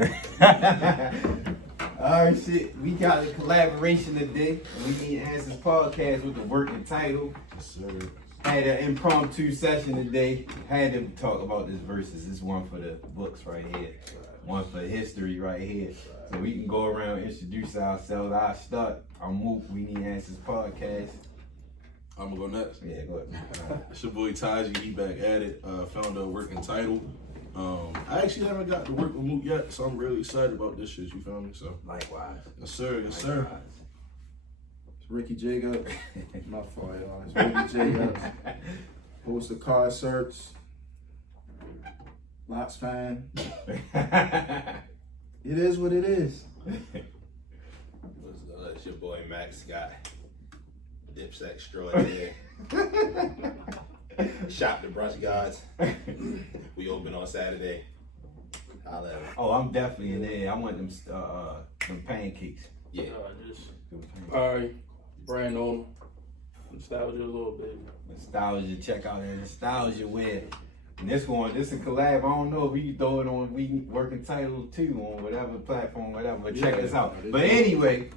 Alright, shit. We got a collaboration today. We Need Answers podcast with the working title. Yes, sir. Had an impromptu session today. Had to talk about this versus. This one for the books right here. One for history right here. So we can go around and introduce ourselves. I start. I'm Mook. We Need Answers podcast. I'm gonna go next. Yeah, go ahead. It's your boy Taji. He back at it. Founder of Working Title. I actually haven't got to work with Mook yet, so I'm really excited about this shit. You feel me? So Likewise. yes, sir. Yes, sir. Likewise. It's Rickie Jacobs. My fault, y'all. It's Rickie Jacobs. Host of Car Search. Lots fan. It is what it is. What's good? It's your boy Mack Scott. Dipset extraordinaire. Shop the brunch gods. We open on Saturday. Holla at me. Oh, I'm definitely in there. I want them pancakes. Yeah. Them pancakes. Alright, brand owner. Nostalgia a little bit. Nostalgia, check out that nostalgia wear. And this is a collab. I don't know if we can throw it on We Working Title too on whatever platform, whatever. But check us out. But anyway,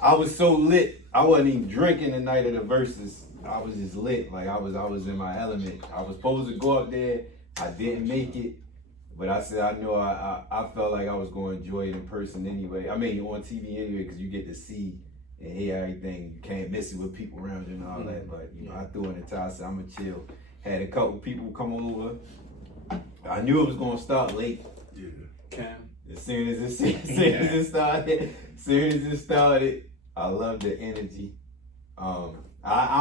I was so lit. I wasn't even drinking the night of the verses. I was just lit. Like I was in my element. I was supposed to go up there. I didn't make it. But I said I know I felt like I was going to enjoy it in person anyway. I mean on TV anyway, because you get to see and hear everything. You can't miss it with people around you and all that. But you know, I threw in the towel. I said I'm gonna chill. Had a couple people come over. I knew it was gonna start late. Yeah. Cam. As soon as it started, I loved the energy. I'm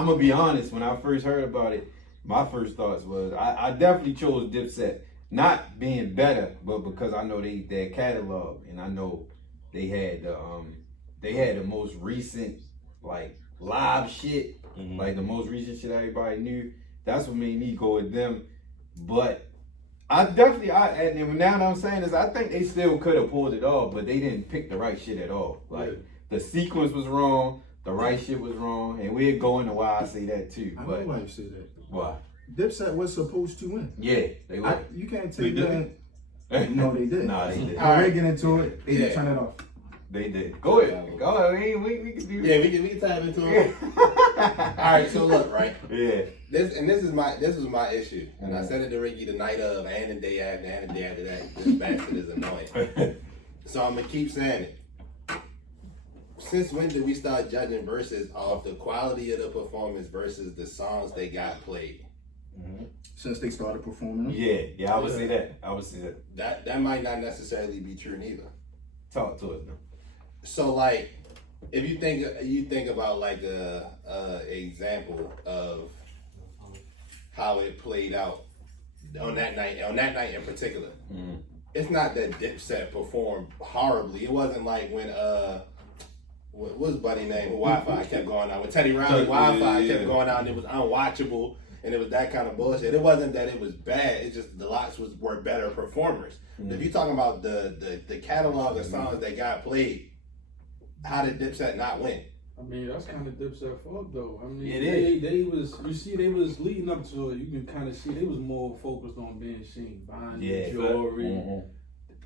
gonna be honest. When I first heard about it, my first thoughts was I definitely chose Dipset. Not being better, but because I know their catalog, and I know they had the most recent like live shit, like the most recent shit everybody knew. That's what made me go with them. But and now that I'm saying this, I think they still could have pulled it off, but they didn't pick the right shit at all. Like the sequence was wrong, the right shit was wrong, and we'll go into why I say that too. I But know why you say that. why? Dipset was supposed to win. Yeah, they were. You can't They take didn't? that. No, they did. Nah, they did. We're getting into it. They didn't turn it off. They did. Go ahead. Go ahead. We can do Yeah, we can tap into it. Alright, so look, right? Yeah. This is my issue. And I said it to Ricky the night of and the day after and the day after that. This bastard is annoying. So I'm gonna keep saying it. Since when did we start judging verses off the quality of the performance versus the songs they got played? Since they started performing them. Yeah, I would say that. That might not necessarily be true neither. Talk to us, man. So like, if you think about like a example of how it played out on that night in particular, it's not that Dipset performed horribly. It wasn't like when what was Buddy name? Wi-Fi kept going on. When Teddy Riley Wi-Fi kept going on, it was unwatchable. And it was that kind of bullshit. It wasn't that it was bad. It's just the lots were better performers. If you're talking about the catalog of songs that got played, how did Dipset not win? I mean, that's kind of Dipset fault though. I mean, It is. they was leading up to it. You can kind of see they was more focused on being seen, buying jewelry.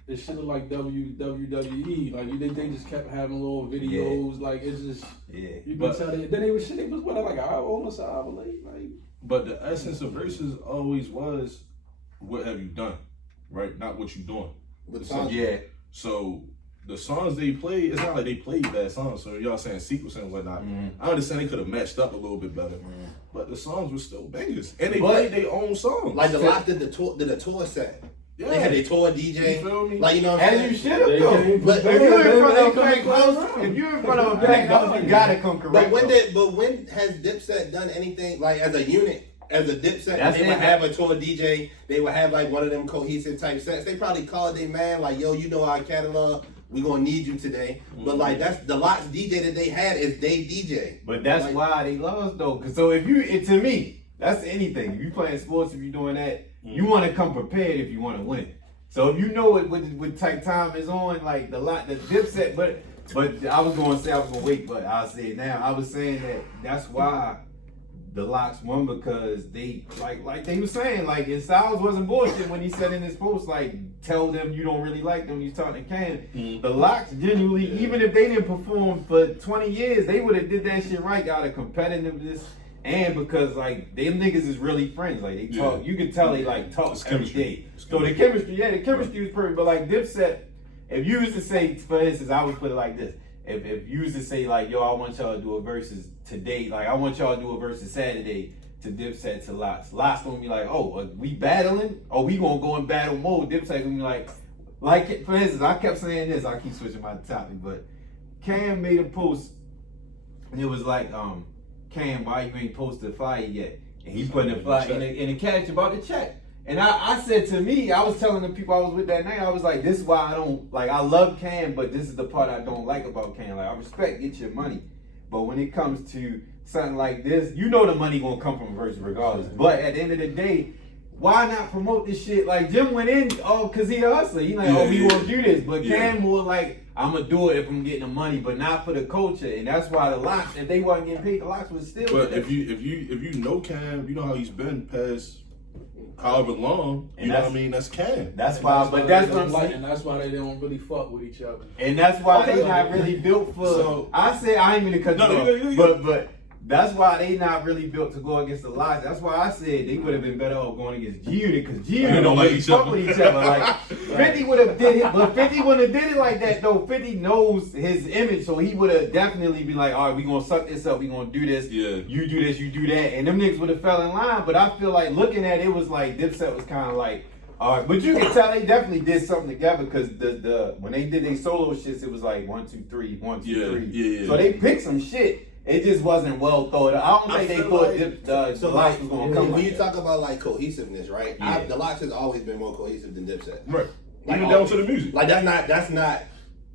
It should look like WWE. Like they just kept having little videos. Like it's just you can tell. Then they was like almost an hour late. Like. But the essence of verses always was, what have you done, right? Not what you doing. So the songs they played, it's not like they played bad songs. So y'all saying sequencing and whatnot. I understand they could have matched up a little bit better, but the songs were still bangers, and they played their own songs. Like the lot did the tour set. Yeah. They had their tour DJ. You feel me? Like you know what I'm saying? And you should have though. But If you're in front of a packed house, you gotta come correct. But when has Dipset done anything like as a unit? As a Dipset, they would have a tour DJ. They would have like one of them cohesive type sets. They probably called their man like, "Yo, you know our catalog. We gonna need you today." But like that's the lots DJ that they had is they DJ. But that's like, why they lost though. Cause so to me, that's anything. If you playing sports, if you're doing that, you want to come prepared if you want to win. So if you know what type time is on, like the Dipset, but I was gonna wait, but I'll say it now. I was saying that's why the Locks. One, because they like they were saying, like, and Styles wasn't bullshit when he said in his post, like, tell them you don't really like them. You talking to Cam. The Locks genuinely, even if they didn't perform for 20 years, they would have did that shit right out of competitiveness. And because, like, them niggas is really friends. Like, they talk, you can tell they, like, talk every day. So the chemistry was perfect. But, like, Dipset, if you used to say, for instance, I would put it like this. If you used to say, like, yo, I want y'all to do a versus today. Like, I want y'all to do a versus Saturday to Dipset to Locks. Locks gonna be like, oh, are we battling? Oh, we gonna go in battle mode. Dipset gonna be like, for instance, I kept saying this. I keep switching my topic. But Cam made a post. And it was like, Cam, why you ain't posted fire yet? And he put in a fire in the catch about the check. And I said to me, I was telling the people I was with that night, I was like, this is why I don't, like, I love Cam, but this is the part I don't like about Cam. Like, I respect, get your money. But when it comes to something like this, you know the money gonna come from verse regardless. But at the end of the day, why not promote this shit? Like, Jim went in, cause he a hustler. He like, we gonna do this. But Cam more like, I'm gonna do it if I'm getting the money, but not for the culture. And that's why the Locks, if they wasn't getting paid, the Locks would still. But if you know Cam, you know how he's been past however long. You know what I mean? That's Cam. That's why. But that's what I'm saying. And that's why they don't really fuck with each other. And that's why they not really built for. So, I say I ain't even cut you off, but. That's why they not really built to go against the Locks. That's why I said they would have been better off going against G-Unit, because G-Unit don't really fuck with each other. Like 50 would have did it, but 50 wouldn't have did it like that though. 50 knows his image, so he would have definitely been like, all right, we gonna suck this up, we gonna do this. Yeah. You do this, you do that, and them niggas would have fell in line. But I feel like looking at it was like Dipset was kind of like, all right, but you can tell they definitely did something together, because the when they did their solo shits, it was like 1, 2, 3, 1, 2, 3. Yeah. So they picked some shit. It just wasn't well thought. I don't think they thought the Locks was going to come. When you talk about like cohesiveness, right? Yeah. The Locks has always been more cohesive than Dipset. Right. Like, even down to the music. Like that's not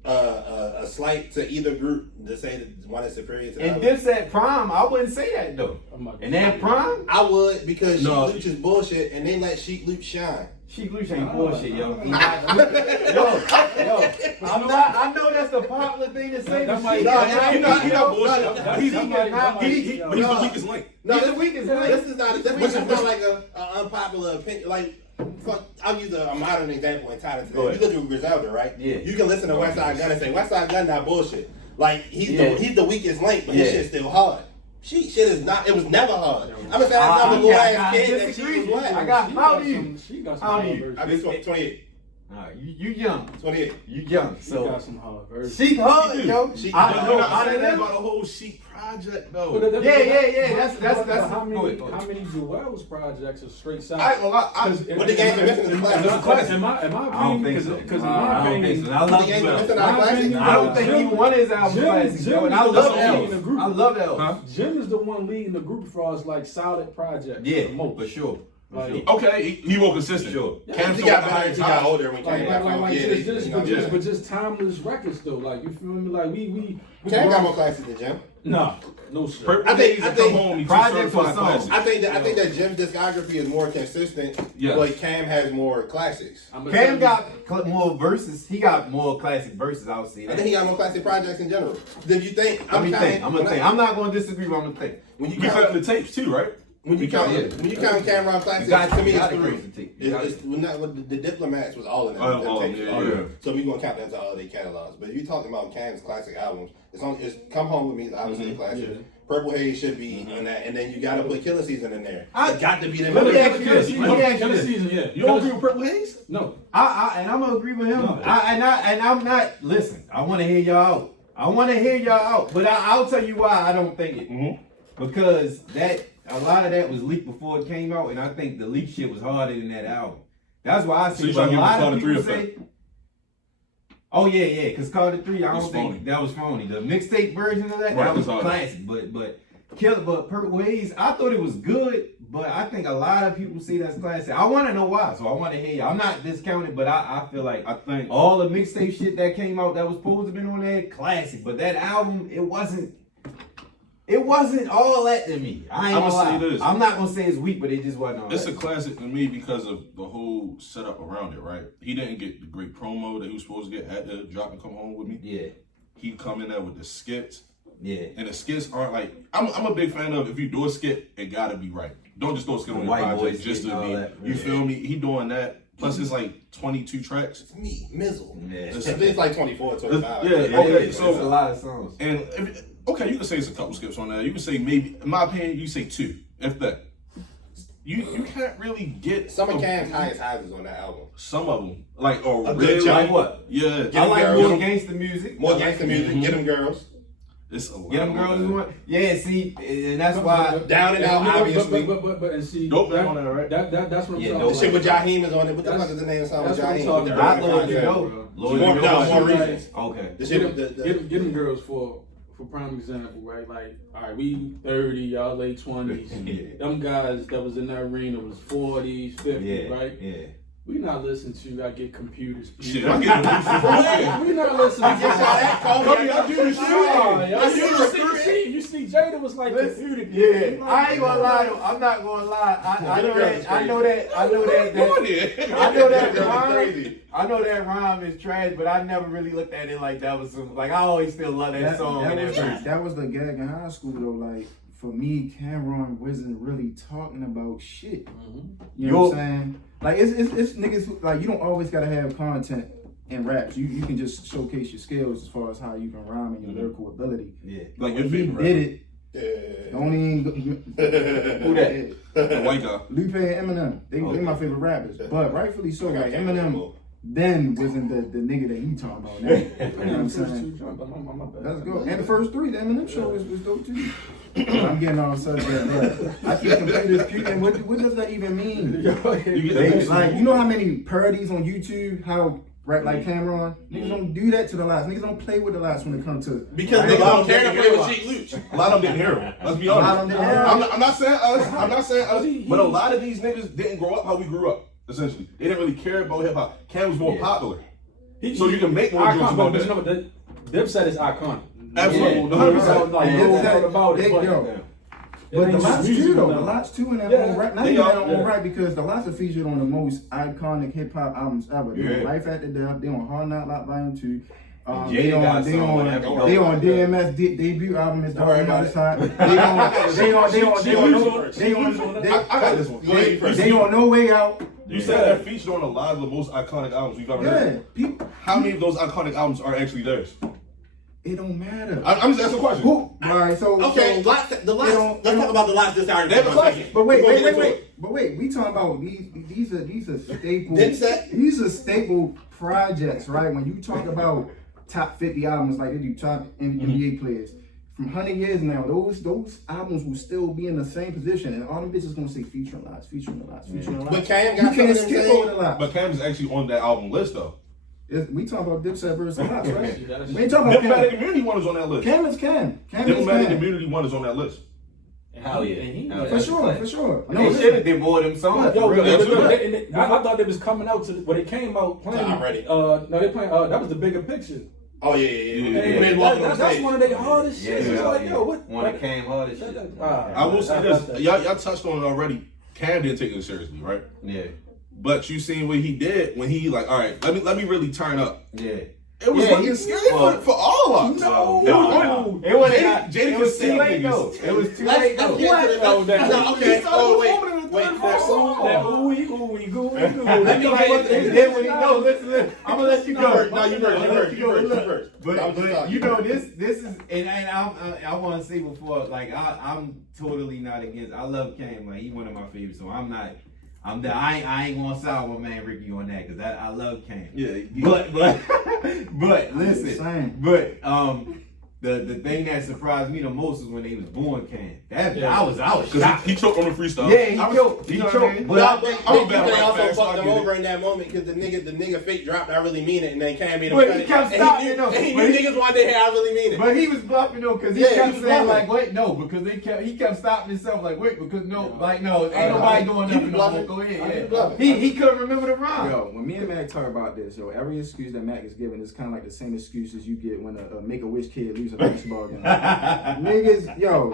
a slight to either group to say that one is superior to the other. And Dipset Prime, I wouldn't say that though. And that Prime, I would, because Sheik Luch is bullshit, and they let Sheik Luch shine. Sheik Luch ain't bullshit, yo. I know that's the popular thing to say. He's not bullshit. He's the weakest link. No, this is not like an unpopular opinion. Like, I'll use a modern example and tie it to that. You look at Griselda, right? Yeah. You can listen to West Side Gun and say, West Side Gun not bullshit. Like, he's the weakest link, but his shit's still hard. Shit is not, it was never hard. I'm saying I'm a little ass kid that she was black. How old are you? How old are you? I'm 28. You young. 28. You young. So got some hard versions. Sheik hard, yo. I know. I said that about the whole Sheik project, though. Yeah. That's how many Joel's projects are straight south? What the game missing is classic. In my opinion, because in my opinion, I don't think even one of his albums is classic. And I love L. I love L. Jim is the one leading the group for us, like, solid projects. Yeah, for sure. Okay, he more consistent. Sure. Cam he got better as he got older when Cam but just timeless records though. Like, you feel me? Like we Cam got more classics than Jim. No sir. I think project for songs. I think that Jim's discography is more consistent, but Cam has more classics. Cam got more verses. He got more classic verses. I would say that. I think he got more classic projects in general. If you think, I'm not going to disagree. But I'm gonna think. When you count the tapes too, right? When you count Cameron classics, to me it's 3. The Diplomats was all in them. So we gonna count that to all their catalogs. But if you're talking about Cam's classic albums, it's Come Home With Me is obviously a classic. Yeah. Purple Haze should be on that, and then you gotta put Killer Season in there. It's got to be them. Let me ask you this. You don't agree with Purple Haze? No. And I'm gonna agree with him. I'm not. Listen, I want to hear y'all out. But I'll tell you why I don't think it. Because a lot of that was leaked before it came out, and I think the leak shit was harder than that album. That's why I see. So a lot of people say, "Oh yeah, because Carter 3, I don't think that was phony." The mixtape version of that was classic, but Purple Haze, I thought it was good, but I think a lot of people see that's classic. I want to know why, so I want to hear you. I'm not discounting, but I feel like all the mixtape shit that came out that was supposed to have been on there, classic. But that album, it wasn't all that to me. I ain't gonna lie. Say this. I'm not gonna say it's weak, but it just wasn't all It's that. a classic to me because of the whole setup around it, right? He didn't get the great promo that he was supposed to get at the Drop and Come Home With Me. Yeah. He come in there with the skits, Yeah. And the skits aren't like I'm a big fan of if you do a skit, it gotta be right. Don't just throw a skit on your White project boys just to and all be. that. You feel me? He doing that. Plus, it's like 22 tracks. It's me, Mizzle. Yeah. It's like 24, 25. Yeah, Yeah, okay, it's so a lot of songs. and okay, you can say it's a couple skips on that. You can say maybe, in my opinion, you say 2, if that. You can't really get Some of Cam's highest highs is on that album. some of them like or A good really chunk. Like what? yeah. Get I 'em like girls. more gangster music. More I like gangsta music. Get them girls. It's a lot. Get them on girls that. you want. Yeah, see, and that's why. Down and out, obviously. But and see, Dope man on that, right? That's what I'm Yeah, talking The about. shit with Jaheim is on it. What the fuck is the name of the song with That's what I'm Jaheim? talking Not about. Lord, you Yeah, know. bro. Lord, More, you no, know. more reasons. Okay. The shit with the Get them girls for prime example, right? Like, all right, we 30, y'all late 20s. Yeah. Them guys that was in that arena was 40s, 50s, Yeah. right? Yeah. We not listening to I get computers. Shit, I'm getting a piece We not listening to that. Kobe, I do the shit. You see, Jada was like computer. Yeah, I ain't gonna lie though. I'm not gonna lie. I know that. I know that. I know that. I know that rhyme. I know that rhyme is trash, but I never really looked at it like that was some. Like I always still love that song. That was the gag in high school though. Like for me, Cameron wasn't really talking about shit. You know what I'm saying? Like it's niggas who, like you don't always gotta have content in raps. You can just showcase your skills as far as how you can rhyme and your lyrical ability. Yeah. Like When your he favorite did rapper. it. Don't even Who that? The white guy. Lupe and Eminem. They my favorite rappers. But rightfully so. Like Eminem then wasn't the nigga that you talking about now. You know what I'm saying? Let's go. And the first 3, the Eminem show was dope too. I'm getting all subject, but I think computers puking. What does that even mean? Like, you know how many parodies on YouTube? How right like Cameron? Niggas don't do that to the last. Niggas don't play with the last when it comes to because they don't care to play with Cheat Luch. A lot of them didn't hear him. Let's be A lot honest. of them didn't hear him. I'm not saying us. I'm not saying us. But a lot of these niggas didn't grow up how we grew up. Essentially, they didn't really care about hip hop. Cam was more popular, so you can make more jokes about that. But Dipset is iconic. Absolutely, 100%. Like, no doubt about it. But the Lots too though, the Lots too in that own right. Not They even are, that own right because the Lots are featured on the most iconic hip hop albums ever. They on Life After Death, they on Hard Knock Life Volume 2. They on DMS debut album is Dark and Outside. They on No Way Out. You said they're featured on a lot of the most iconic albums we've ever heard. How many of those iconic albums are actually theirs? It don't matter. I'm just asking a question. Alright, so Okay, let's talk about the Lots this hour. They have a classic. But wait, we talking about these are staple. Dipset? These are staple projects, right? When you talk about top 50 albums, like they do top NBA players, from 100 years now, those albums will still be in the same position, and all them bitches gonna say featuring lots. But Cam You got can't something skip to over say. the lot. But Cam is actually on that album list though. We talking about Dipset versus Lots, right? We ain't talking about Diplomatic Cam. Immunity one is on that list. Cam is Cam. Cam is Diplomatic Cam. Immunity one is on that list. Hell yeah. For sure. They should have did more of them songs. Yo, Really? I thought they was coming out to when it came out playing. I'm ready. No, they playing. That was the Bigger Picture. Oh yeah. Hey, that's one of their hardest shit. It's like, yo, what? When it came hard as shit. I will say this. Y'all touched on it already. Cam didn't take it seriously, right? Yeah. But you seen what he did when he like, all right, let me really turn up. Yeah. It was fucking scary for all of us. No. It was Jada it was too can late sing though. niggas. It was too Let's late get though. to the okay. Oh wait. That ooey gooey. Then when he go, listen, I'm gonna let you go. No, you first. But you know this is and I want to say before like I'm totally not against. I love Kane, like he's one of my favorites. So I ain't gonna side with my man Rickie on that because I love Kane. Yeah. But listen, the thing that surprised me the most is when they was born Kane. I was shocked. He choked on the freestyle. Yeah, he choked. But I'm they a also fan, so fucked I them get over in that moment because the nigga fake dropped. I really mean it, and then Cam made him. But he kept stopping though. He knew niggas wanted to hear. I really mean it. But he was bluffing though, cause he kept saying like, wait, no, because he kept stopping himself like, wait, because no, ain't nobody doing nothing. No, go ahead. Yeah. He couldn't remember the rhyme. Yo, when me and Mack talk about this, every excuse that Mack is giving is kind of like the same excuses you get when a Make-A-Wish kid loses excuse a basketball game. Niggas, yo,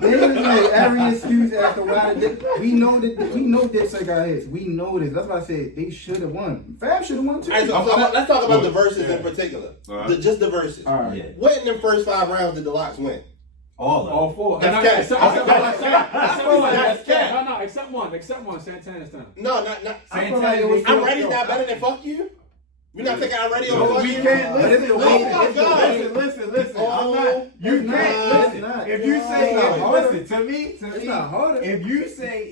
niggas make every excuse as to why we know Dipset got hits. We know this. That's why I said they should have won. Fab should have won too. All right, so let's talk about the verses in particular. Just the verses. All right. Yeah. What in the first 5 rounds did the Locks win? All four. That's cap. No, except one. Santana's time. No, not. Santana, I'm ready not better than fuck you. We're not thinking I'm ready over fuck we you. can't listen. Oh my God. Listen. Oh I'm not. You my can't God. listen. If you say, listen to me. It's not harder. If you say,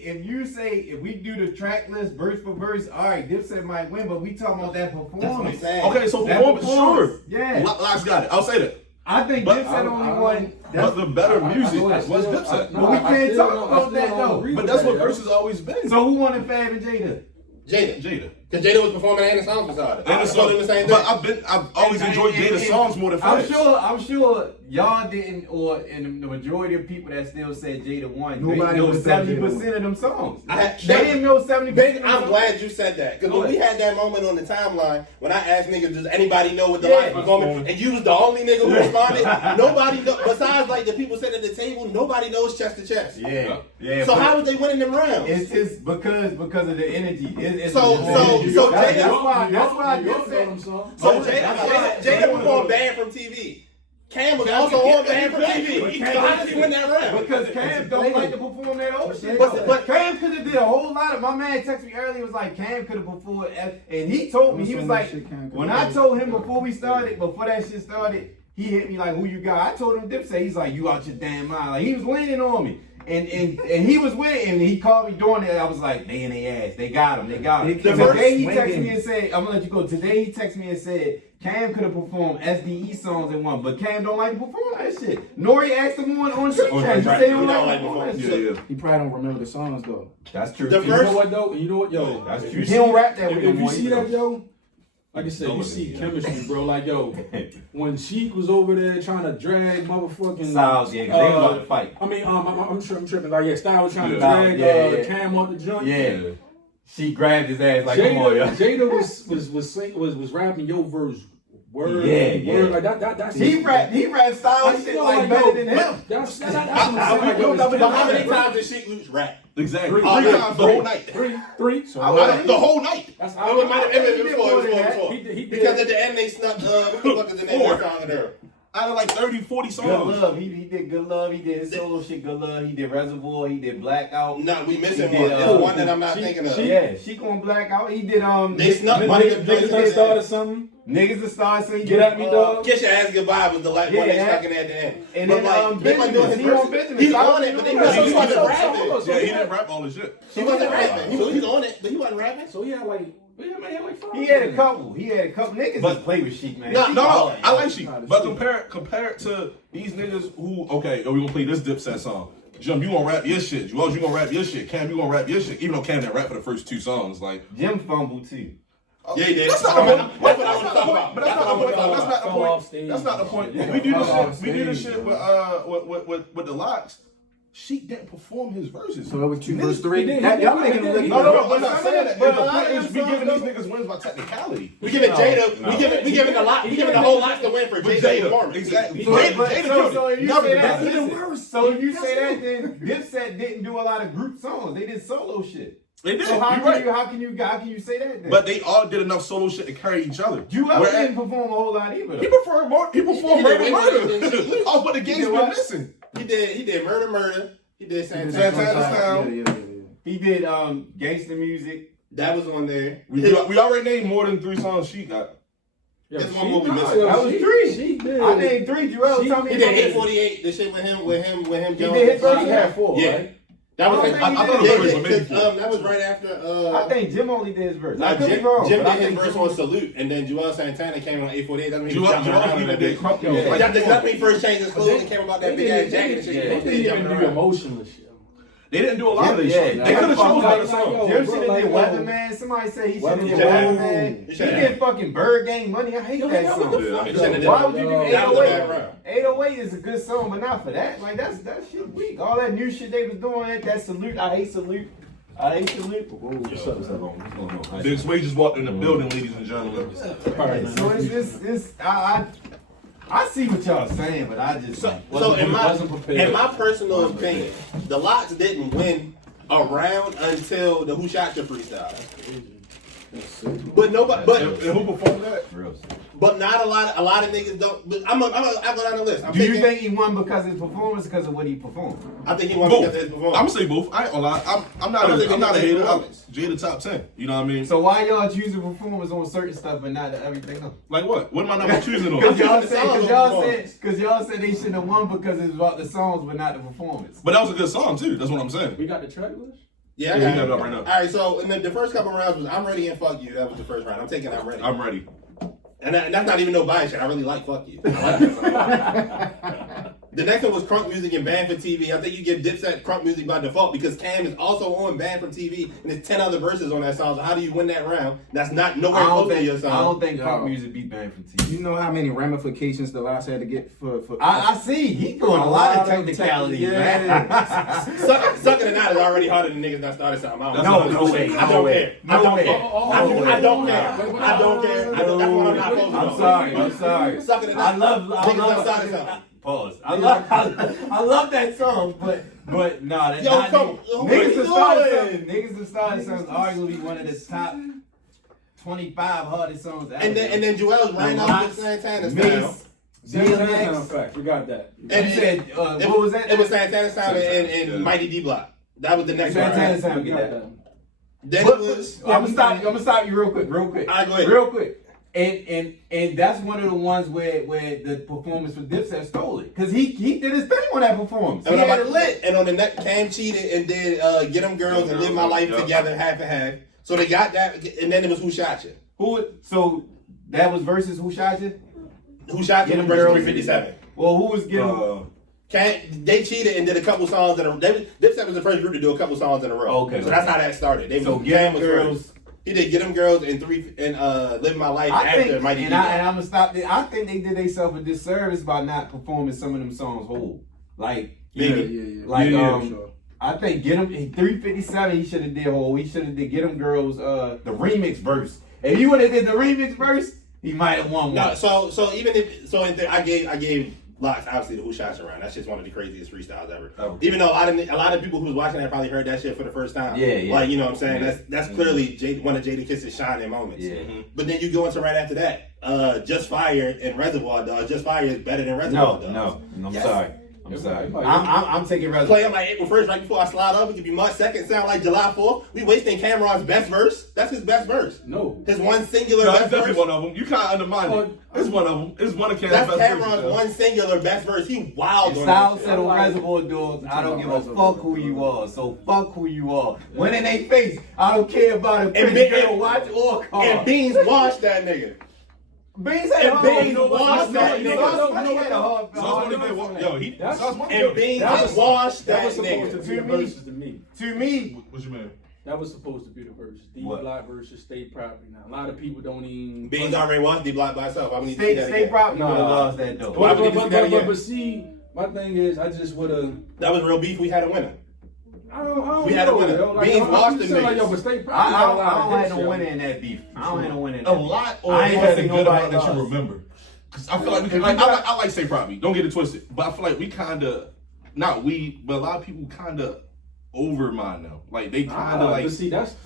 if we do the track list verse for verse, all right, Dipset might win, but we talking about that performance. That's what I'm saying. Okay, so That performance, sure. Yeah. Locks got it. I'll say that. I think But Dipset only won. But the better music was Dipset. But we can't talk about that though. But that's what versus always been. So who won in Fab and Jada? Jada. Because Jada was performing and the songs was harder. And the same thing. But I've always enjoyed Jada's songs more than Fab's. I'm sure y'all didn't, or in the majority of people that still said Jada won, Nobody they know would 70% of them songs. They didn't know 70%. Big, I'm glad you said that. Because when we had that moment on the timeline, when I asked niggas, does anybody know what the Locks was going, and you was the only nigga who responded, nobody know, besides like the people sitting at the table, nobody knows chest to chest. Yeah. So how was they winning them rounds? It's just because of the energy. So Jada. That's why Jada was on Banned from TV. Cam was also on Banned from TV. So how did he win that round? Because Cam don't like to perform that old shit. But Cam could have did a whole lot of. My man texted me earlier. Was like Cam could have performed, and he told me he was like, when I told him before that shit started, he hit me like, who you got? I told him Dipset. He's like, you out your damn mind. Like he was leaning on me. And he was winning, and he called me during it. I was like, they in their ass. They got him. Today he texted me and said, I'm gonna let you go. Today he texted me and said, Cam could have performed SDE songs and won, but Cam don't like to perform that shit. Nori asked him on Street Chat. He said he don't like to perform that shit. He probably don't remember the songs though. That's true. You know what though? You know what, yo? That's true. He don't rap that way. If you see that, yo. Like I said, you see chemistry, bro. Like, yo, when Sheik was over there trying to drag motherfucking Styles, yeah, because they was about to fight. I mean, I'm tripping. Like, yeah, Styles was trying to drag Cam off the joint. Yeah. She grabbed his ass like, Jada, come on, yo. Jada was rapping your verse. Word, yeah. Like that's he rap Styles shit like better than him. That's what I'm saying. But how many times did Sheik lose rap? Exactly. 3 times the whole night. Three. So the whole night. That's how it might have been. Because at the end they snuck what the fuck is the name of the song in there? Out of like 30, 40 songs. Good Love. He did Good Love. He did his solo shit, Good Love. He did Reservoir. He did Blackout. No, we missing one. There's one that I'm not thinking of. Yeah, she going Blackout. He did They snuck money. Niggas started something. Niggas that started saying Get at me, dog. Kiss Your Ass Goodbye was the one they stuck in at the end. And then Benjamin, he on Benjamin. He's on it, but he wasn't rapping. Yeah, he didn't rap all his shit. He wasn't rapping. He was on it, but he wasn't rapping. So he had like. He had a couple niggas that play with Sheik, man. No, I like Sheik. But compare it to these niggas who, okay, we gonna play this Dipset song. Jim, you gonna rap your shit. Juelz, you gonna rap your shit. Cam, you gonna rap your shit. Even though Cam didn't rap for the first 2 songs, like Jim fumbled too. Yeah, he did. That's not the point. But that's not the point. We do this shit with the Locks. Sheik didn't perform his verses. So it was 2 versus 3. Y'all making it look. No, I'm not saying that. The point is, we giving these niggas wins by technicality. We giving Jada. We giving the whole lot to win for Jada performance. Exactly. So if you say that, then Dipset didn't do a lot of group songs. They did solo shit. They did. So how can you say that then? But they all did enough solo shit to carry each other. Juelz didn't perform a whole lot either. He performed more. He performed Murder. Off what the game's been missing. He did Murder. He did Santana's Town. Yeah. He did gangster music. That was on there. We already named more than 3 songs Sheik got. This one movie missing. That was 3. I named 3. Juelz told me he did 848. The shit with him. He did his verse. He had 4. Yeah. Right? That was that was right after. I think Jim only did his verse. I could be wrong. Jim did his verse on Salute, and then Juelz Santana came on 848. That means he was jumping around. That's when he first changed his clothes and came about that big ass jacket and shit. They didn't even do emotionless shit. They didn't do a lot of this shit. They could have chosen better songs. Jim should have did Weatherman. Somebody said he should have did Weatherman. He did fucking Bird Gang Money. I hate that song. Why would you do 808? 808 is a good song, but not for that. Like that shit weak. All that new shit they was doing, that Salute. I hate Salute. Big Sway just walked in the building, ladies and gentlemen. So it's I I see what y'all saying, but I just So in my personal opinion, the Lots didn't win a round until the Who Shot Your freestyle. But nobody, And who performed that? but not a lot of niggas don't. But I go down the list. Do you think he won because of his performance, or because of what he performed? I think he won Both. because of his performance. I'm gonna say both. I ain't gonna lie. I'm not a hater. Jada top 10. You know what I mean? So why y'all choosing performance on certain stuff but not everything else? Like what? What am I not choosing on? Because y'all said they shouldn't have won because it's about the songs but not the performance. But that was a good song too. That's what I'm saying. We got the track list? Yeah, we got it up right now. All right, so in the first couple rounds was I'm Ready and Fuck You. That was the first round. I'm taking I'm Ready. I'm ready. And that's not even no bias shit. I really like Fuck You. I like that song. The next one was Crunk Music and Banned from TV. I think you get Dipset Crunk Music by default because Cam is also on Banned from TV and there's 10 other verses on that song. So how do you win that round? That's not nowhere close to your song. I don't think Crunk Music beat Banned from TV. You know how many ramifications the Lots had to get for I see. He doing a lot of technicalities, man. Sucking it out is already harder than niggas that started something. I No way. I don't care. No way. I don't care. I don't care. That's what I'm not focused on. I'm sorry. Sucking it out. I love that started something. Pause. I love that song, but nah, that's not niggas that started something arguably one of the top 25 hardest songs ever. And then Joel's right off with Santana style. Santana fact, we got that. And you said what was that? It was Santana style and Mighty D Block. That was the next Santana round. sound. Get that. Then it was. I'm gonna stop you real quick. All right, go ahead. Real quick. And that's one of the ones where the performance for Dipset stole it. Because he did his thing on that performance. He had it lit. And on the next, Cam cheated and did Get Them Girls and Live My Life Together half and half. So they got that, and then it was Who Shot You. So that was versus Who Shot You? Who Shot You versus 357. Well, who was getting... They cheated and did a couple songs in a row. Dipset was the first group to do a couple songs in a row. Okay. So that's how that started. So Get Them Girls... He did Get Them Girls and Live My Life after Mighty D. And I'm gonna stop there. I think they did themselves a disservice by not performing some of them songs whole. Like, sure. I think Get Them 357. He should have did whole. He should have did Get Them Girls the remix verse. If you would have did the remix verse, he might have won one. No, so even if I gave Lots, obviously the Who Shot You round. That's just one of the craziest freestyles ever. Oh. Even though a lot of people who was watching that probably heard that shit for the first time. Yeah. Like, you know what I'm saying? That's clearly one of Jada Kiss's shining moments. Yeah. Mm-hmm. But then you go into right after that, Just Fire and Reservoir Dogs. Just Fire is better than Reservoir Dogs. No, I'm sorry. I'm taking Reservoir. Playing like April 1st right before I slide up. It could be March 2nd. Sound like July 4th. We wasting Cameron's best verse. That's his best verse. No. His one singular That's best definitely verse. one of them. You can't undermine it. It's one of them. It's one of Cameron's That's best Cameron's verses, one singular best verse. He wild on Style that said on Like, Reservoir Dogs, I don't give a fuck who you are. So fuck who you are. When in they face, I don't care about a pretty girl, watch or car. And Beans washed that nigga. Beans had And Beans washed that nigga. And Beans that washed that that was supposed to nigga. be the verses to me. To me, What you mean? That was supposed to be the verses. D What? Block versus State Property. Now a lot of people don't even. Beans already washed D Block by itself. I would need to see that State again. probably would have Nah. lost that though. Why would you see that again? But see, my thing is, I just would have. That was real beef. We had a winner. I don't We had a know, winner. yo. Like, Beans washed you them said, like, niggas. yo, but State I Property got a lot don't of have hits, no yo. winner in that beef. I don't have no winner in A that. lot or I ain't something having good about nobody that you lost. remember. Cause I feel like we can, I like Say Property. Don't get it twisted. But I feel like we kinda, not we, but a lot of people kinda over mine now. Like they kinda like. But see, that's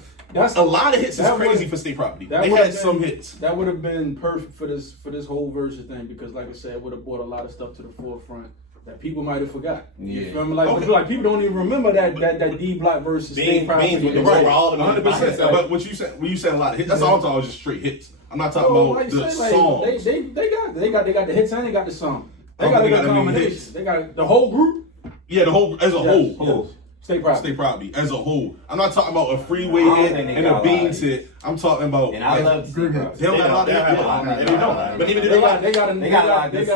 A lot of hits is that crazy would- for State Property. that They would've had some hits. That would have been perfect for this whole versus thing because, like I said, it would have brought a lot of stuff to the forefront that people might have forgot. You Yeah. feel me? Like, Okay. like people don't even remember that D Block versus State Beans Property. with the right where all of them 100%. was But what you said, when you said a lot of hits, that's all I'm talking about, just straight hits. I'm not talking Oh, about like the you said, like, songs. they got the hits and they got the song. They I got don't a think good they got any combination. hits. They got the whole group. Yeah, the whole as a Yes, whole. yes. State Property. State Property as a whole. I'm not talking about a freeway I don't hit think they and got a a Beans lot. hit. I'm talking about. And I love State Property. They don't have a lot of hits. They don't. But even if They got a lot of They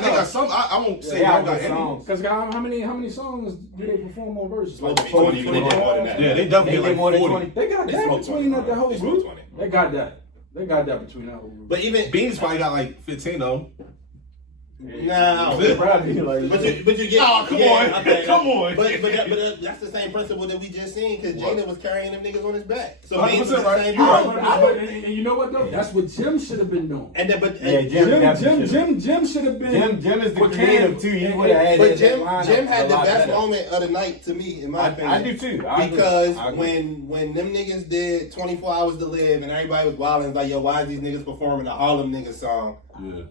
got Some. I won't say They got got good any. songs. Because how many songs do they perform on verses? Supposed to be 20, but they did more than that. Yeah, they They definitely did like more than 40. 20. They got They that smoked between 20. that whole They group. smoked 20. They got that between that whole group. But even Beans probably got like 15 though. Nah, Probably like, but you get. Oh, come on. Okay, Come on. But that's the same principle that we just seen because Jada was carrying them niggas on his back. So 100% James was the right. same You right. thing. and you know what though? That's what Jim should have been doing. And then, Jim should have been. Jim is the creative too. He would have had. But Jim had the best moment of the night to me, in my opinion. I do too. Because when them niggas did 24 Hours to Live and everybody was wilding, it's like, yo, why is these niggas performing a Harlem nigga song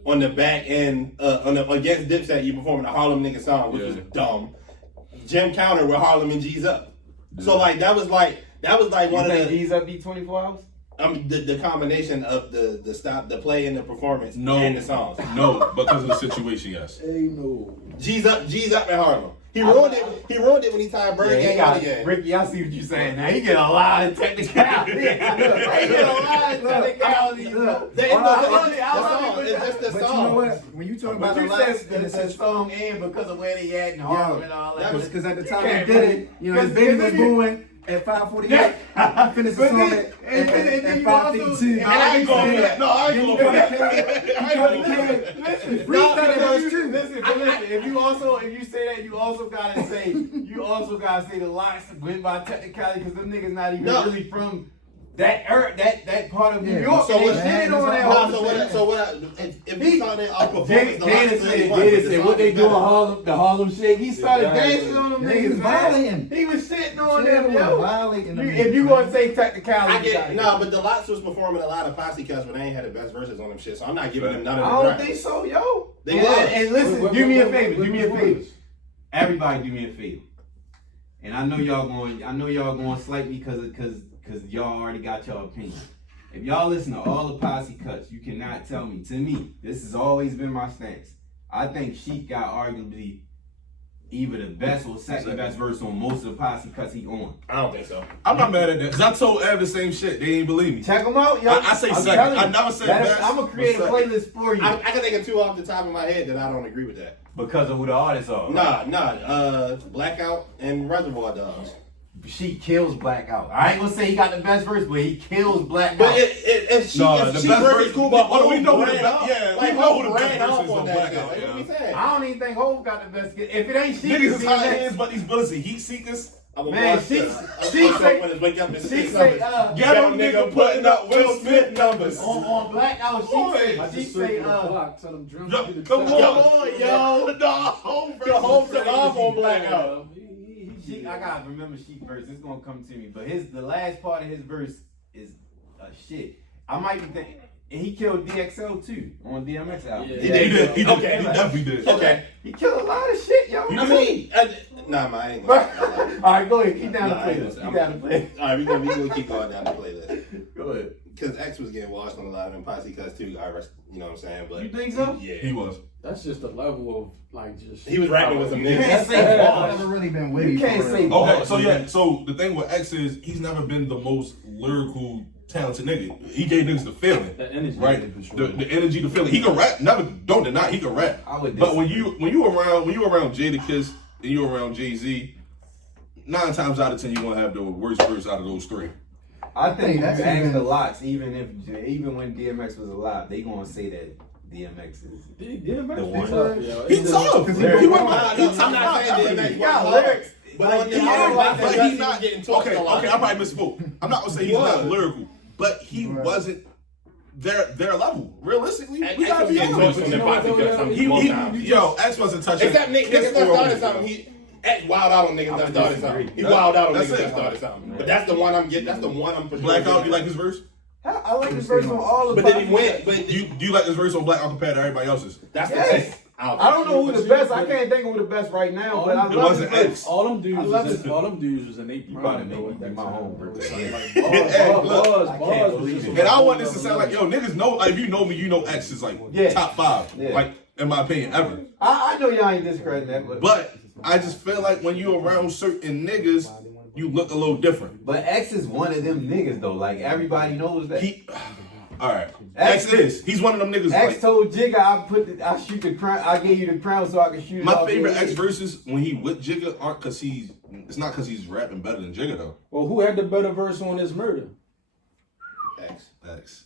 on the back end against Dipset? You performing a Harlem nigga song, which was dumb. Jim countered with Harlem and G's Up. So like that was like one of the G's Up beat 24 Hours. The combination of the play and the performance and the songs. No, because of the situation, yes. Ain't no. G's Up in Harlem. He ruined it when he tied Bird Gang out again. Ricky, I see what you're saying now. He get a lot of technicality. He get a lot of technicality. It's just the But song. you know what? When you talk about But the you last said the song end because of where they at in Harlem and all that. That was because at the time Yeah, he did it, you know, his baby was born at 5:48. I finished the song at 5:52. I ain't going for that. No, I ain't going for that. If you say that, you also gotta say the lots went by technicality because them niggas not even really from that part of New York. So what? If he started off performance, Jada said what they do in Harlem, the Harlem Shake. He started dancing on them He was niggas, violating. He was sitting on Jada them, was yo. violating them. If you want to say technicality, I get but the Lots was performing a lot of posse cuts, but they ain't had the best verses on them shit. So I'm not giving them none of the I don't credit. think so, yo. They was. And listen, do me a favor. Everybody, do me a favor. And I know y'all going slight me because y'all already got your opinion. If y'all listen to all the posse cuts, you cannot tell me. To me, this has always been my stance. I think Sheik got arguably either the best or second best verse on most of the posse cuts he on. I don't think so. I'm not mad at that because I told Ev the same shit. They ain't believe me. Check them out, yo. I say second. I never said best. I'm gonna create a playlist for you I can think of two off the top of my head that I don't agree with that. because of who the artists are. Nah. Blackout and Reservoir Dogs. She kills Blackout. I ain't gonna say he got the best verse, but he kills Blackout. But if she best verse is cool, but we know who the brand best. up, Yeah, like we know who the brand best up verse is on on that Blackout. shit. Like, what we saying? I don't even think Hov got the best. If it ain't she, Niggas is hot hands, but these bullets are heat seekers. Man, she say, Get them nigga putting up Will Smith numbers. on Blackout, she say, Come on, yo. The Hov took off on Blackout. I gotta remember Sheik verse. It's gonna come to me, but the last part of his verse is shit. I might be thinking, and he killed DXL too on DMX album. He did. He definitely did. Okay. He killed a lot of shit, yo. I mean, I ain't gonna. All right, go ahead. Keep down the playlist. Keep down the playlist. All right, we gonna keep going down the playlist. Go ahead. Because X was getting washed on a lot of them posse cuts too. You know what I'm saying? But You think so? Yeah, He was. That's just the level of like just. He was rapping with some You niggas. can't say I've bars. never really been witty. You can't for say real. bars. Okay, so the thing with X is he's never been the most lyrical, talented nigga. He gave niggas the feeling, The energy, right? for sure. The energy, the feeling. He can rap. Never, don't deny he can rap. I would But when you around Jadakiss and you around Jay-Z, 9 times out of 10 you gonna have the worst verse out of those 3. I think That's you ask even- the lots, even when DMX was alive, they gonna say that DMX is DMX the be one. tough, yo. He tough. Because He he went I'm not saying DMX. He got lyrics. But on the He album, is, but he he's not getting talked okay. a lot. Okay, I probably misspoke. I'm not gonna say he's not lyrical, but he wasn't their level. Realistically, we gotta be honest. X wasn't touching. Except niggas Kiss that or started Woo. something. X wild out on niggas that started something. He wild out on That's niggas it. that started something. But that's the one I'm getting. That's the one I'm pushing. Blackout, you like his verse? I like this verse on all of But then he went. But Do you like this verse on Blackout compared to everybody else's? that's the Yes. thing. I don't know who the best. I can't think of who the best right now, but I It love wasn't this X. All them dudes I love was in their You prime. probably though, make at me that my time. home It was birthday. like Hey, look, I can't believe it. And I want this to sound like, yo, niggas know, like, if you know me, you know X is like top 5, like, in my opinion, ever. I know y'all ain't discrediting that, But I just feel like when you around certain niggas, you look a little different. But X is one of them niggas though. Like everybody knows that. Alright. X is. He's one of them niggas. X like, told Jigga I shoot the crown. I gave you the crown so I can shoot it. my off favorite your X head. verses when he with Jigga aren't because it's not because he's rapping better than Jigga though. Well, who had the better verse on this murder? X. X.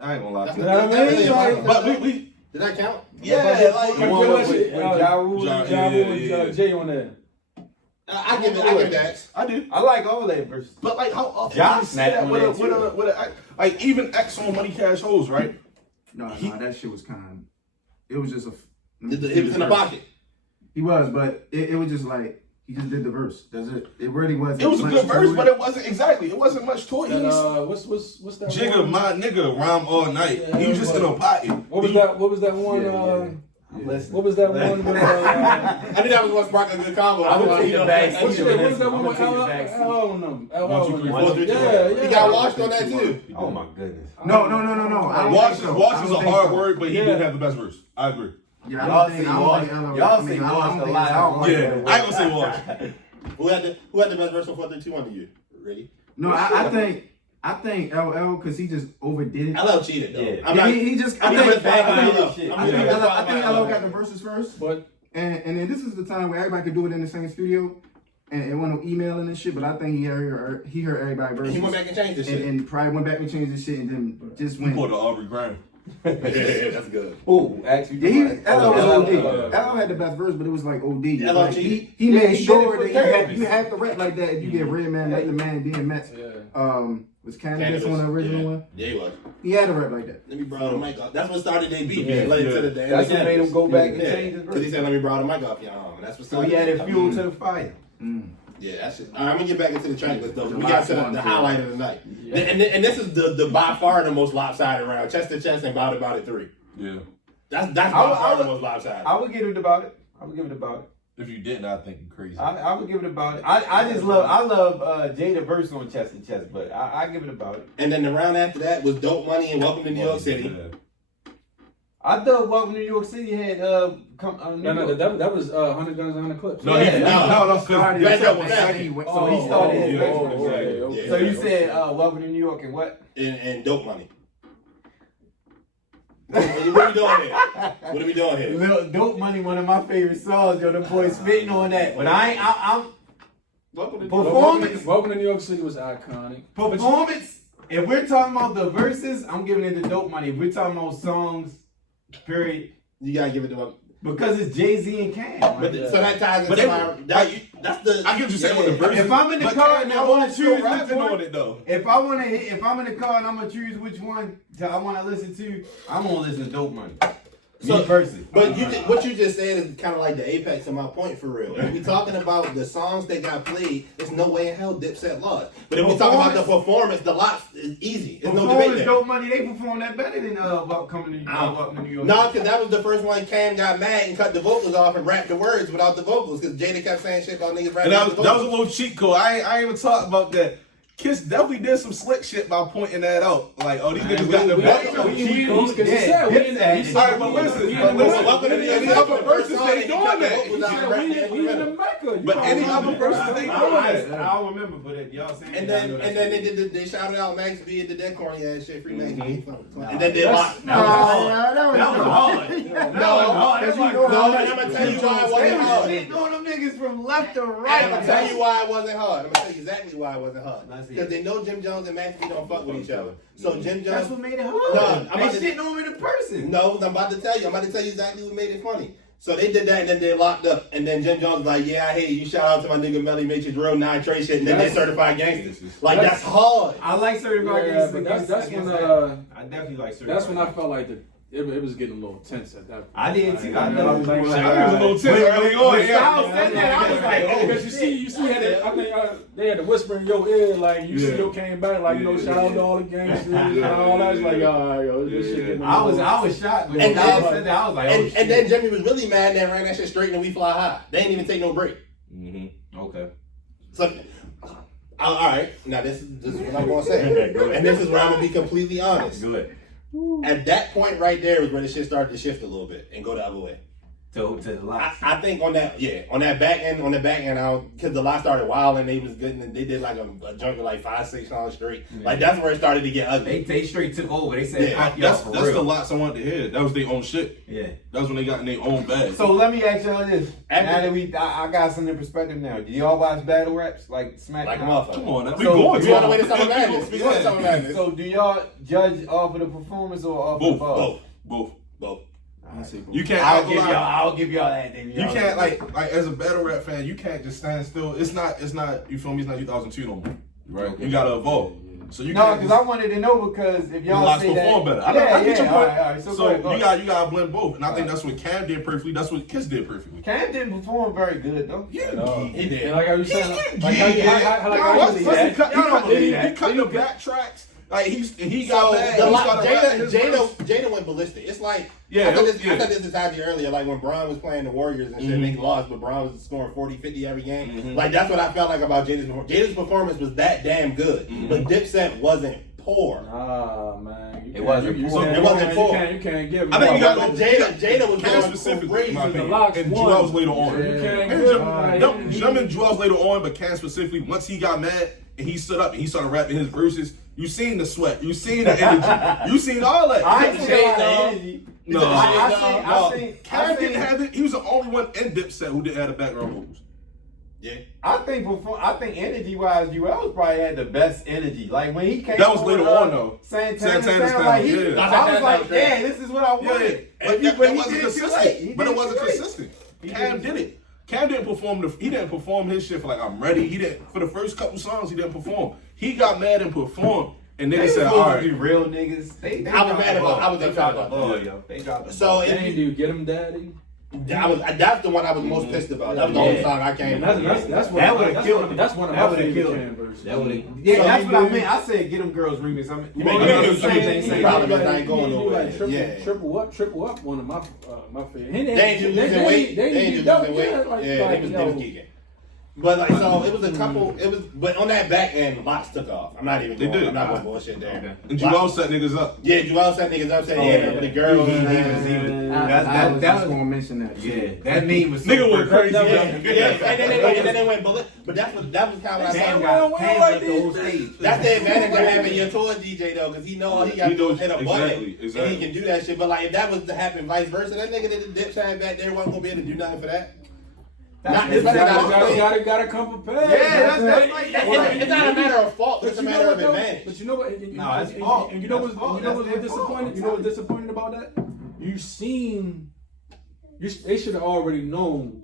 I ain't gonna lie to You know what I mean? But we Did that count? Yeah, like With Ja Rule and Jay on there. I give it that. I do. I like all that verses. But like, how often Ja do you see that snapped with on a like even X on Money Cash Hoes, right? No, that shit was kind of. It was just a. He was in the pocket. He was, but it was just like he just did the verse. That's it. It really wasn't. It was a much good to verse, it. but it wasn't exactly. It wasn't much to it. What's that? Jigga, one? my nigga, rhyme all night. Yeah, He was just in a pocket. What was that one? Yeah. What was that one? With, I knew that was what sparked a good combo. I would take the bag. what was that one with LL on them? 1, 2, 3, 4. Yeah. He got washed on that too. Oh my goodness. No. I don't Wash think so. is I a don't think hard so. word, but he did have the best verse. I agree. Yeah, Y'all say wash. Y'all say wash a lot. I don't like Yeah, that I ain't word. gonna say wash. Who had the best verse on 4, 3, 2, 1 to you? Ready? No, I think LL because he just overdid it. LL cheated though. Yeah. I'm not. He just. I'm I not think a fan of LL. shit. I'm I not think a fan of LL got the verses first, But and then this is the time where everybody could do it in the same studio, and it wasn't no emailing and shit. But I think he heard everybody verses. He went back and changed this shit. and probably went back and changed the shit, and then just He went. pulled the Aubrey Graham. Yeah, that's good. Ooh, actually, Yeah, LL was OD. LL LL had the best verse, but it was like OD. LL Like, cheated. he made he sure did it that for you have to rap like that if you get Red Man, Let the Man, DMX. Was Cannabis on the original one? Yeah, he was. He had to rap like that. Let me borrow the mic off. That's what started their beef. Yeah, Later yeah. to the day. That's what made him go back and Yeah, change his because he verse. said, "Let me borrow the mic off your arm," and that's what So started. he added fuel to the fire. Yeah, that's it. All right, I'm gonna get back into the track list though. We The got to last the one, highlight of the night, and this is the by far the most lopsided round. Chest to chest and bout it 3. Yeah. That's by far the most lopsided. I would give it about it. I would give it about it. If you didn't, I think you're crazy. I would give it about it. I love Jada verse on Chest to Chest, but I give it about it. And then the round after that was Dope Money and Welcome to New York City. Yeah. I thought Welcome to New York City had no, that was 100 Guns, 100 Clips. No, Yeah. no, Started Back it up so with bad, that. he went- So he started his verse. okay. So you said Welcome to New York and what? And Dope Money. What are we doing here? What are we doing here? Little Dope Money, one of my favorite songs. Yo, the boy spitting on that. But I'm performance. Welcome to New York City was iconic. Performance. If we're talking about the verses, I'm giving it to Dope Money. If we're talking about songs, period, You gotta give it to him. because it's Jay-Z and Cam. But so that ties into But that's the. I get what you're saying with the verses. If I'm in the but car and I Kanye want was to still choose which rapping one, on it though. if I'm in the car and I'm gonna choose which one I want to listen to, I'm gonna listen to Dope Money. Me personally. But what you just said is kind of like the apex of my point for real. If we talking about the songs that got played, there's no way in hell Dipset lost. But if we talking about the performance, the lots is easy. There's no debate Performance, there. Dope Money, they perform that better than Welcome to New York. No, because that was the first one. Cam got mad and cut the vocals off and rapped the words without the vocals because Jada kept saying shit about niggas rapping. And without the that was a vocals. little cheat code. I ain't even talk about that. Kiss definitely did some slick shit by pointing that out. Like, oh, these niggas got the back. Welcome to New Alright, but listen, any other verses they doing that. We in the Mecca. But any other verses they doing that. I don't remember, but y'all saying. And then they shouted out Max B and did that corny ass shit, free Max B. And then they lost. That was hard. No, I'm gonna tell you why it wasn't hard. Shitting on them niggas from left to right. I'm gonna tell you why it wasn't hard. I'm gonna tell you exactly why it wasn't hard. Because they know Jim Jones and Max B don't fuck with each other. So Jim Jones. That's what made it hard. No, I'm They about shitting on me in person. No, I'm about to tell you. I'm about to tell you exactly what made it funny. So they did that and then they locked up. And then Jim Jones was like, yeah, I hate you. Shout out to my nigga Melly Matrix, real 9 Trey shit. And then they certified gangsters. Like, that's hard. I like certified Yeah, gangsters. but that's when I definitely like certified. that's when I felt like it was getting a little tense at that point. I did too. I I know. was like, I was a little tense early on. When Styles said that, I was like, oh, because you see, I think they had to whisper in your ear, like you see, yo came back, like shout out to all the gangsters and all that. It's like, yo, this shit getting. I was shocked when And Styles then- said that. I was like, oh shit. And then Jimmy was really mad and ran that shit straight and We Fly High. They didn't even take no break. Okay. So, all right. Now this is what I'm gonna say, Go ahead. and this is where I'm gonna be completely honest. Good. At that point right there was where the shit started to shift a little bit and go the other way. To the lot. I think on that back end, because the lot started wild and they was good and they did like a joint with like 5-6 songs straight. Yeah. Like that's where it started to get ugly. They straight took over. They said, Yeah, fuck y'all That's for the real. lots I wanted to hear. That was their own shit. Yeah. That was when they got in their own bag. So let me ask y'all this. After- Now that I got some in perspective now. Do y'all watch battle raps like SmackDown? Like a motherfucker. Come on, we So, going We on the way to to Summer Madness. We going to Summer Madness. So do y'all judge off of the performance or off of the both. ball? Both. Both. You can't. I'll give y'all that. Then you can't like as a battle rap fan, you can't just stand still. It's not. You feel me? It's not 2002 no more, right? Okay. You gotta evolve. So you because I wanted to know because if y'all say perform that, better. I get your point. All right. So you gotta blend both, and I think that's what Cam did perfectly. That's what Kiss did perfectly. Cam didn't perform very good though. He did. Like I was saying, he cut the backtracks. Like he got mad. Jada went ballistic. It's like I thought this is Taji earlier. Like when Braun was playing the Warriors and shit, they lost, but Braun was scoring 40, 50 every game. Like that's what I felt like about Jada's performance. Jada's performance was that damn good, but Dipset wasn't poor. Man, it wasn't poor. You can't give. I think you got Jada was going specifically, and Joel's later on. And Joel's later on, but Cam specifically, once he got mad and he stood up and he started rapping his verses. You seen the sweat, you seen the energy, you seen all that. I ain't seen the energy. No. Cam didn't have it. He was the only one in Dipset who didn't have the background vocals. Yeah, I think energy wise, Joel's probably had the best energy. Like when he came, that was later on though. Santana's sound, like I was like, yeah, this is what I wanted. But it wasn't consistent. But it wasn't consistent. Cam did it. Cam didn't perform. He didn't perform his shit for like I'm ready. He didn't for the first couple songs. He didn't perform. He got mad and performed, and niggas said, "All right, real niggas." They I was mad about. I was upset about that. Yo, they dropped. So if you get him, daddy. That's the one I was most pissed about. That was the only song I came. That's one of my favorite Cam verses. That's what I meant. I said get them girls remix. I mean, you probably ain't going nowhere. Triple up. One of my favorite. They ain't losing weight. They was geeking. But like so, it was a couple. It was, but on that back end, Lots took off. I'm not even. I'm not gonna bullshit there. Okay. And Joel set niggas up. Yeah, Joel set niggas up. Saying the girl. I was just gonna mention that. Yeah, that meme was nigga went crazy. And then they went bullet. But that was kind of what I said. That's the advantage of having your tour DJ though, because he knows he got to hit a button and he can do that shit. But like if that was to happen vice versa, that nigga did the dip side back there wasn't gonna be able to do nothing for that. Gotta come prepared. Yeah, that's like it's not a matter of fault, but it's a matter of advantage. But you know what? No, it's fault. And you know what's disappointing? You know what's disappointing about that? They should have already known.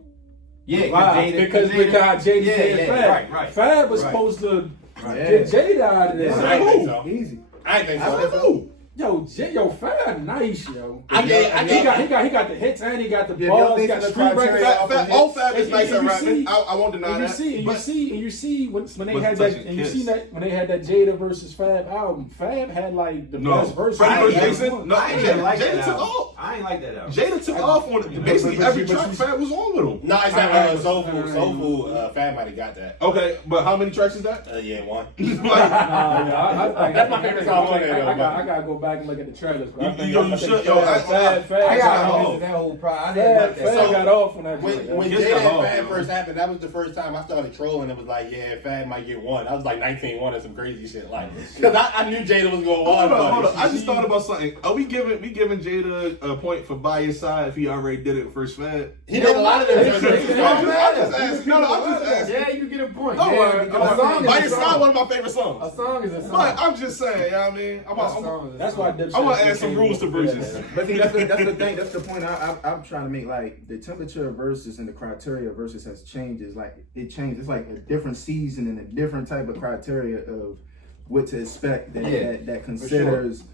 Yeah, because Jada said Fab. Right. Fab was supposed to get Jada out of this. I think so. Easy. I think so. Yo, Fab, nice, yo. He got the hits and he got the balls. He got the street records. All Fab is nice at rapping. I won't deny that. You see when they had that, when they had that Jada versus Fab album, Fab had like the best verse. I ain't like that album. I ain't like that album. Jada took off on it. Basically every track Fab was on with him. No, it's not Soul Food. Fab might have got that. Okay, but how many tracks is that? Yeah, one. That's my favorite song on there. I gotta go back and look at the trailers. You should. Fab that whole project. Fab got off on that. When Jada and Fab first happened, that was the first time I started trolling. It was like, yeah, Fab might get one. I was like 19-1 or some crazy shit. Like, because I knew Jada was going to win. Hold on. I just thought about something. Are we giving Jada a point for by his side if he already did it first Fab? He did a lot of them. I'm just asking. Yeah, you get a point. By Your Side, one of my favorite songs. A song is a song. But I'm just saying, you know what I mean? That's why I want to add some rules to verses. But see, that's the thing. That's the point I'm trying to make. Like the temperature of verses and the criteria of verses has changed. It's like it changed. It's like a different season and a different type of criteria of what to expect that considers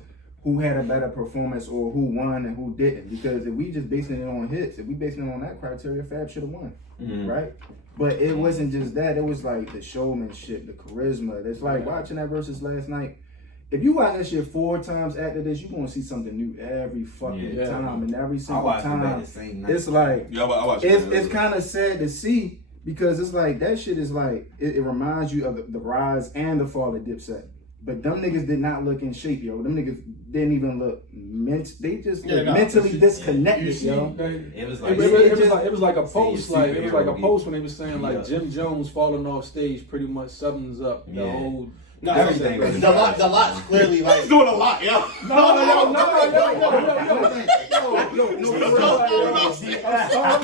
who had a better performance or who won and who didn't. Because if we just basing it on hits, if we basing it on that criteria, Fab should have won, right? But it wasn't just that. It was like the showmanship, the charisma. It's like watching that versus last night. If you watch that shit 4 times after this, you're gonna see something new every fucking time, and every single time. It's like it's kind of sad to see because it's like that shit is like it reminds you of the rise and the fall of Dipset. But them niggas did not look in shape, yo. Them niggas didn't even look they just mentally disconnected, yo. It was like a post, like it was like a post when they was saying like Jim Jones falling off stage pretty much sums up the whole. No, everything. The lot's clearly like he's doing a lot, yo. No. I'm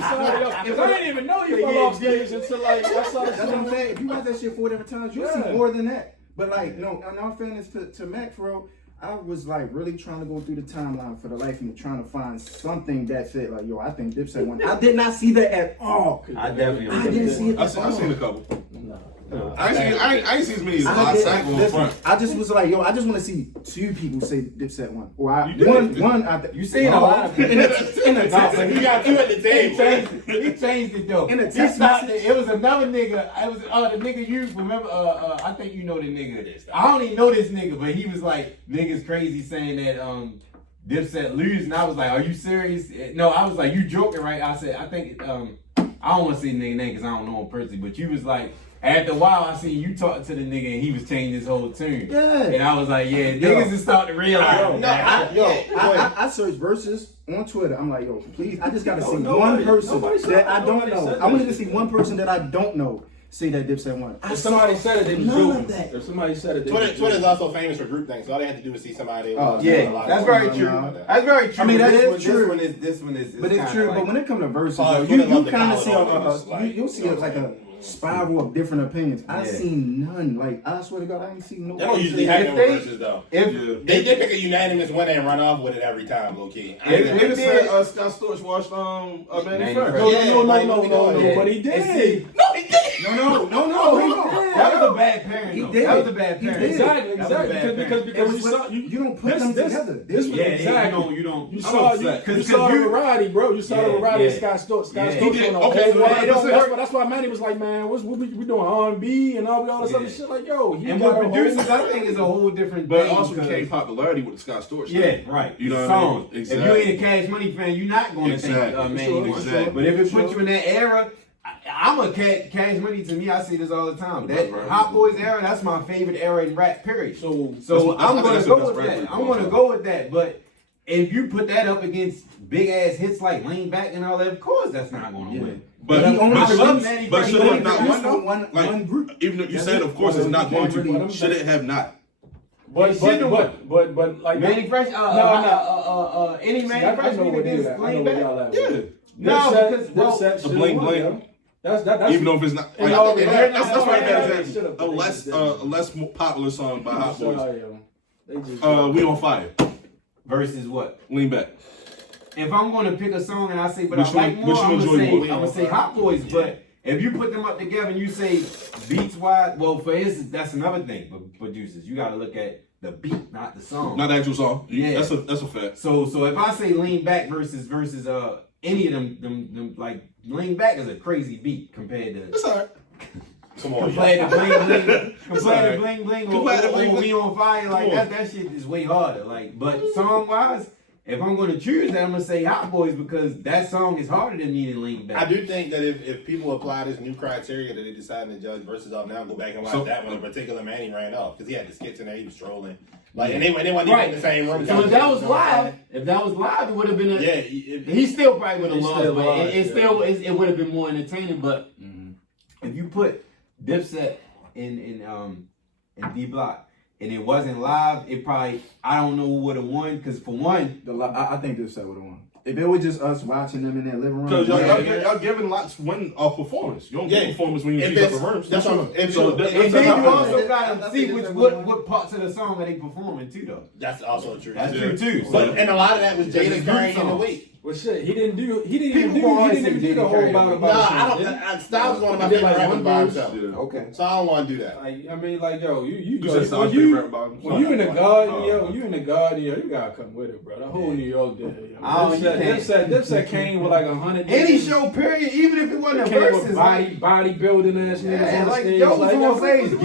sorry, yo. Because I didn't even know you fell off stage until like I saw the. That's what I'm saying. If you watch that shit 4 different times, you'll see more than that. But like, no, in all fairness to Mack, bro, I was like really trying to go through the timeline for the life of me, trying to find something that fit. Like, yo, I think Dipset won. I did not see that at all. I definitely. I didn't see it. I've seen a couple. No. I ain't seen as many as I sang on front. I just was like, yo, I just want to see two people say Dipset won. Or You seen a lot of people. in the top. You got two at the table. He changed it though. In a He text stopped message. it. It was another nigga. It was the nigga you remember. I think you know the nigga. I don't even know this nigga, but he was like, niggas crazy saying that Dipset lose, and I was like, are you serious? No, I was like, you joking, right? I said, I think I don't want to say the nigga name because I don't know him personally, but you was like. After a while, I seen you talk to the nigga and he was changing his whole tune. Yeah. And I was like, yeah, niggas is starting to realize. I searched verses on Twitter. I'm like, yo, please, I just gotta see one person that I don't know. I wanted to see one person that I don't know say that Dipset won. If somebody said it, they was joking. If somebody said it, they was joking. Twitter's also famous for group things, so all they had to do was see somebody. Yeah, that's very true. That's very true. I mean, that is This true. one is. But it's true. Like, but when it comes to verses, Oh, you Twitter love to kind of comment see on it, you'll see like a spiral of different opinions. I Yeah. seen none. Like, I swear to God, I ain't seen no. They don't usually have them verses though. They pick a unanimous winner and run off with it every time, low key. Nigga said Scott Storch watched Manny Fresh. No, but he did. No. that was a bad parent. He though. did. That was a bad parent. Exactly. That was a bad parent. Because you don't put them together. Exactly. You don't. You saw the variety, bro. You saw the variety of Scott Storch. Scott Storch on Okay, so that's why Manny was like, man, we doing R&B and all this other shit. Like, yo, and with producers, I think is a whole different. But it thing also because- became popularity with the Scott Storch. Yeah, right. You know what Song. I mean? If you ain't a Cash Money fan, you're not going to think Manny. Exactly. But if it puts you in that era, I'm a Cash Money. To me, I say this all the time. That Hot Boys era, that's my favorite era in rap. Period. So I'm going to go with that. I'm going to go with that. But if you put that up against big ass hits like Lean Back and all that, of course that's not going to win. But he only but should it not won though? One group. Even though you said, of course, it's not going to. Should it have not? But like Manny Fresh, any Manny Fresh nigga against Lean Back? Yeah. No, because The bling bling. That's Even though if it's not, like, that's right there. A less popular song by Hot Boys. We on Fire. Versus what? Lean Back. If I'm going to pick a song and I say, but Which I like one- more, which I'm one going enjoy more? to say Hot Boys. But if you put them up together and you say beats wise, well, for instance, that's another thing for producers. You got to look at the beat, not the song. Not the actual song. Yeah. That's a fact. So if I say Lean Back versus any of them like Lean Back is a crazy beat compared to. It's alright. Come on, Compared to Bling Bling, compared to Bling Bling, or We on Fire, like that shit is way harder. Like, but song wise, if I'm going to choose that, I'm going to say Hot Boys because that song is harder than me to Lean Back. I do think that if people apply this new criteria that they decided to judge versus off now, go back and watch that one in particular, Manny ran off because he had the skits in there, he was trolling. Like, and they wasn't even in the same room. So if that was live, it would have been a. Yeah, he still probably would have lost, but it would have been more entertaining. But if you put Dipset in D Block and it wasn't live, it probably I don't know who would have won because for one, I think Dipset would have won. If it was just us watching them in their living room. Because y'all giving lots win a performance. You don't get performance when you keep up the verse. That's what. And then you also gotta see what parts of the song are they performing too, though. That's also true. That's true too. But and a lot of that was Jada carrying the weight. Well, shit, he didn't do the whole battle. No, I don't. Styles is one of my favorite rappers by himself. Okay. So I don't want to do that. Like, I mean, like, yo, when you in the garden, yo, you gotta come with it, bro. The whole New York did. Dipset came with like 100. Any show, period, even if it wasn't a versus, bodybuilding ass niggas on like stage. yo was on stage, on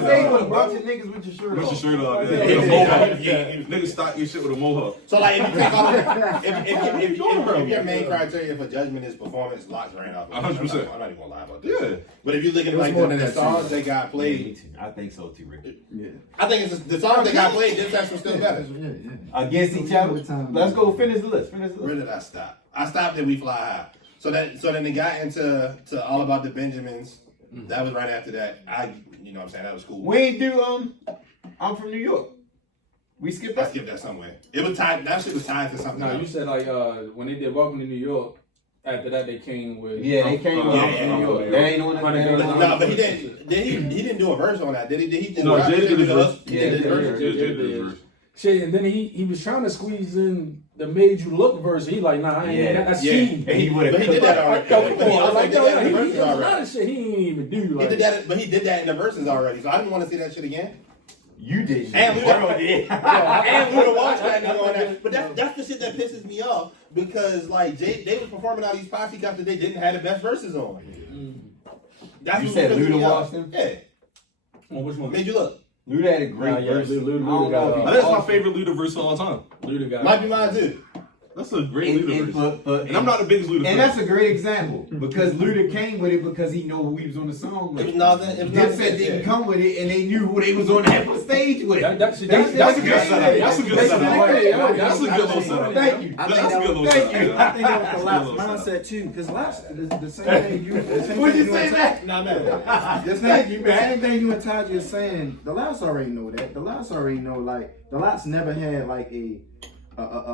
stage with a Yeah. bunch of niggas with your shirt With on. your shirt off, Yeah. yeah. Mohawk. Niggas start your shit with a mohawk. So like, if you take all if your main criteria for judgment is performance, Locks ran off. 100%. I'm not even gonna lie about this. Yeah. But if you look at like the songs they got played, I think so too, Rick. Yeah. I think it's the songs they got played. Dipset was still better. Against each other. Let's go finish the list. Where did I stop? I stopped at We Fly High. So then they got into All About the Benjamins. That was right after that. You know what I'm saying? That was cool. We ain't do I'm from New York. We skipped I that. skipped that somewhere. It was tied. That shit was tied to something. No, you else. said like when they did Welcome to New York. After that, they came with They came with New York. They ain't on that. No, but he didn't do a verse on that. Did he? Did he? No, Jay Jay did the verse. Yeah, Jay did the verse. Shit, and then he was trying to squeeze in the Made You Look verse. He like, nah, I ain't that's cheating. And he would have. But he did that already. He did a lot of shit he ain't even do. Like, he did that, but he did that in the verses already. So I didn't want to see that shit again. You did. And Luda did. and Luda watched that nigga on that. But that's the shit that pisses me off because like they was performing all these posse cups that they didn't have the best verses on. That's You what said pissed me Luda off. watched him? Yeah. well, which one? Made You Look. Luda had a great verse. Luda got That's my favorite Luda verse of all time. Luda got Might be mine too. That's a great Luda verse. And I'm not the biggest Luda fan. And that's a great example because Luda came with it because he know who he was on the song with. It was nothing. Dipset didn't come with it and they knew who they was on the stage with it. That's a good setup. That's a good setup. That's a good little setup. Thank you. That's a good little Thank setup. you. I think that was the last mindset too, because the same thing you. Would you say that? Nah, man. The same thing you and Taji is saying. The Lots already know that. The Lots already know like the Lots never had like a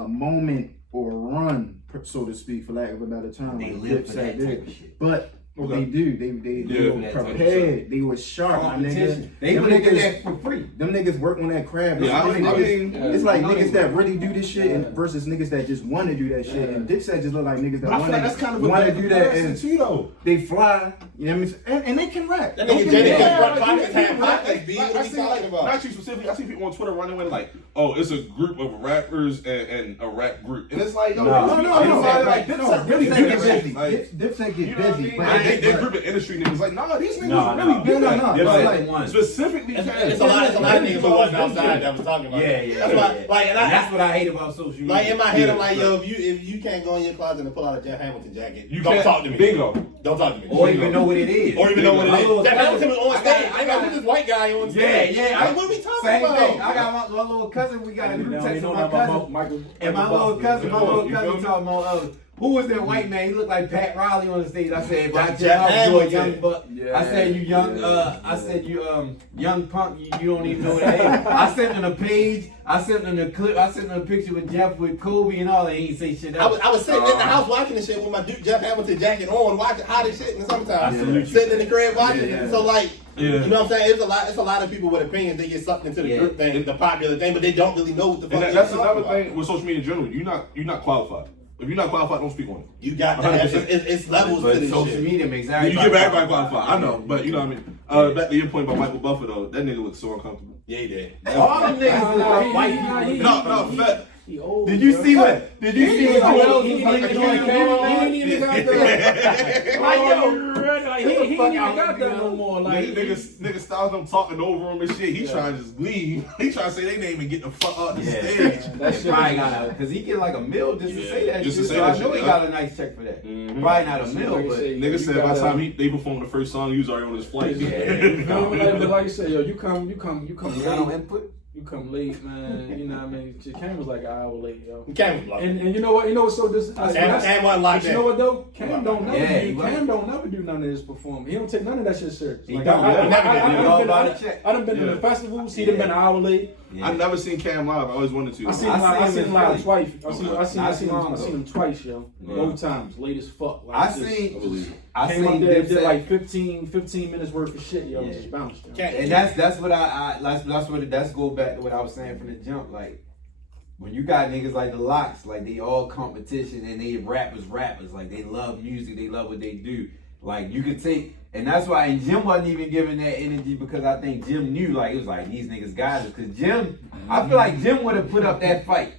moment or run, so to speak, for lack of a better term. They like live for Dipset that did. type of shit. But they do. They were Yeah. prepared. They were sharp, my nigga. Competition. They Them would have did niggas- that for free. Them niggas work on that crab. Yeah, I mean, It's like niggas that really do this shit and versus niggas that just want to do that shit. And Dipset just look like niggas that I feel like that's kind of a want to bad do that comparison and too, though. they fly. You know what I mean? And they can rap. That Don't nigga get Jada me can wrong. front pockets, have pockets, B. What I are you see, talking about? not you specifically. I see people on Twitter running with like, oh, it's a group of rappers and a rap group, and it's like, No, like Dipset really get do that shit. busy. Like, Dipset you get know what I busy. mean? But Like, they group of industry niggas like, nah, these niggas No, really do that. no. Dipset like- won. Specifically, It's a lot of niggas who wasn't outside that was talking about Yeah, it. yeah. That's why, like, and that's what I hate about social media. like in my head, I'm like, Yeah. yo, if you can't go in your closet and pull out a Jeff Hamilton jacket, you don't can't talk to me. Bingo. Don't talk to me. Or even know what it is. Or even know what it My is. little Jeff cousin- Hamilton was on I stage. got- I got this white guy on stage. Yeah. Like, what are we talking Same about? thing. I got my little cousin. We got a group text with my cousin. And my little cousin talking about who was that white man? He looked like Pat Riley on the stage. I said, Like "But Jeff you a Hamilton. young buck." I said, "You young." I said, "You young punk. You don't even know what that is." I sent him a page. I sent him a clip. I sent him a picture with Jeff with Kobe and all that. He ain't say shit else. I was sitting in the house watching this shit with my Duke Jeff Hamilton jacket on, watching hot as shit in the summertime. Sitting in the crib watching it. So like, you know what I'm saying? It's a lot of people with opinions. They get sucked into the group thing, the popular thing, but they don't really know what the fuck. And that's another thing with social media in general. You're not qualified. If you're not qualified, don't speak on it. You got to have it's levels But to this social shit. media makes You everybody. give everybody qualified. I know, but you know what I mean. Back to your point about Michael Buffer though, that nigga looks so uncomfortable. Yeah, he did. All them niggas look like white people. No, fat. Did you see what? Did you see what Joel was like? He ain't even got that. Like, yo, Like, he ain't even got that no more. Like, Niggas styles them talking over him and shit. He trying to just leave. He trying to say their name and get the fuck out the stage. that He shit probably is- got a, cause he get like a meal just to say that Just to shit. say So that I know shit, he got a nice check for that. Mhm. Probably not a meal, Like I but say, Nigga you said by the gotta- time they performed the first song, he was already on his flight. You know, like you say, yo, you come you got no late. input. You come late, man. You know what I mean? Cam was like an hour late, yo. Cam was And you know what? You know what's so Cam wasn't locked you in. know what though? Cam don't never Yeah, do. he Cam don't never do none of his performing. He don't take none of that shit serious. He Like, don't. I He done all been- about I a check. done been to the festivals. He done been an hour late. I never seen Cam live. I always wanted to. I seen him live twice. I seen him twice, yo. Both times, late as fuck. Like, I just seen. I came up seen there, did Dipset. like 15 minutes worth of shit, yo. Yeah. Just bounced. Yo. And that's what that's go back to what I was saying from the jump. Like when you got niggas like the Locks, like they all competition and they rappers, like they love music, they love what they do. Like you could take, and that's why and Jim wasn't even giving that energy because I think Jim knew like it was like these niggas got it. Because Jim, I feel like Jim would have put up that fight.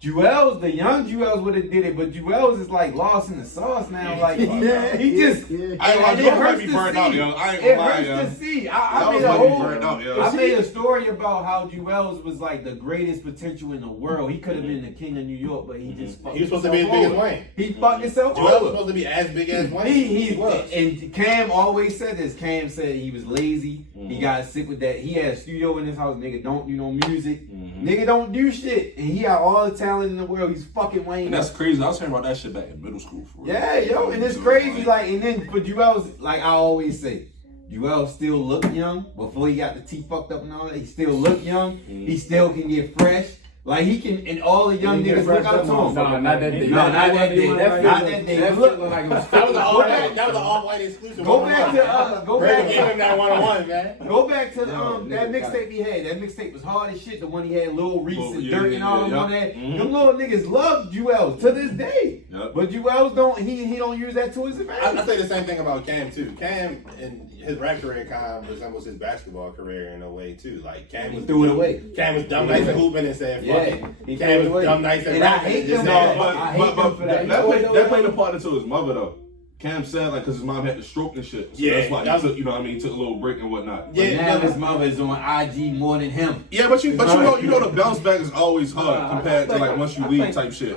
Jewels, the young Jewels would have did it, but Jewels is like lost in the sauce now. Like he just, I ain't and gonna it might hurts be to burned see. out, yo. I ain't It gonna lie, hurts yo. to see. I That made was a might be whole. burned out, yo. I made a story about how Jewels was like the greatest potential in the world. He could have been the king of New York, but he just fucked He was supposed to be as himself big as over. Wayne. He fucked himself Joel was over. supposed to be as big as Wayne. He was. and Cam always said this. Cam said he was lazy. He got sick with that. He had a studio in his house. Nigga don't do no music. Nigga don't do shit. And he had all the talent in the world. He's fucking Wayne. And that's crazy. I was hearing about that shit back in middle school. For real. Yeah, yo, and it's crazy. Like, and then for Jewels, like I always say, Jewel still look young before he got the teeth fucked up and all that. He still look young. He still can get fresh. Like he can, and all the young niggas look up to him. No, not that day. No, not that day. Not that day. But look, That was an all-white exclusive. go back to Brady gave him that 1-on-1, man. Go back to that mixtape he had. That mixtape was hard as shit. The one he had Lil Reese and Dirt and all them on that. Them little niggas love Jewels to this day. But Jewels don't. He don't use that to his advantage. I say the same thing about Cam too. Cam and his rap career kind of resembles his basketball career in a way too. Like Cam was threw it away. Cam was dumb nice at hooping and said, "Fuck it." He Cam was dumb nice at and I rapping. hate Just them. said, I hate them for that. That played a part into his mother though. Cam said like because his mom had the stroke and shit. So Yeah, that's why he took, you know what I mean, he took a little break and whatnot. But now his mother is on IG more than him. Yeah, but you know the bounce back is always hard compared to like once you leave type shit.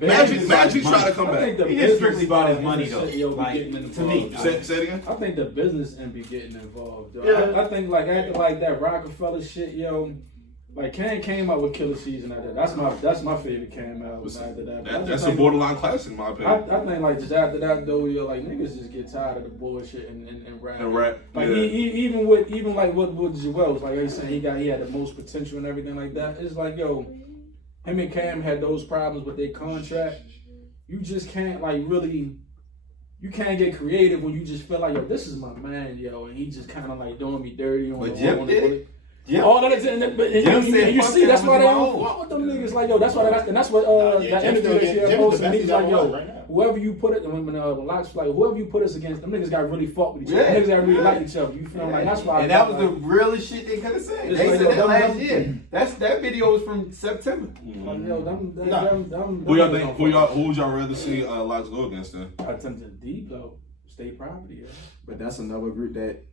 Magic try to come back. He just strictly about his money though. Like, to me. Say it again? I think the business end be getting involved, yo. Yeah. I think like acting like that Rockefeller shit, yo. Like Cam came out with Killer Season after that. That's my favorite Cam album after that. That's a borderline classic in my opinion. I think like just after that though, yo, like niggas just get tired of the bullshit and rap. And rap. Like Yeah. even like what Joel was like he's saying he had the most potential and everything like that. It's like yo, him and Cam had those problems with their contract. You just can't like really. You can't get creative when you just feel like yo, this is my man, yo, and he just kind of like doing me dirty on But the Jim did it. Yeah. All that is, and you see, that's why they don't fuck with them niggas. Like, yo, that's why that interview that she had posted. And he's like, yo, whoever you put it, when Locks like, whoever you put us against, them niggas got really fuck with each other. Niggas got really like each other. You feel like that's why. And that was the realest shit they could have said. They like, said that last year. That video was from September. Who y'all think? Who would y'all rather see Locks go against then? I attempted deep though, state property. Yeah. But that's another group that.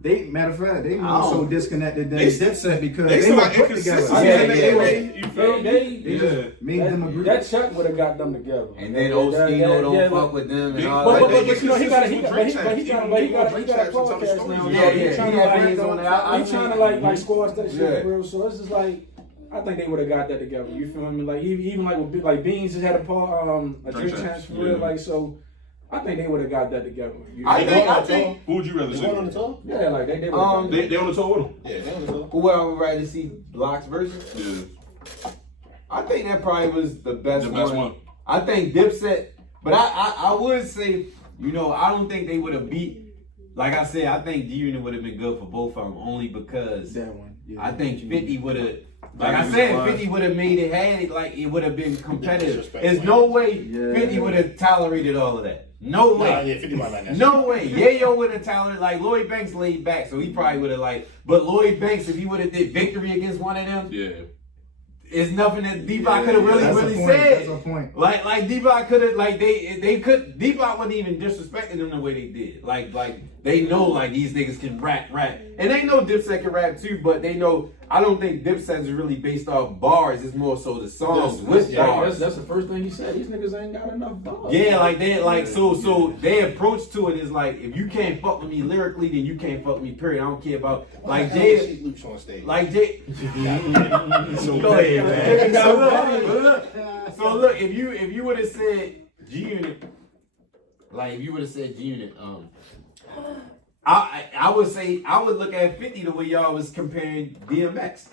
Matter of fact, they more so disconnected than Dipset because they were like put together. They just made them agree. That Chuck would have got them together. And then Oskino don't fuck with them and all that. But you know he got a podcast now. Yeah. He trying to like squash that shit for real. So it's just like. I think they would have got that together. You feel me? Like even like with like Beans just had a drink chance for real. Like so. I think they would have got that together. I think. Who would you rather see? on the tour? Yeah, like they they on the tour with him. Yeah, they on the tour. Who would I would rather see Locks versus? Yeah. I think that probably was the best one. I think Dipset, but I would say, you know, I don't think they would have beat. Like I said, I think D-Unit would have been good for both of them only because That one. Yeah. I think 50 would have. Like I said, 50 would have made it, had it, like it would have been competitive. There's no way 50 would have tolerated all of that. No way. Nah, yeah, 50 might like that. No way. Yayo would have tolerated, like Lloyd Banks laid back, so he probably would have like, but Lloyd Banks, if he would have did Victory against one of them, it's nothing that Deepak could have really said. That's a point. Like Deepak could have, like they could, Deepak wasn't even disrespecting them the way they did. Like they know like these niggas can rap. And they know Dipset can rap too, but they know, I don't think Dipset is really based off bars. It's more so the songs with bars. That's the first thing he said. These niggas ain't got enough bars. Yeah, like they like so their approach to it is like, if you can't fuck with me lyrically, then you can't fuck with me. Period. I don't care about like Jay. Like Jay. Go ahead, man. So look, if you would have said G-Unit, like if you would have said G-Unit, I would say I would look at 50 the way y'all was comparing DMX.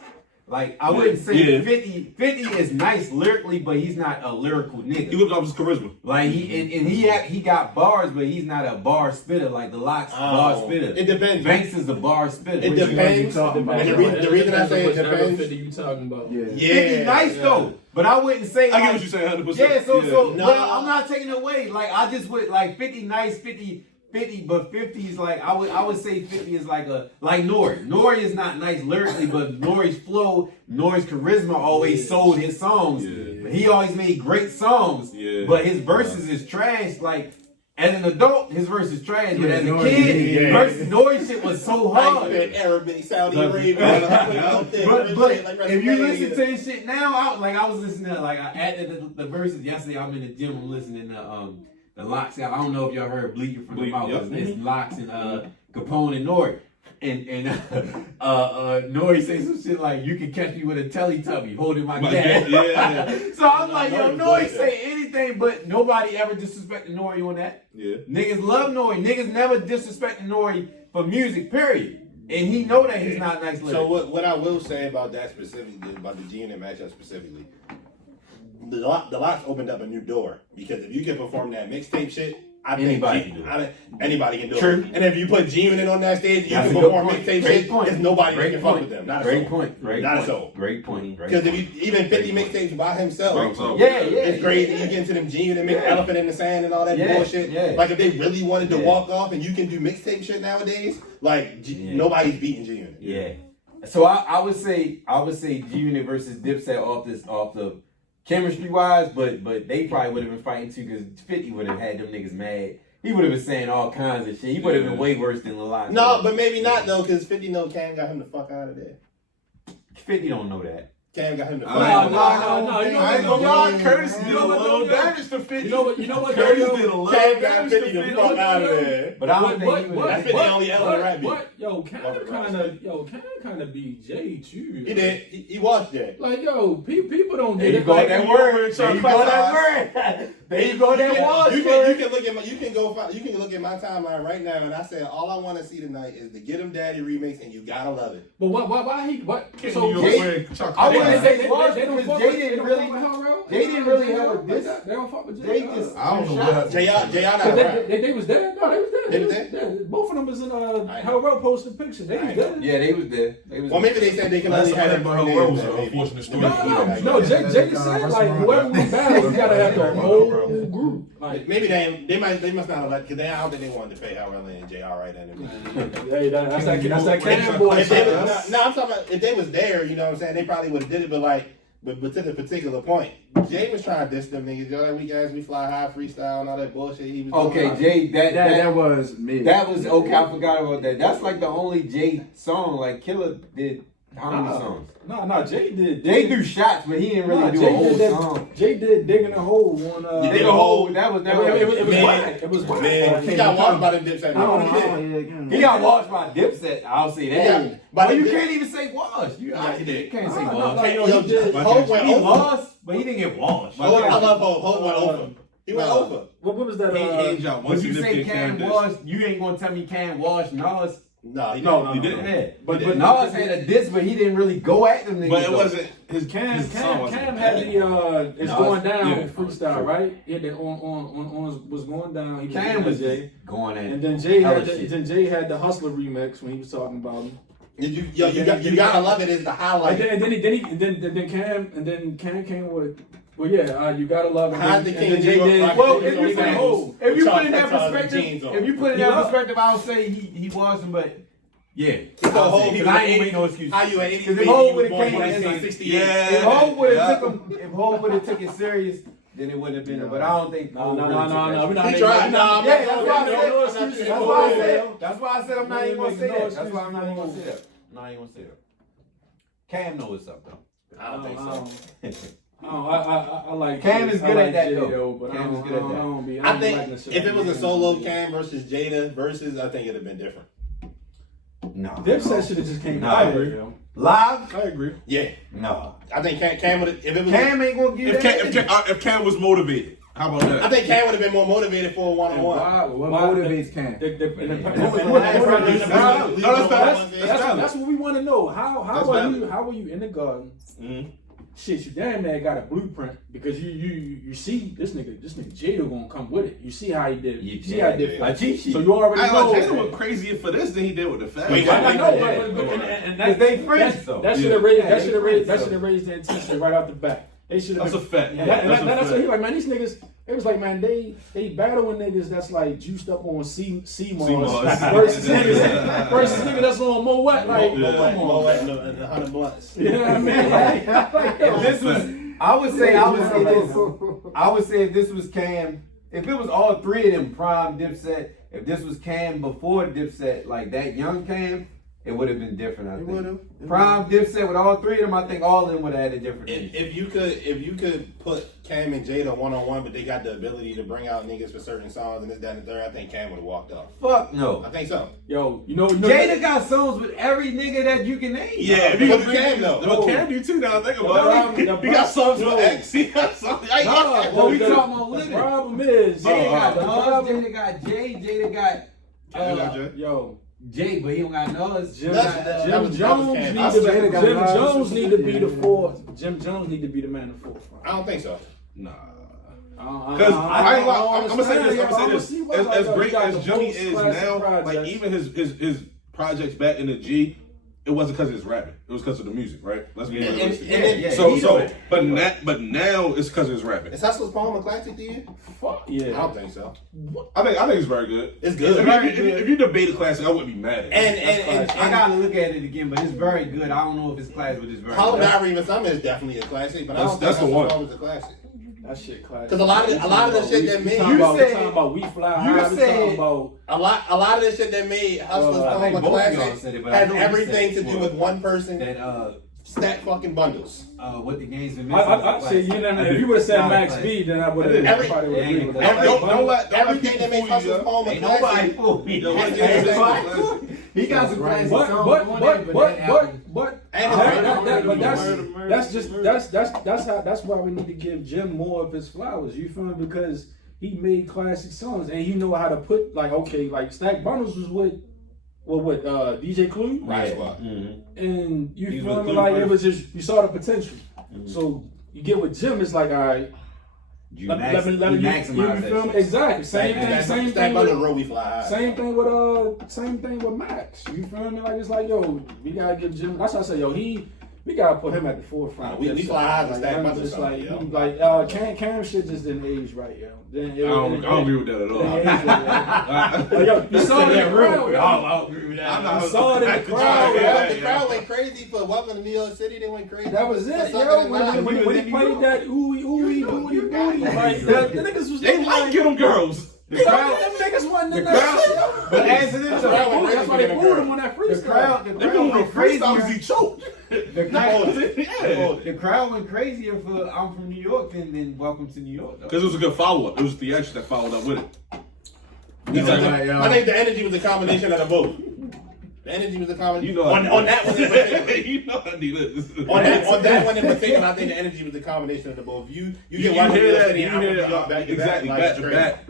Like I wouldn't say 50 is nice lyrically, but he's not a lyrical nigga. He looks off his charisma. Like he got bars, but he's not a bar spitter like the Locks bar spitter. It depends. Banks is a bar spitter. It depends. The reason I say it depends. 50 you talking about? Yeah. 50 nice though, but I wouldn't say. I get what you're saying, 100%. Yeah, so No. but I'm not taking it away. Like I just would like 50 nice, 50, but 50 is like I would say 50 is like Nori. Nori is not nice lyrically, but Nori's flow, Nori's charisma always sold his songs. Yeah. He always made great songs. Yeah. But his verses is trash. Like as an adult, his verse is trash. But as a kid, Nori shit was so hard. Arabic, Saudi Arabia. But if you listen to his shit now, I was listening to I added the verses yesterday. I'm in the gym. I'm listening to the Locks. I don't know if y'all heard Bleeding from the Mouth. It's Locks and Capone and Nori. And Nori say some shit like, you can catch me with a Teletubby holding my gat. Yeah. So I'm like, yo, Nori say anything, but nobody ever disrespected Nori on that. Yeah. Niggas love Nori. Niggas never disrespected Nori for music, period. And he know that he's not nice looking. So what I will say about that specifically, about the G-Unit matchup specifically, the Locks opened up a new door because if you can perform that mixtape shit, anybody can do it. True. And if you put G-Unit on that stage, you can perform mixtape shit. There's nobody that can fuck with them. Not a soul. Not a soul. Great point. Because if you even 50 mixtapes by himself, it's crazy. You get into them G-Unit, make elephant in the sand and all that bullshit. Yeah. Like if they really wanted to walk off and you can do mixtape shit nowadays, like nobody's beating G-Unit. Yeah. So I would say G-Unit versus Dipset off the chemistry wise, but they probably would have been fighting too because 50 would have had them niggas mad. He would have been saying all kinds of shit. He would have been way worse than Lil. No, but maybe not though, because 50 know Cam got him the fuck out of there. 50 don't know that. Cam got him the fuck No. I ain't gonna lie, Curtis did a little damage to 50. You know what? Curtis did a little Cam got damage 50 to the 50. fuck out of there. But I don't think he would That have. 50 only Ellen Rat beat. Yo, Cam kind of beat Jay too. He did. He watched that. Like, yo, people don't There get you it. go Like, that word. There you go that word. There you go that word. You can look at you can look at my timeline right now, and I said all I want to see tonight is the Get 'Em Daddy remix, and you gotta love it. But why he what? So Jay, I wouldn't say they watch don't because fuck Jay with didn't really have a diss. They don't fuck with Jay Jay. just I don't know what JR not rap. They was there. No, they was there. They was there? Both of them was in Hell Row posted pictures. They was there. Yeah, they was there. Well, maybe they said they can only have That's three what names. was an maybe. unfortunate story. No, Jay just said like whoever we battle, we gotta have the whole group. Like Maybe they must not have let because I don't think they wanted to pay Howard and JR right then. hey, that's that Cam boy. If they was, no, I'm talking about if they was there, you know what I'm saying, they probably would have did it, but to the particular point, Jay was trying to diss them niggas. Yo, that weak ass, we fly high freestyle and all that bullshit. He was Okay, doing. Jay, That was me. that was okay. I forgot about that. That's like the only Jay song. Like Killer did how many songs? No, Jay did. Jay do shots, but he didn't really do a whole song. Jay did digging a hole on. Dig a hole. That was It was whack. It was whack. Man, he got watched by the Dipset. He got washed by Dipset. I'll say that. Yeah, But you can't even say washed. You can't say washed. He lost, but he didn't get washed. I love Hope went over. He went over. What was that? When you say Cam washed, you ain't gonna tell me Cam washed Nas. No, he didn't. Yeah. But Nas had a diss, but he didn't really go at them niggas. But it wasn't his Cam song wasn't had the it's going down yeah. freestyle, right? Yeah, the on was going down. He Cam was Jay, going at. and then Jay had the Hustler remix when he was talking about him. You gotta love it. Is the highlight. And then Cam came with. Well, yeah, you gotta love it. Hide the King. And then Jay did. Well, Jay if you did- say, if you put in that Charles perspective, I'll say he was him, but yeah. So I'll say, Hov, 'cause I ain't make no excuse. How you at 80? Because if Hov would have came in in, 1968. if Hov would have took him, if Hov would have took it serious, then it wouldn't have been. But I don't think. No. We're not He tried. Yeah, that's why I said. No excuses. That's why I said. That's why I said I'm not even gonna say that. That's why I'm not even gonna say that. I'm not even gonna say that. Cam knows what's up though. I don't think so. I like Cam is good at that Jay, though. but Cam is good at that. I think if it was a solo Cam versus Jada versus, I think it'd have been different. No. Dipset should have just came No, out. I agree. Live? I agree. Yeah, No. I think Cam would have. If it was, Cam ain't gonna give that. if Cam was motivated, how about that? I think Cam would have been more motivated for a one-on-one. What motivates Cam? That's what we want to know. How are you in the garden? Mm-hmm. Shit, you damn man got a blueprint because you see this nigga Jada gonna come with it. You see how he did. You see how he did. So you already know. Jada went crazier for this than he did with the fat. I know, but Because they friends though. that should have raised the intensity right off the bat. They should have. That's a fact. That's what he like, man. These niggas, it was like, man, they battling niggas that's like juiced up on sea moss versus niggas that's on Mo Wet. Like, come on, and 100 blunts. you know what I mean? Like, If this was, I would say this. I would say if this was Cam, if it was all three of them, Prime, Dipset, if this was Cam before Dipset, like that young Cam, it would have been different. I think. Prime, Dipset with all three of them, I think all of them would have had a different. If you could put Cam and Jada one-on-one, but they got the ability to bring out niggas for certain songs and this, that, and the third, I think Cam would have walked off. Fuck no. I think so. yo, you know Jada got songs with every nigga that you can name. Yeah, if But Cam though. Well, Cam do too now. Think about it. He got songs with X. He got songs. What we talking about the living? problem is Jada got the Nas, problem. Jada got Jay, Jada got. Yo, Jay, but he don't got nose. Jim Jones Jones need to be the fourth. Jim Jones need to be the man of fourth. I don't think so. Nah. Because I'm gonna say this. As great as Jimmy is now, like even his projects back in the G, it wasn't because of his rapping. It was because of the music, right? Let's be realistic. But now it's because of his rapping. Is Hustler's Poem a classic to you? Fuck yeah. I don't think so. I think it's very good. It's good. If you debate a classic, I wouldn't be mad at it. And I gotta look at it again, but it's very good. I don't know if it's classic, but it's very Hollow good. Diary and Summer is definitely a classic, but I don't That's think the one. Hustler's Poem is a classic. That shit classic. Because a lot of the shit that made we talking about We Fly High. We talking about a lot of the shit that made Hustler's Poem a classic has everything to do with one person that stack fucking bundles. What the game's been missing. I say if you would have said Max B, then I would have. Everybody would agree with that. Everything that makes Hustler's Poem a classic. He got some classic songs. That's why we need to give Jim more of his flowers. You feel me? Because he made classic songs and he know how to put like Stack Bundles was with DJ Clue, Right. and you feel me? Like it was just you saw the potential. So you get with Jim, it's like all right. You maximize that shit. Exactly. Same thing with Max. You feel me? Like it's like we gotta give Jim. That's why I say we gotta put him at the forefront. We fly high and Stack Bundles. Cam shit just didn't age right, yo. I don't agree with that at all. You saw it in the crowd. I agree with that. You saw it in the crowd. The crowd went crazy for Welcome to New York City. They went crazy. That was it, yo. When he played that ooey booty, like the niggas was They like them girls. The crowd, them niggas wasn't in that shit. But answer this, that's why they booed him on that freestyle. The crowd went crazier. He choked. The crowd went crazier for I'm from New York than Welcome to New York. Because it was a good follow up. It was the theatrics that followed up with it. I think the energy was a combination of the both. The energy was a combination. On that one in particular. You know I need this. On that one in particular, I think the energy was a combulation of the both. You get one hear that? You hear that? Exactly, back to back.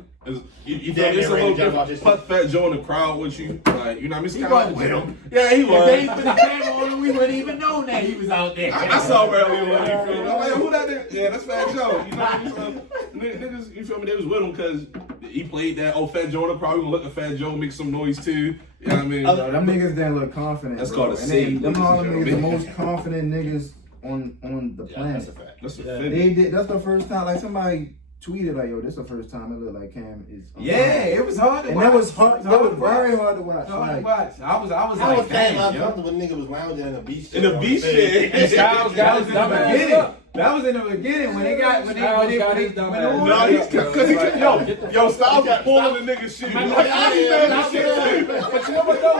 You feel it's a little different. Put Fat Joe in the crowd with you, like you know what I mean. He wasn't with him. Yeah, he was. If they put the camera on him, we wouldn't even known that he was out there. I saw him earlier when you feel me. I'm like, who that is? Yeah, that's Fat Joe. You know what I mean? So, niggas, you feel me? They was with him because he played that. Fat Joe in the crowd. We gonna look at Fat Joe, make some noise too. You know what I mean? Them niggas didn't look confident. That's bro. called a seed. Them all them niggas, the most confident niggas on the planet. That's a fact. That's a They did. That's the first time. Like somebody tweeted like, "Yo, this is the first time it looked like Cam is." It was hard to watch. And that was hard. That was very hard to watch. Hard to watch. I was I was damn, uncomfortable when nigga was lounging in a beach chair. In the beach chair. That was in the beginning. That was in the beginning when they got when No, he's because he could yo Styles was pulling the nigga shit. But you know what though?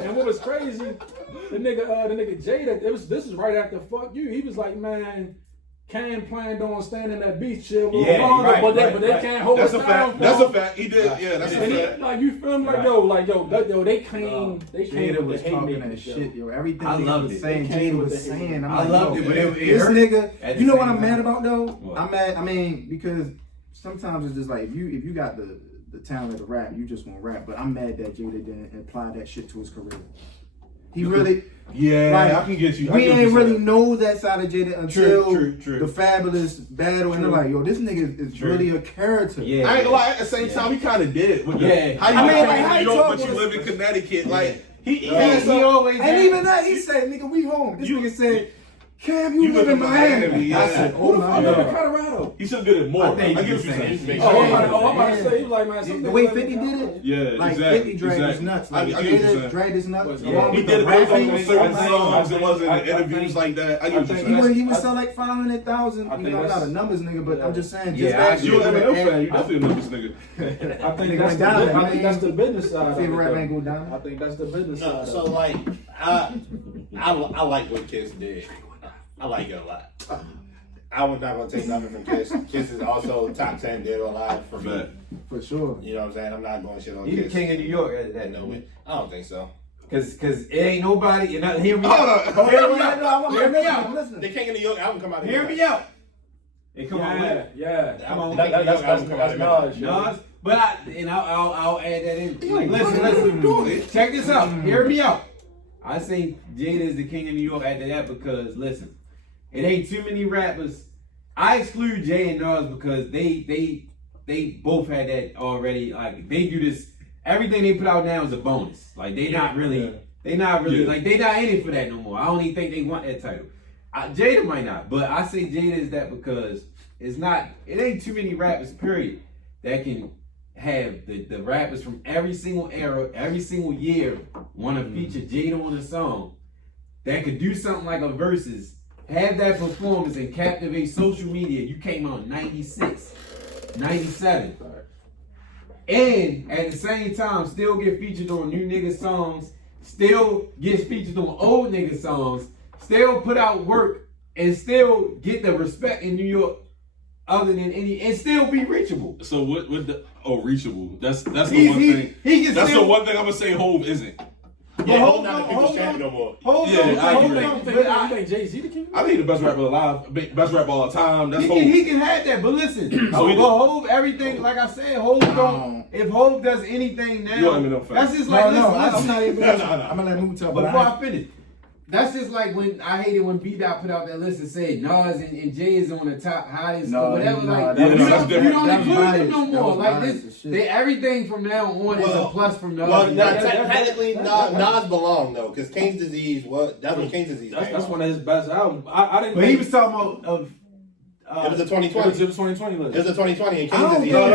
And what was crazy, the nigga Jay this is right after Fuck You. He was like, man, Cam planned on staying in that beach chair a little longer, but they can't hold us down. That's a fact. He did. Yeah, that's a fact. Like you feel me? Like yo, they came Jada with was the talking haymaker that shit. shit, yo. Everything I Jada loved was it. saying, Jada was saying. I loved it, but this nigga, you know what I'm mad about though? What? I'm mad. I mean, because sometimes it's just like if you got the talent to rap, you just want to rap. But I'm mad that Jada didn't apply that shit to his career. He really. Yeah, like, I can get you. We ain't really know that side of Jada until True. the Fabulous battle, and they're like, yo, this nigga is really a character. Yeah. I ain't gonna lie. At the same time, he kind of did. With Yeah. How you like, how in you New York, talk but you with live in Connecticut? Like he always And even that, he said, nigga, we home. This nigga said, Cam, you live in Miami. Yeah. I said, Who the fuck live in God. Colorado? He should have did it more. I think I he get was what you're saying. saying. I'm about to say, he was like, man, The way 50 did it, Yeah, like exactly. 50 dragged his nuts. Like I get what you're Jada saying. dragged his nuts. Yeah. along He with did the it rapping. on certain I songs. It wasn't I in interviews like that. I get what you're think saying. He would sell like 500,000. I think I'm not that's- a numbers nigga, but I'm just saying. Yeah, Just I- actually You an Eminem fan? You I definitely know this nigga. I think Nigga went down there, I think that's the business side. of it, favorite rap though. ain't go down. I think that's the business No, side. so of it. like I like what Kiss did. I like it a lot. I was not gonna take nothing from Kiss. Kiss is also top 10 dead or alive for me. For sure. You know what I'm saying? I'm not going shit on He the Kiss. king of New York at that No no way. I don't think so. Cause it ain't nobody. You're not hear me Hold out. on. Hear me out. Hear me out. out. Listen. The King of New York album come out. Hear me out. Hey, come on, Yeah, man. yeah. Come on, That's Nas. Nas, But I'll add that in. Like, listen. Check this out. Hear me out. I say Jada is the king of New York after that because listen, it ain't too many rappers. I exclude Jay and Nas because they both had that already. Like they do this. Everything they put out now is a bonus. Like they not really like they not in it for that no more. I don't even think they want that title. Jada might not, but I say Jada is that because it ain't too many rappers, period, that can have the rappers from every single era, every single year want to feature Jada on a song that could do something like a versus, have that performance and captivate social media. You came out in 96, 97. And at the same time, still get featured on new nigga songs, still gets featured on old nigga songs, still put out work, and still get the respect in New York other than any, and still be reachable. So what reachable? That's the one thing. That's the one thing I'm gonna say Hov isn't. Yeah, Hov not the people's champion no more. I think Jay-Z the king? I think the best rapper alive, best rapper all the time. That's Hov. He can have that, but listen, Hov, everything, like I said, Hov don't. If Hov does anything now, that's just like I'm not even. I'm gonna let Mook tell. Before I finish, that's just like when I hated when B-Dot put out that list and said Nas and Jay is on the top hottest or whatever. You don't include them no more. Like this, everything from now on is a plus from Nas. Well, technically, Nas belonged though, because King's Disease. That's when King's Disease. That's one of his best albums. I didn't. But he was talking about it was a 2020. It was a 2020 list. It was a 2020 and King's Disease. He talking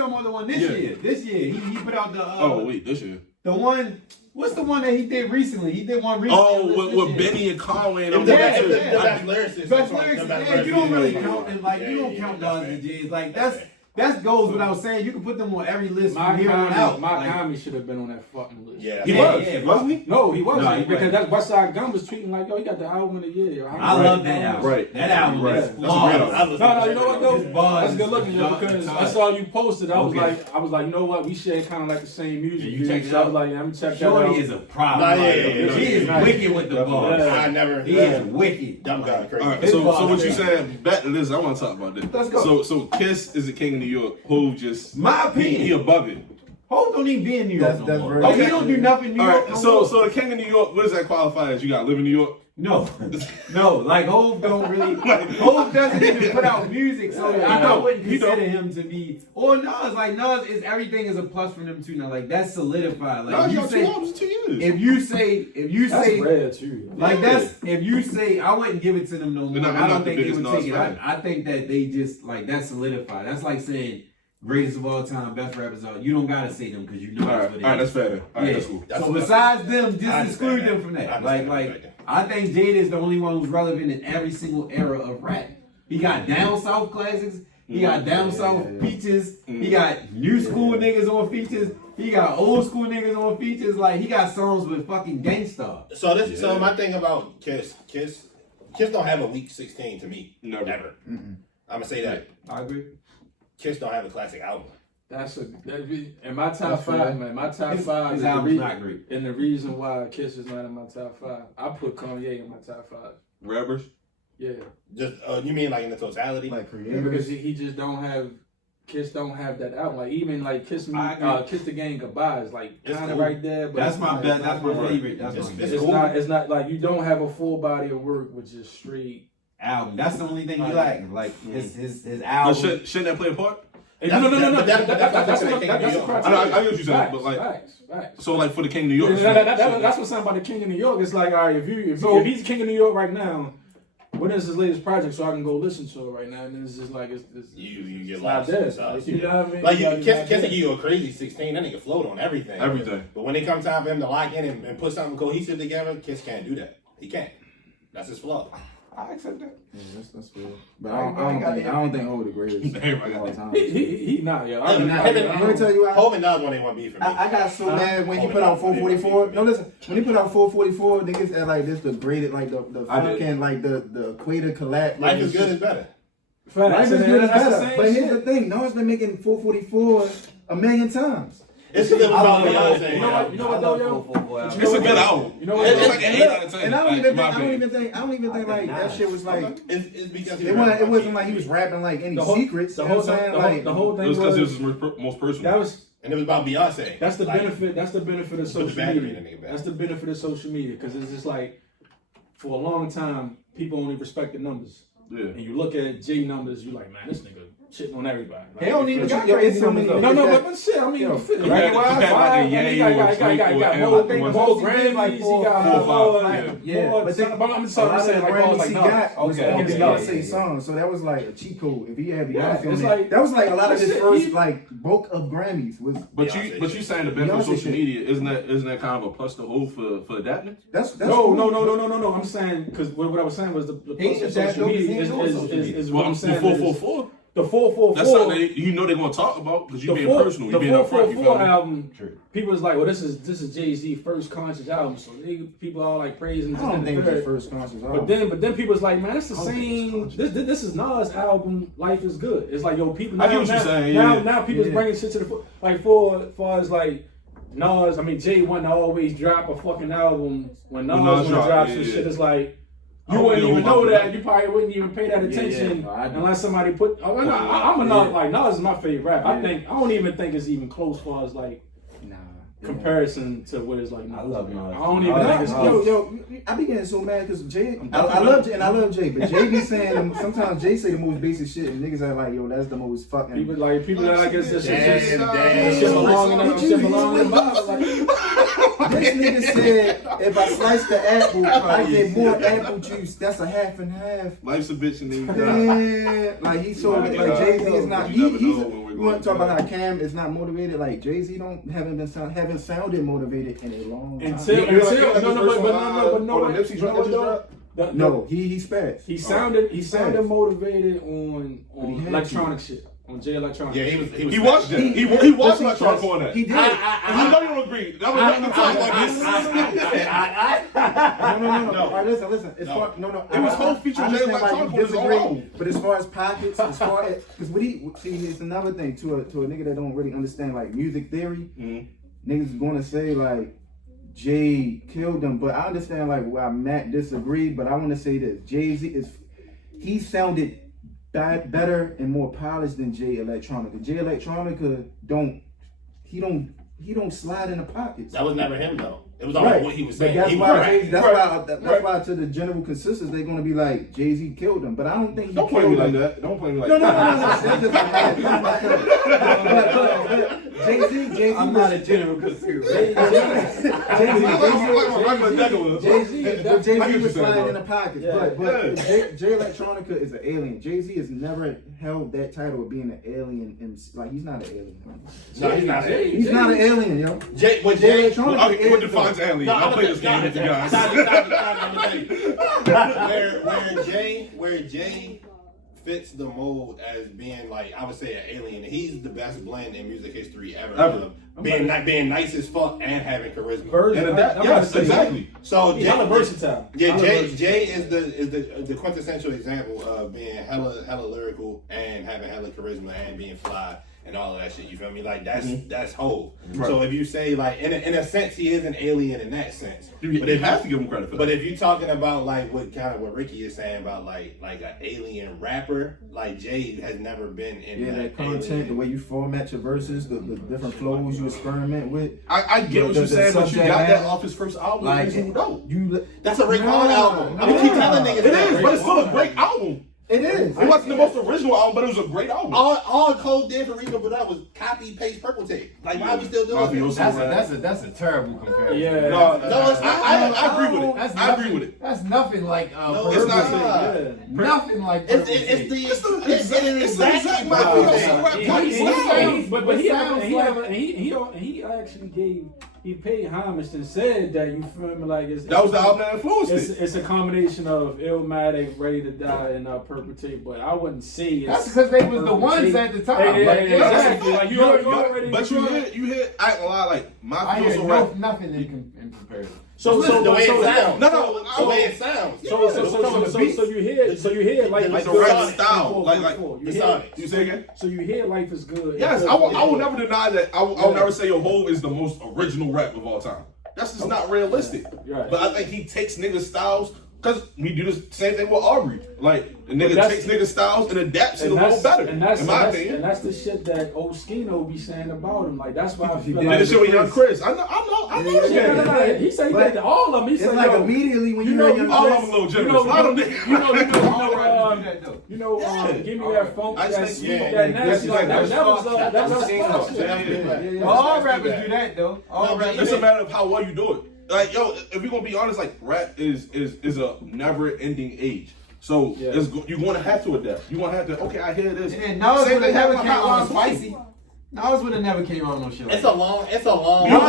about the one this year. This year he put out the. This year. The one. What's the one that he did recently? He did one recently. Oh, with Benny and Conway and the best lyricist. Best lyricist. Yeah, you don't really count them. Like you don't count Nas and J's. Like that goes without saying. You can put them on every list from here on out. My Comedy should have been on that fucking list. Yeah, he was. Wasn't he? No, he wasn't. Because that's Westside Gun was tweeting like, yo, he got the album of the year. I love that album. Right. That album is flawless. No, you know what though? That's good looking because I saw you posted. I was like, you know what? We share kind of like the same music. You check it out. I was like, I'm check that out. Shorty is a problem. He is wicked with the bars. I never. He is wicked. Dumb guy, crazy. All right, so what you saying? Back to this. I want to talk about this. Let's go. So Kiss is the king of New York. Hov just my opinion. He above it. Hov don't even be in New York no more. Okay. He don't do nothing in New York. All right, so the king of New York. What does that qualify as? You got to live in New York? No. Like Hov don't really. Hov doesn't even put out music, so I wouldn't consider him to be. Or Nas, like Nas is everything is a plus for them too now. Like that's solidified. Like you say, 2 albums in 2 years. If you say, rare too. Like if you say, I wouldn't give it to them no more. I don't think they would take it. I think that they just like that's solidified. That's like saying greatest of all time, best rappers out. You don't gotta say them because you know that's what it is. All right, that's fair. All right, that's cool. So besides them, just exclude them from that. Like I think Jada is the only one who's relevant in every single era of rap. He got down south classics. He got down south features. He got new school niggas on features. He got old school niggas on features. Like he got songs with fucking Gangstar. So my thing about Kiss don't have a weak 16 to me. Never. Ever. I'm gonna say that. I agree. Kiss don't have a classic album. In my top 5, man. My top 5 his album's not great. And the reason why Kiss is not in my top 5, I put Kanye in my top 5. Rappers? Yeah. Just you mean like in the totality? Like creators? Because he just don't have. Kiss don't have that album. Like even like Kiss the Game Goodbye is like kind of right there. But that's my best. That's my favorite. It's not like you don't have a full body of work with just straight album. That's the only thing you like. Like his album. But shouldn't that play a part? No. That's a criteria. I get what you're saying, but like, facts. So like for the King of New York, that's what's something about the King of New York. It's like, all right, if he's King of New York right now, when is his latest project so I can go listen to it right now? And then it's just like it's you get lost. You know what I mean? Like Kiss give you a crazy 16, that nigga float on everything. But when it comes time for him to lock in and put something cohesive together, Kiss can't do that. He can't. That's his flaw. I accept that. Yeah, that's fair. But I don't think Hov the greatest of all time. He not, yo. Let me tell you why. Hov and Nas 1A1B for me. I got so mad when he put out 444. No, listen. When he put out 444, niggas act like this the graded, like the fucking, like the equator collapse. Life is Good is better. Life is Good is better. But here's the thing. Nas been making 444 a million times. It's because it was about Beyonce. You know what though, yo? It's a good album. You know what? It's like an 8 out of 10. And I don't even think like that shit was like. It's because It wasn't like he was rapping like any secrets. The whole thing It was because it was his most personal. And it was about Beyonce. That's the benefit. That's the benefit of social media. back. That's the benefit of social media because it's just like for a long time people only respect the numbers. Yeah. And you look at J numbers, you like, man, this nigga shitting on everybody. Like, They don't even got crazy numbers. No, but shit, I mean, you fit it. Right? He got more Grammys. He got more. Yeah, but I'm just saying, like, Grammys like, he got was against yeah. Beyonce songs, so that was like a cheat code. If he had Beyonce on it's it, like- that was like a lot of his shit, first he- like bulk of Grammys was. But Beyonce you saying the benefit of Beyonce social shit. media isn't that kind of a plus to hold for adapting? That's No. cool. I'm saying because what I was saying was the He plus should of social adapt media those things on social media. is Well, what I'm the saying. 444. The 444. That's something they're going to talk about because you're being personal. You're being upfront. You feel 444 me? album. True. People is like, well, this is Jay-Z's first conscious album, so people are like praising. I don't think it was his first conscious album. But then people was like, man, it's the same. This is Nas' album. Life is good. It's like, yo, people. I get what you're saying. Now people's bringing shit to the like for far as like Nas. I mean, Jay wouldn't always drop a fucking album when Nas drops and shit. It's like. You wouldn't even know that. You probably wouldn't even pay that attention unless somebody put. I'm a Nas. Like Nas is my favorite rapper. I don't even think it's even close far as like comparison to what it's like. I love Nas. I don't even think it's close. Yo, I be getting so mad because Jay, I love Jay, but Jay be saying sometimes Jay say the most basic shit and niggas are like, yo, that's the most fucking. People that I guess that shit Damn. belong in the Bible. This nigga said, if I slice the apple, I get more apple juice. That's a half and half. Life's a bitch and then Yeah, like he's so like Jay Z is not. You never He's. know when we're We want to going talk to about how Cam is not motivated. Like Jay Z haven't sounded motivated in a long time. No, he spazzed. He sounded motivated on electronic shit. On J Electronic. Yeah, He watched that. He watched Electronic on that. He did. I know you don't agree. That was not the time like this. No. All right, listen. It was whole feature Jay Electronic on his own album. But as far as pockets, because it's another thing to a nigga that don't really understand like music theory. Niggas gonna say like Jay killed him, but I understand like why Matt disagreed. But I want to say this: Jay-Z he sounded better and more polished than Jay Electronica. Jay Electronica don't slide in the pockets. That was never him though. It was all what he was saying. That's why to the general consensus they're gonna be like Jay-Z killed him, but I don't think he Don't killed play me him. like that. Don't play me like No. that. But Jay-Z I'm not a general consumer. Jay-Z was flying in the pockets, but Jay Electronica is an alien. Jay-Z has never held that title of being an alien, and like he's not an alien. No, he's not. He's not an alien, yo. Jay Electronica. What defines alien? I'll play this game with you guys. Where Jay fits the mold as being like I would say an alien. He's the best blend in music history ever. Being nice as fuck and having charisma. Yes, exactly. So He's hella versatile. Yeah, Jay is the quintessential example of being hella lyrical and having hella charisma and being fly and all of that shit. You feel me? Like that's Hov. Right. So if you say like in a sense he is an alien in that sense. But you have to give him credit for that. But if you're talking about like what Rickie is saying about like an alien rapper, like Jay has never been in that content, the way you format your verses, the different flows you experiment with. I get what you're saying, but you got that off his first album. Like that's a Rick Hard album. I keep telling niggas it is, but it's still a great album. It is. It wasn't the most original album, but it was a great album. All Cole did for Rico but that was copy paste purple tape. Like why are we still doing that? That's a terrible comparison. Yeah. No, it's not. I agree with it. I agree with it. That's nothing like No, it's not. nothing like It's the exact But he actually he paid homage and said that, you feel me, like That was the album that influenced it. It's a combination of Illmatic, Ready to Die, and Perpetrate, but I wouldn't say that's because they was the ones at the time. Exactly. Like you already. But you hear, I ain't gonna lie, like my I feel hear so right. nothing in comparison. So the way it sounds. No, The way it sounds. So you hear life like is the good. rap style, like You you say again. So you hear life is good. Yes, I will never deny that. I will never say your Hov is the most original rap of all time. That's just not realistic. Right. But I think he takes niggas styles because we do the same thing with Aubrey. Like the nigga takes niggas styles and adapts it a little better. In my opinion. And that's the shit that old Skino be saying about him. Like that's why I feel He like did the shit with Young Chris. I know this Yeah, nigga. he said that to all of them. He It's said, like yo, immediately when you know, hear Young All of Chris, them a little generous. A lot of them niggas. give me that funk, I that think- sweet, yeah, that yeah, nasty. Like that was Yeah, shit. All rappers do that though. All rappers. It's a matter of how well you do it. Like, yo, if we're gonna be honest, like rap is a never-ending age. So you're gonna have to adapt. You're gonna have to. Okay, I hear this. And Nas Same would have thing never happened came with on Hot Ones. spicy. Nas would have never came out no shit like It's that. a long. Nas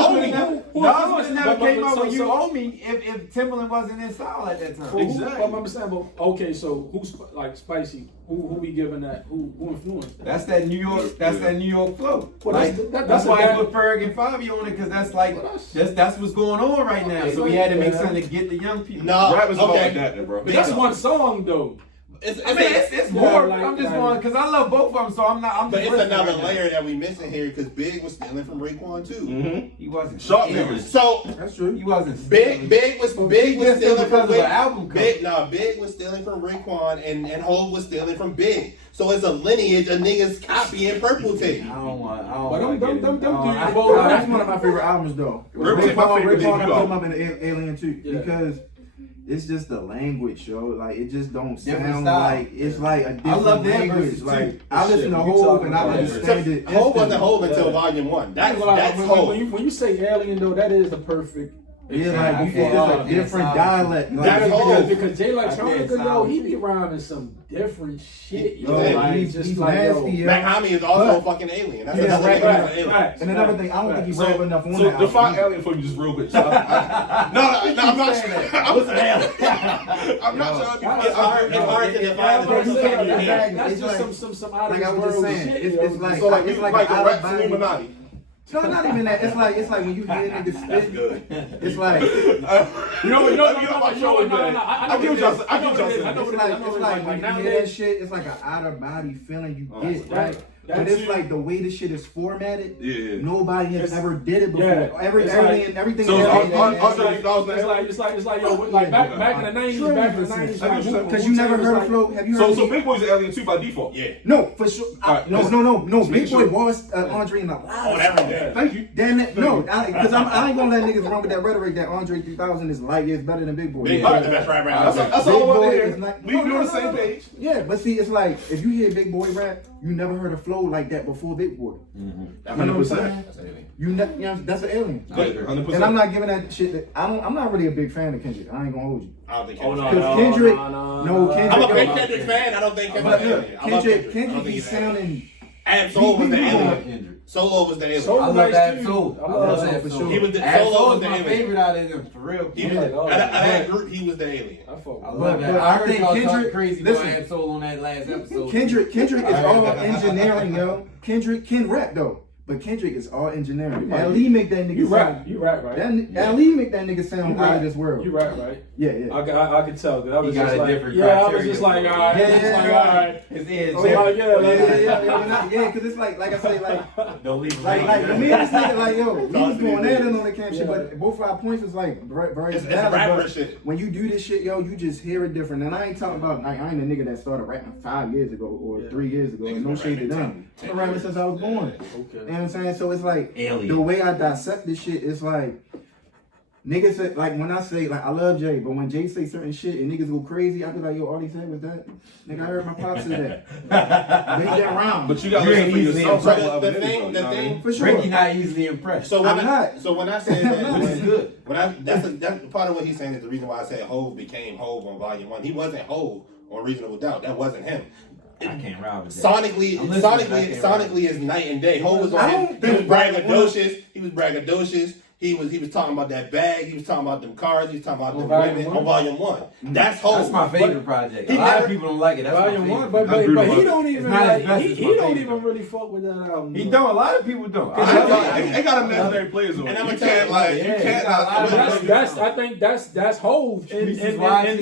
would have never But- came but- out so- when You so- Owe Me if Timbaland wasn't in style at that time. Exactly. I'm saying, but okay, so who's like spicy? Who we giving that? Who influenced that? That's that New York. That's that New York flow. Well, Like, that's that's why that- I put Ferg and Fabi on it because that's like that's what's going on right now. So we had to make something to get the young people. No, Rap is about okay. that, bro. But that's one song though. It's more. I'm just going because I love both of them. So I'm not. I'm But just it's listening another right now. layer that we missing here because Big was stealing from Raekwon too. He wasn't. Sharp He niggas. was- So that's true. He wasn't. Big was just stealing because from of the album cover. Big was stealing from Raekwon and Hov was stealing from Big. So it's a lineage of niggas copying Purple Tape. I don't want. I But don't want. them I- both- That's one of my favorite albums though. Rip Tape, my favorite Raekwon, I debut put him album. up in the Alien too Yeah. because it's just the language, yo. Like it just don't Different sound style. like it's like a I different love that language. verse, Like too. I listen to You Hov talking and I about understand it. Hov wasn't instantly. Hov until Volume 1. That's when, Hov. when you say alien though, that is the perfect. Yeah, like you can't- it's I a can't different solve it. dialect. Like, That's Hov. Because Jay I Electronica, can't yo, solve he it. be rhyming some different shit. Yo, Like, he's just nasty, like, yo. Mack Homie is also a But- fucking alien. That's Yeah, another right, nigga right, that's an alien. Facts, and another thing, I don't think he's So, rap enough on so that define album. alien for you just real quick. So I'm not. I'm not trying to be It's hard to define the person That's in your head. It's just like- some out of like I this was just world saying, shit. it's yo. like- So like it's you like like an a rap out-of-body- Illuminati. No, not even that. It's like when you hear niggas spit. Good. It's like You know what y'all saying. I get what y'all saying. I know what it is. it's like when you hear that shit, it's like an out of body feeling you get, right? But it's like the way the shit is formatted. Yeah. Nobody has ever did it before. Yeah. Everything. So It's like yo, like back in the 90s, back in the 90s, Because you never heard of Flow. Have you heard? So Big Boy's an alien too by default. Yeah. No, for sure. Alright, No. just Big make Boy sure. was Andre in the Yeah. Thank you. Damn it, no, because I ain't gonna let niggas run with that rhetoric that Andre 3000 is light years better than Big Boy. Big Boy is the best rapper out there. That's all I want to Big Boy hear. is not- We be on the same page. Yeah, but see, it's like if you hear Big Boy rap, you never heard a flow like that before Big Boy. You know what I'm 100%. saying? You know, that's an alien. Yeah, 100%. And I'm not giving that shit. I'm not really a big fan of Kendrick. I ain't gonna hold you. I don't think Oh, Kendrick. Because Kendrick, Kendrick. I'm a big Kendrick fan. I don't think Kendrick's But an look, alien. I love Kendrick, I don't think he's he's an alien. sounding. And Soul was the He- alien. Solo was the alien. Soul I love nice that too. too. I love that for too. sure. He was the Solo Solo was is the my alien. favorite out of them for real. He was Yeah, out of that group. He was the alien. I fuck I with love that. But I I heard think y'all talking Kendrick- crazy listen. about Soul on that last episode. Kendrick is all engineering, yo. Kendrick can rap though, but Kendrick is all engineering. Ali make that nigga You rap, sound. you rap, right? Ali make that nigga sound out of this world. You rap, right? Yeah. I can tell. Cause I was He got just a like, different yeah, I was criteria. just like, all right, Yeah. His ears. Oh, yeah, Yeah, because it's like I say, like Don't leave him me hanging. and this nigga, like, yo, we was going at it on the camp shit, but both of our points was like very It's valid, rapper but shit. when you do this shit, yo, you just hear it different. And I ain't talking about, like, I ain't a nigga that started rapping 5 years ago or 3 years ago, and no shade to them. I've been rapping since I was born. Okay. You know what I'm saying? So it's like, Alien. the way I dissect this shit, it's like, niggas say, like, when I say, like, I love Jay, but when Jay say certain shit and niggas go crazy, I be like, yo, all he said was that? Nigga, I heard my pops say that. Make that round. But you got to You listen ain't for easily yourself. impressed. Right? The thing, for sure. Rickie not easily impressed. So when I'm not. So when I say that, This is good. that's part of what he's saying is the reason why I said Hov became Hov on Volume 1. He wasn't Hov on Reasonable Doubt. That wasn't him. I can't ride with that. Sonically, I'm listening, I can't sonically is night and day. Hov was I on don't him. He was think Volume braggadocious. He was braggadocious. he was talking about that bag. He was talking about them cars. He was talking about the Volume women 1? on Volume 1. That's Hov. That's my favorite project. A he lot never- of people don't like it. That's Volume my 1, favorite. but he don't even not like, as best he as my don't favorite, even though. really fuck with that album. He though. don't. A lot of people don't. They got imaginary players on And it. I'ma You tell can't you, like, yeah, you he can't. got a lot of like, That's I think that's Hov in his Where I'm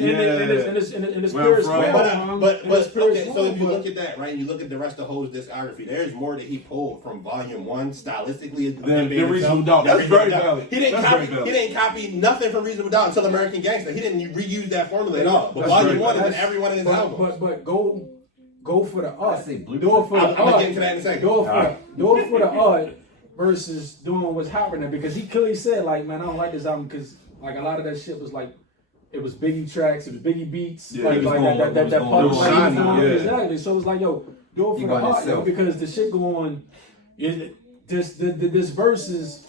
purest from. form. But In his purest okay, so form, if you but- look at that, right, and you look at the rest of Hov's discography, there's more that he pulled from Volume 1 stylistically Than being Reasonable himself. Doubt. That's Reasonable very Doubt. valid. He didn't That's copy. very valid. He didn't copy nothing from Reasonable Doubt until American Gangster. He didn't reuse that formula at all. But That's Volume very 1 is in That's- every one of his albums. But go for the art. say Do it Blueprint. for the I'm gonna art. get into that in a second. Do it for the art versus doing what's happening, because he clearly said like, man, I don't like this album because like a lot of that shit was like, it was Biggie tracks, it was Biggie beats, Yeah, like it was that going- part it was shiny, yeah. exactly. So it was like, yo, do it You for the got art, yo, yourself. because the shit going, this verses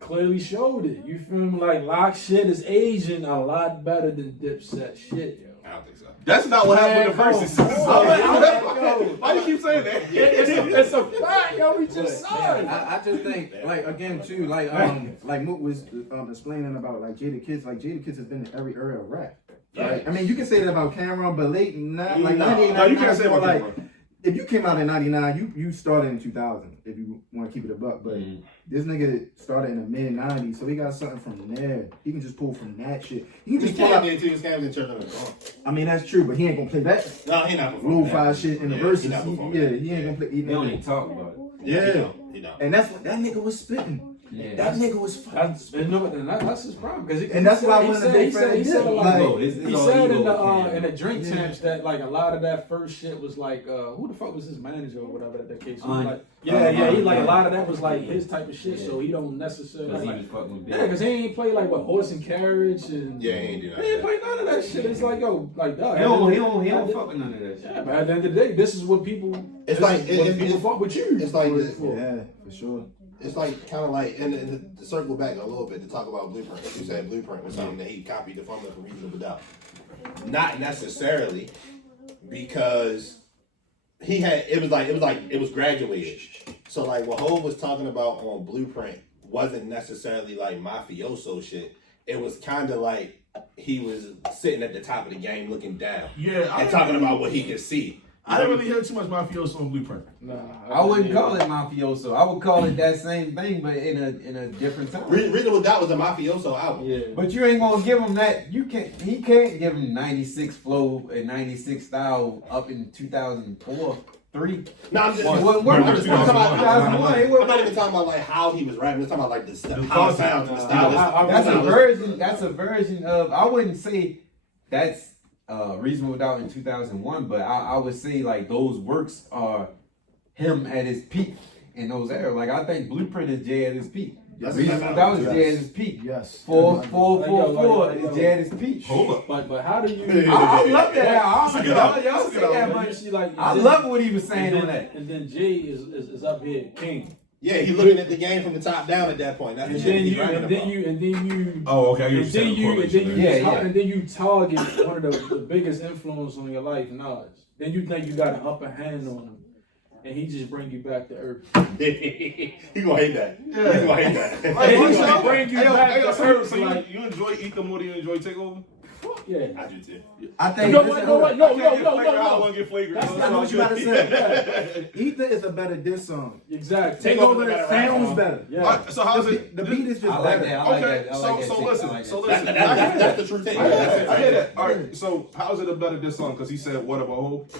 clearly showed it. You feel me? Like Lock shit is aging a lot better than Dipset shit, yo. I don't think so. That's not what happened with the Man, verses. come on. Why you keep saying that? It's a fact, yo. We just saw it. I just think, like, again, too, like Mook was explaining about, like, Jada Kids. Like, Jada Kids has been in every era of rap. Right? I mean, you can say that about Cameron, but late, not, like, No. 98, No, you can't say about like, Cameron. if you came out in 99, you started in 2000, if you want to keep it a buck. But this nigga started in the mid-90s, so he got something from there. He can just pull from that shit. He can He just pull came out. in too. Scams in church on the phone. I mean, that's true, but he ain't gonna play that No, he not performing. lo-fi that. shit in the Yeah, verses. He not performing Yeah, that. he ain't gonna play. They don't even talk about it. Yeah. He don't. And that's what that nigga was spitting. Yeah, That nigga was fucking. That's his problem. And that's why I wanted to he make said, Freddie he said, Gibbs. like, Ego. It's he all said ego in with the Cam. drink champs that like a lot of that first shit was like who the fuck was his manager or whatever that case was like. Yeah, he like a lot of that was like his type of shit. So he don't necessarily Because he like. was fucking with Yeah, Big. because he ain't play like what horse and carriage and Yeah, he ain't do that. he ain't play none of that shit. It's like yo, like dog. He don't fuck with none of that shit. Yeah, but at the end of the day, this is what people. It's this like is what it- people it- fuck with you. it's like for- this. for. Yeah, for sure. It's like kind of like, and to circle back a little bit to talk about Blueprint. As you said, Blueprint was something that he copied the formula from Reasonable Doubt. Not necessarily because it was graduated. So like what Hov was talking about on Blueprint wasn't necessarily like mafioso shit. It was kind of like he was sitting at the top of the game looking down Yeah, and talking about what he could see. I didn't really hear too much mafioso on Blueprint. Nah, I wouldn't call it mafioso. I would call it that same thing, but in a different time. Reasonable Doubt was a mafioso album. Yeah. But you ain't gonna give him that. You can't. He can't give him 96 flow and 96 style up in 2004, 3. No, I'm just, What? I'm just talking about. 2001. I'm not even talking about like how he was rapping. I'm talking about like how it sounds and the style. That's a version. That's a version of. I wouldn't say that's Reasonable Doubt in 2001, but I would say like those works are him at his peak in those eras. Like I think Blueprint is Jay at his peak. Yes. Reasonable Doubt is Jay at his peak. Yes. 444 is Jay at his peak. Hold up. But how do you? I love that. Y'all say that, You but see, like, I and love what he was then- saying and on then, that. and then Jay is up here, king. Yeah, he's looking at the game from the top down at that point. That's And the shit then he's you, rapping and then about. you, and then you. Oh, okay. And then you, and then you, Yeah, yeah. and then you target one of the biggest influence on your life, Nas. Then you think you got an upper hand on him, and he just bring you back to earth. He gonna hate that. He's gonna hate that. Like, Hey, what's he up? bring you Hey, yo, back hey, yo, to so earth, you, like- you enjoy Ether more than you enjoy Takeover? Yeah. I do too. I think No, this wait, is- no, wait, no, I can't no, get no, flagrant. I no, want to get flagrant. That's so not it's all what you gotta good. say. Ether is a better diss song. Exactly. Takeover Sounds better. Yeah. Alright, so how's it? The beat is just I like better. that. I like Okay, that. I like that. so take. listen, I like so that. listen. That's the true take. I hear that. All right, so how's it a better diss song? Because he said, "What about Hope?"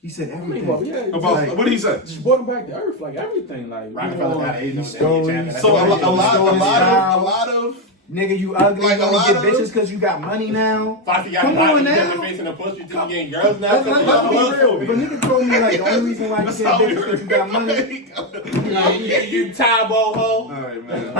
He said I mean, everything. well, yeah, About like- what did he say? just brought him back to earth, like everything, like Rockefeller got Asian stole champion. his- So a Stole his style. lot of. Nigga, you ugly. Like you a only lot get of- bitches because you got money now. Foxy got Come hot on and now. different face in the push. You think you getting girls now? Let's be real. If a nigga told me like the only reason why you That's get how we bitches because you got money. You Tybo ho. All right, man.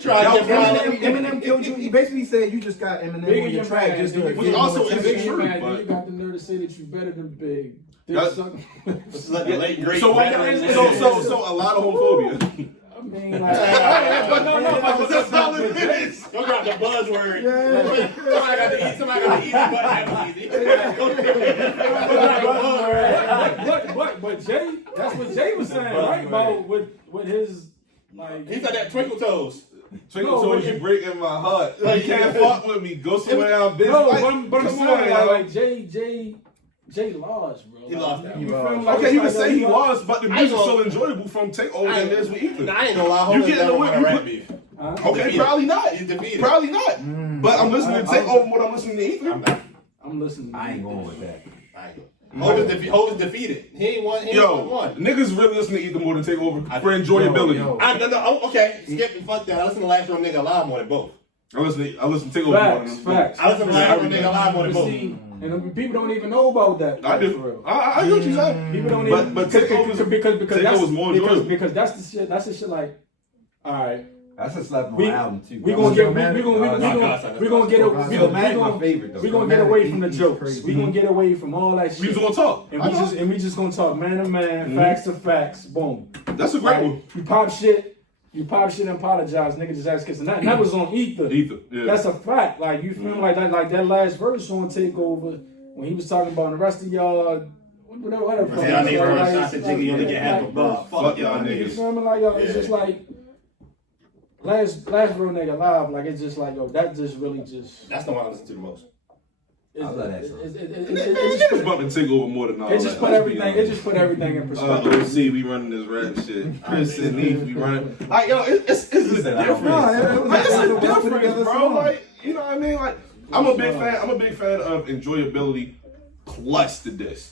Try to get Eminem killed you. He basically said you just got Eminem on your track just to Big get Which also more is attention. true, man, but- you got the nerve to say that you better than Big. That's- the late great. So a lot of homophobia. I mean, like, but no, but That's all it is. Don't drop the buzzword. Somebody got to eat. Somebody got to eat. But that's easy. but Jay, that's what Jay was saying, right? About with his Like He said that Twinkle Toes. Twinkle Toes, you breaking my heart. You Like, can't fuck with me. Go somewhere else, bitch. No, Like, but I'm come saying on, like Jay lost, bro. He lost that. You feel me? Like, Okay, it's you can like, say he yo, was, but the music's still enjoyable from Takeover than it is with Ether. I ain't gonna lie. You getting the whip? You rap put- beef. Okay, defeated. probably not. He's defeated. Probably not. But I'm listening to Takeover more than I'm listening to Ether. I'm listening. I ain't going with that. Hov is defeated. He ain't won. He ain't Yo, won one. niggas really listen to Ether more than Takeover for enjoyability. Yo. No, okay. Skip and fuck that. I listen to Last Real Nigga Alive more than both. I listen to Takeover more than Facts. I listen to Last Real Nigga Alive more than both. See, and people don't even know about that. I for do. real. I know what you're saying. People don't But- even but because Takeover's that's more enjoyable. because that's the shit. That's the shit. Like, all right, That's a slap on We- the album too. we bro. gonna get Yo, man, we gonna get Yo, Mack my favorite though. we gonna get away from the He's jokes. crazy. We gonna get away from all that We shit. just gonna talk. And we just gonna talk man to man, facts to facts. Boom. That's a great one. You pop shit and apologize, nigga. Just ask kissing. That was on Ether. Ether, yeah. That's a fact. Like you feel me? Like that last verse on Takeover when he was talking about the rest of y'all. Whatever. Y'all niggas run shots at Jiggy, you only get half a buck. Fuck y'all You niggas. feel me? Like yo, it's just like last real nigga live. Like it's just like yo, that just really just. That's the one I listen to the most. I love that song. Niggas bumping Takeover more than all It just that. put Let's be everything. It honest. just put everything in perspective. OC, we running this rap shit. Chris and Neef, we running. Like, yo, it's just said, I don't different. know. Like, it's a Put together difference, bro. song. Like, you know what I mean? Like, I'm a big fan of enjoyability plus the diss.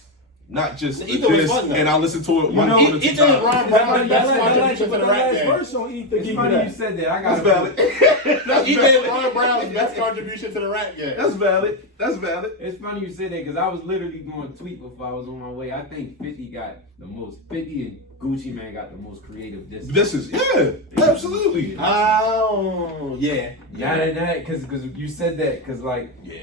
Not just the Ether was diss, fun, though. and I listen to it one know, at a Ether is time. Ron Brown's best contribution to the rap last game. verse on Ether. It's give funny me you that. said that. I That's got valid. Ether is Ron Brown's best contribution to the rap game. That's valid. That's valid. It's funny you said that because I was literally going to tweet before I was on my way. I think 50 got the most. 50 and Gucci Man got the most creative diss. This is, yeah, absolutely. Oh, yeah. Now that because you said that because like Yeah.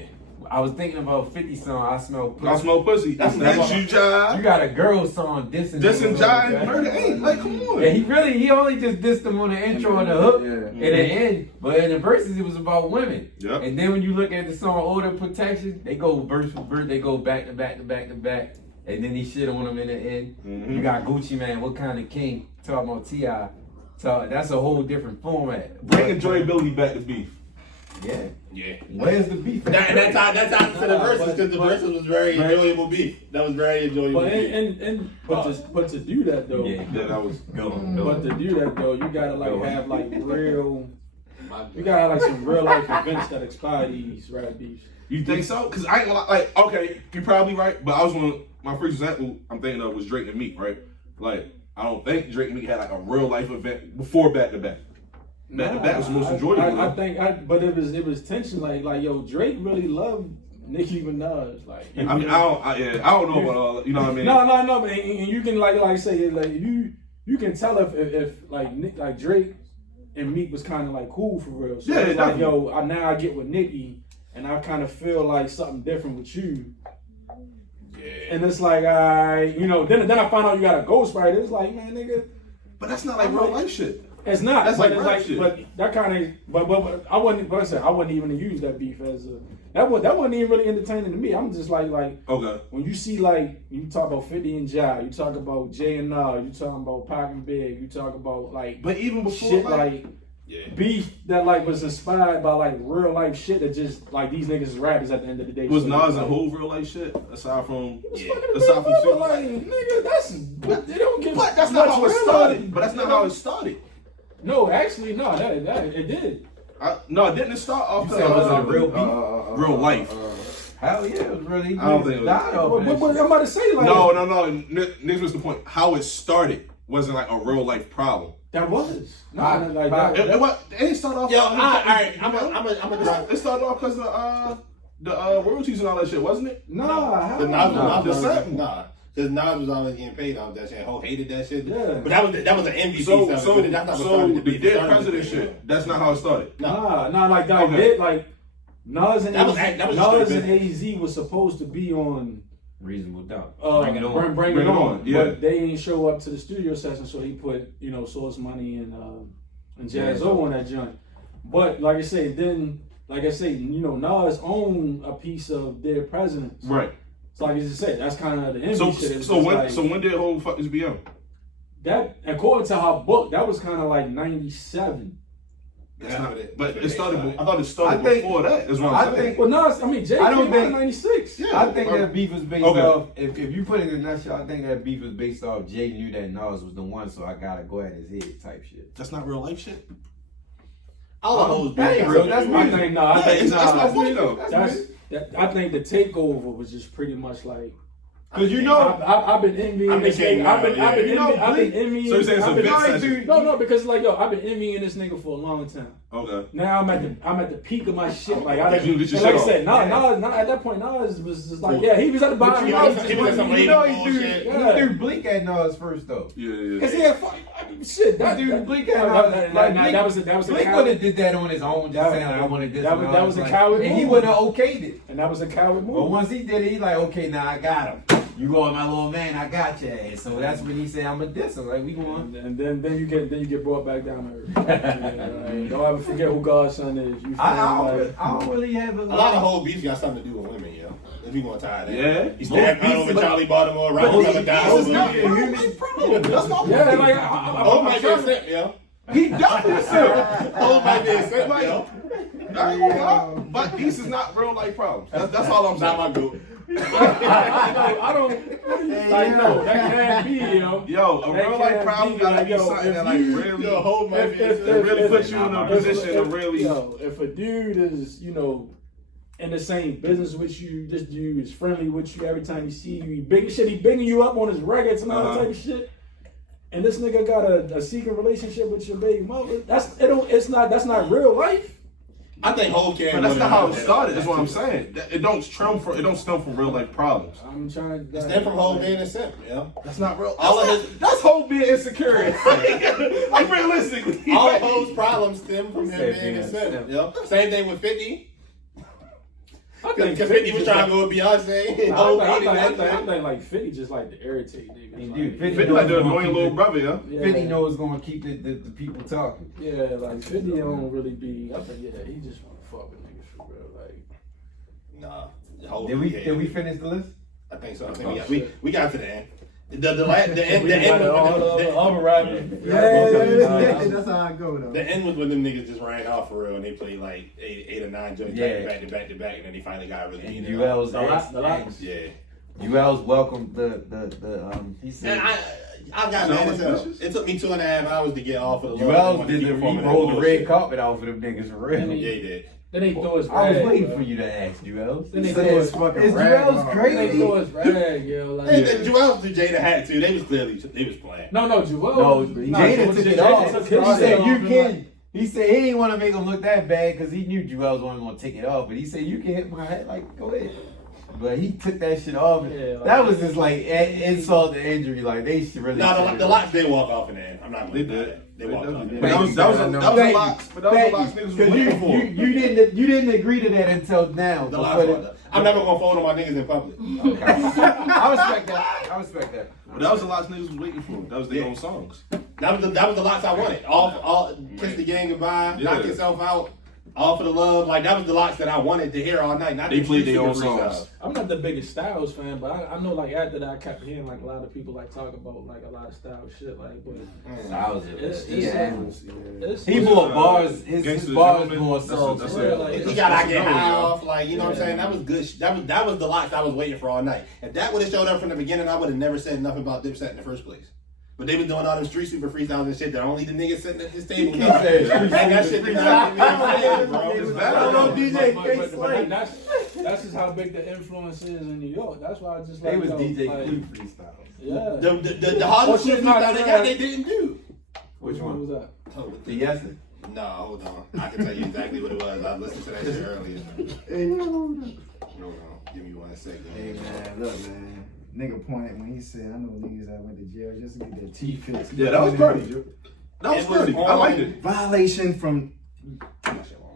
I was thinking about 50 song. I smell pussy. I smell pussy. That's you, You Jai. got a girl song dissing. Dissing him. Jai and Murder Ain't. Like, come on. Yeah, he only just dissed them on the intro and the hook and the end. But in the verses, it was about women. Yep. And then when you look at the song Order Protection, they go verse for verse, they go back to back to back to back. And then he shit on them in the end. Mm-hmm. You got Gucci Man, What Kind of King, talking about T.I. So that's a whole different format. Bring enjoyability back to beef. Yeah. Yeah. Where's the beef? That's how to the verses because the verses was very enjoyable beef. That was very enjoyable But beef. but to do that though, Yeah, that was but to do that though, you gotta like have like real. You gotta have like some real life events that inspire these rap beefs. You think so? Because I ain't gonna like, okay, you're probably right, but I was gonna, my first example I'm thinking of was Drake and Meek, right? Like, I don't think Drake and Meek had like a real life event before back to back. Back to back was the most enjoyable. I think, but it was tension. Like yo, Drake really loved Nicki Minaj. Like, I mean, I don't know about all, you know what I mean? No, but and you can like say like you can tell if like Drake and Meek was kind of like cool for real. So Yeah, it's like definitely. yo, now I get with Nicki, and I kind of feel like something different with you. And it's like, then I find out you got a ghostwriter. It's like, man, nigga. But that's not like real life shit. It's not. That's but like it's rap like, shit. but that kind of, but I wouldn't. But I said I wouldn't even use that beef as a. That wasn't even really entertaining to me. I'm just like Okay. when you see like you talk about 50 and Jai, you talk about J and R, you talking about Pac and Big, you talk about like. But even before, shit like beef that like was inspired by like real life shit that just like these niggas is rappers at the end of the day. was So, Nas like, and Hov real life shit aside from aside from Super? like nigga, they don't give. But that's not much how it real started. life. But that's not how it started. No, actually, no, that it did. No, it didn't start off. You said was it a real beef? Real life. Hell yeah, it was really. I don't think it was. died off that But shit. I'm about to say like No. Niggas was the point. How it started wasn't like a real life problem. that was Nah, like nah. that. It didn't start off. Yo, all right. I'm a. It started off because the royalties and all that shit, wasn't it? Nah, The how? Nas was the sample. because Nas was always getting paid off that shit. Ho hated that shit. Yeah. But that was an MVP. So stuff, but that's not what so started the beef. dead Started president the shit. That's not how it started. Nah, like that Okay. did like Nas and That was Nas just and AZ was supposed to be on Reasonable doubt. Bring It On. Bring It On. Yeah. But they didn't show up to the studio session, so he put Source Money and Jazzo on that joint. But like I say, Nas owned a piece of their presidents. Right. So like I just said, that's kind of the envy shit. It's So just when like, when did Hov fuck his BM? that according to her book, that was kind of like 97. That's not it. But it started. I thought it started before that. Is what I'm saying. Well, no, I mean, Jay I don't came out think in 96. Yeah, I think that beef was based off. If you put it in a nutshell, I think that beef was based off Jay knew that Nas was the one, so I gotta go at his head type shit. That's not real life shit. All of those that ain't real. That's I music. think no. I think That's my point though. I think the takeover was just pretty much like. Cause you know, I've been envying this nigga. I've been envying. So you're saying it's a bit session? No, because like yo, I've been envying this nigga for a long time. Okay. Now I'm at the peak of my shit. Like I Like you get your like I shit said, Nas at that point, Nas was just like, yeah, he was at the bottom. He was some you know label bullshit. he threw Blink at Nas first though. Yeah. Cause he had shit. That dude Blink at Nas. That was a Blink would have did that on his own, just saying like, I wanted this. That was a coward and move. he wouldn't have okayed it. And that was a coward move. But once he did it, he like, okay, now I got him. You going, my little man, I got your ass. So that's when he said, I'm a diss him. Like, we going. And then you get brought back down to earth. Like, don't ever forget who God's son is. You feel I don't really have A lot of whole beefs got something to do with women, yo. If you gonna tie that. Yeah. He stabbed out over Charlie Baltimore, right? That's That's my yeah, like Oh, might be a simp, yo. He definitely said. Oh, might be a simp, Like, yo. I ain't gonna lie, but these is not real life problems. That's all I'm saying. Not my group. I don't like no, that can't be, yo. Yo, a real life problem gotta be something that like really, Yo, hold my really puts you in a position to really. Yo, if a dude is, in the same business with you, this dude is friendly with you every time he see you, he bigging you up on his records and all that type of shit. And this nigga got a secret relationship with your baby mother. That's not real life. I think Hov can. But that's not how it started. That's what I'm saying. It don't stem from real life problems. I'm trying to. It's them from Hov being a simp, yo. That's not real. All of his, That's whole being insecure. Like realistically, all of Hov's problems stem from him being a simp, yo. Same thing with 50. Because 50 was trying to go with Beyonce. I think like 50 just like to irritate niggas. Dude, 50 like the annoying little brother, yeah. 50 knows going to keep the people talking. Yeah, like 50 don't really be. I think he just want to fuck with niggas for real. Like, Nah. Did we finish the list? I think so. I think we got to the end. The end That's how I go though. The end was when them niggas just ran off for real and they played like eight or nine joints back to back and then he finally got really And beat UL's the locks. Yeah. UL's welcomed the he said. And I got mad as hell. It took me 2.5 hours to get off of the UL's did he rolled the red carpet out for them niggas for real. Yeah, he did. Then they throw his rag. I was waiting for you to ask UL's. Then they Said, throw his fucking is rag UL's on. They crazy? throw his rag, yo. Like, Joel threw Jada hat too. They was clearly playing. No, Joel. No, Jada took it off. took He his said shit you off. can. He said he didn't want to make him look that bad because he knew Joel's only going to take it off. But he said you can hit my head, like go ahead. But he took that shit off. Yeah, like, that was just like insult to injury. Like they should really. No, the locks did walk off in the end. I'm not They gonna lie. did. They walked off. But that was a lot. But that was a lot niggas was waiting for. You didn't agree to that until now. The locks walked off. I'm never gonna fold on my niggas in public. Okay. I respect that. But that was a lot niggas was waiting for. That was their own songs. That was the lots I wanted. All kiss the gang goodbye, knock yourself out, all for the love. Like that was the lots that I wanted to hear all night. Not They the played their super own freestyles. songs. I'm not the biggest Styles fan, but I know like after that I kept hearing like a lot of people like talk about like a lot of Styles shit like, but He more bars. His bars more That's songs. it. He got I get high off, like you know what I'm saying. That was good. That was the lots I was waiting for all night. If that would have showed up from the beginning, I would have never said nothing about Dipset in the first place. But they was doing all them street super freestyles and shit that only the niggas sitting at this table know. And that shit did not get me bro. It's I don't know, DJ but Slay. that's just how big the influence is in New York. That's why I just like They was yo, DJ like, Clue freestyles. Yeah. The hardest shit freestyle they got, they didn't do. Which What one? was that? Fiesta. No, hold on. I can tell you exactly what it was. I listened to that shit earlier. Hold on. Give me 1 second. Hey man, look man. Nigga pointed when he said, I know niggas that went to jail just to get their teeth fixed. Yeah, that was pretty. That was pretty. I liked it. Violation from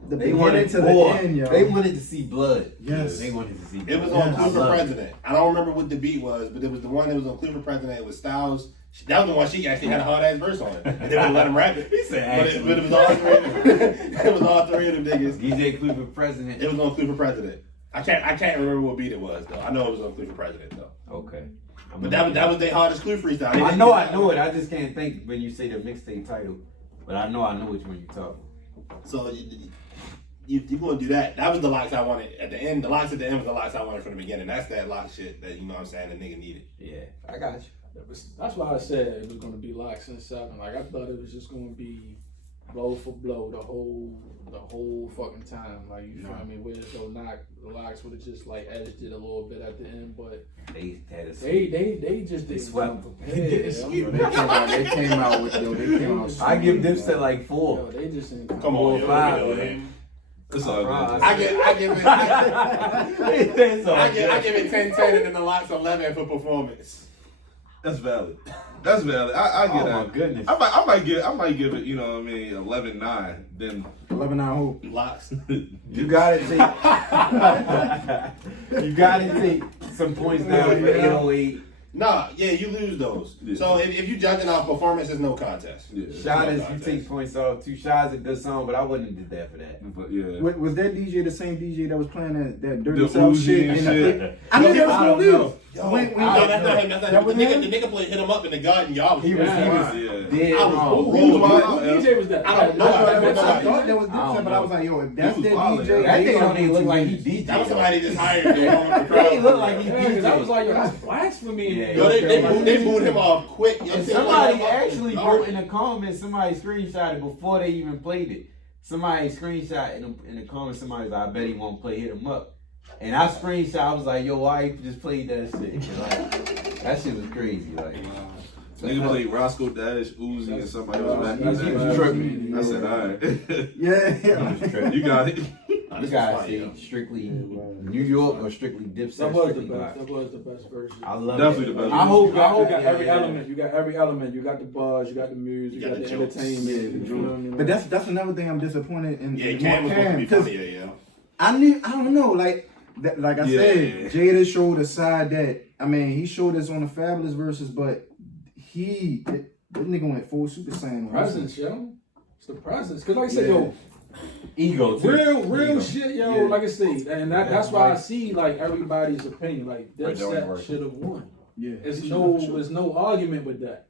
the They wanted beginning to the more. end, yo. They wanted to see blood. Yes. They wanted to see blood. It was on Clue for I love it. President. I don't remember what the beat was, but it was the one that was on Clue for President. It was Styles. That was the one she actually had a hard ass verse on it. And they would let him rap it. He said But it was all three of them. It was all three of them niggas. DJ Clue for president. It was on Clue for President. I can't remember what beat it was though. I know it was on Clue for President though. Okay. But that was their hardest clue freestyle. I know it. I just can't think when you say the mixtape title. But I know which one you're talking. So you gonna do that. That was the locks I wanted at the end. The locks at the end was the locks I wanted from the beginning. That's that lock shit that, you know what I'm saying, the nigga needed. Yeah, I got you. That's why I said it was gonna be locks and 7. Like I thought it was just gonna be blow for blow the whole fucking time. Like you feel me? Where so not the locks would have just like edited it a little bit at the end, but they had a they just they swept. They came out with they came out. I give Dipset like 4. Yo, they just ain't Come on, yo, 5. It's all good. I give it 10-10 and then the locks 11 for performance. That's valid. That's valid. I get that. Oh my goodness. I might give it, you know what I mean, 11-9. Then 11-9 who? Locks. You gotta take some points down for 808. Nah, yeah, you lose those. Yeah. So if you judging off performance, there's no contest. yeah. Shot No is you contest. take points off. 2 shots a good song, but I wouldn't have did that for that. But yeah. Was that DJ the same DJ that was playing that Dirty The South Uzi shit? and in shit. the I knew that was I don't gonna know. lose. Yo, When- no, that's not him. that was The him? nigga played hit him up in the garden, y'all. He was Yeah. dead I was wrong. He was Who wild. DJ was that? I don't know. I thought that I was don't Dipset, but I was like, yo, if that's He was that wildin'. DJ, That they thing don't fucking even look like he TV. DJ. That was somebody just hired to go on the He crowd. ain't look like he Yeah, because I was DJ. like, yo, that's blasphemy. Yeah. Yo, they booed him off quick. Yo, And shit, somebody like, actually Lord. wrote in the comments, somebody screenshot it before they even played it. Somebody screenshot in the comments, somebody was like, I bet he won't play Hit Him Up. And I screenshot, I was like, yo, why you just played that shit? And like, that shit was crazy. Like, Nigga played Roscoe Dash, Uzi, and somebody else back in He was that. tripping. I said, alright. Yeah. You got it. Nah, You this guys was funny, yo. say strictly New York or strictly Dipset? That was the Strictly best. Live? That was the best version. I love Definitely it. the best. I hope. You got yeah, every yeah. element. You got every element. You got the bars. You got the music. You got the jokes. entertainment. You know what I mean? But that's another thing I'm disappointed in. Yeah, in Cam was supposed to be because funnier, yeah. I don't know, like I Yeah. said, Jada showed a side that he showed us on the Fabulous verses, but that nigga went full Super Saiyan. on this presence, yo. It's the presence. Cause like I said, yo, Ego too. real Ego. shit, yo. Yeah. Like I say, and that's why I see like everybody's opinion. Like Right, don't Dipset worry. should have won. Yeah, There's no argument with that.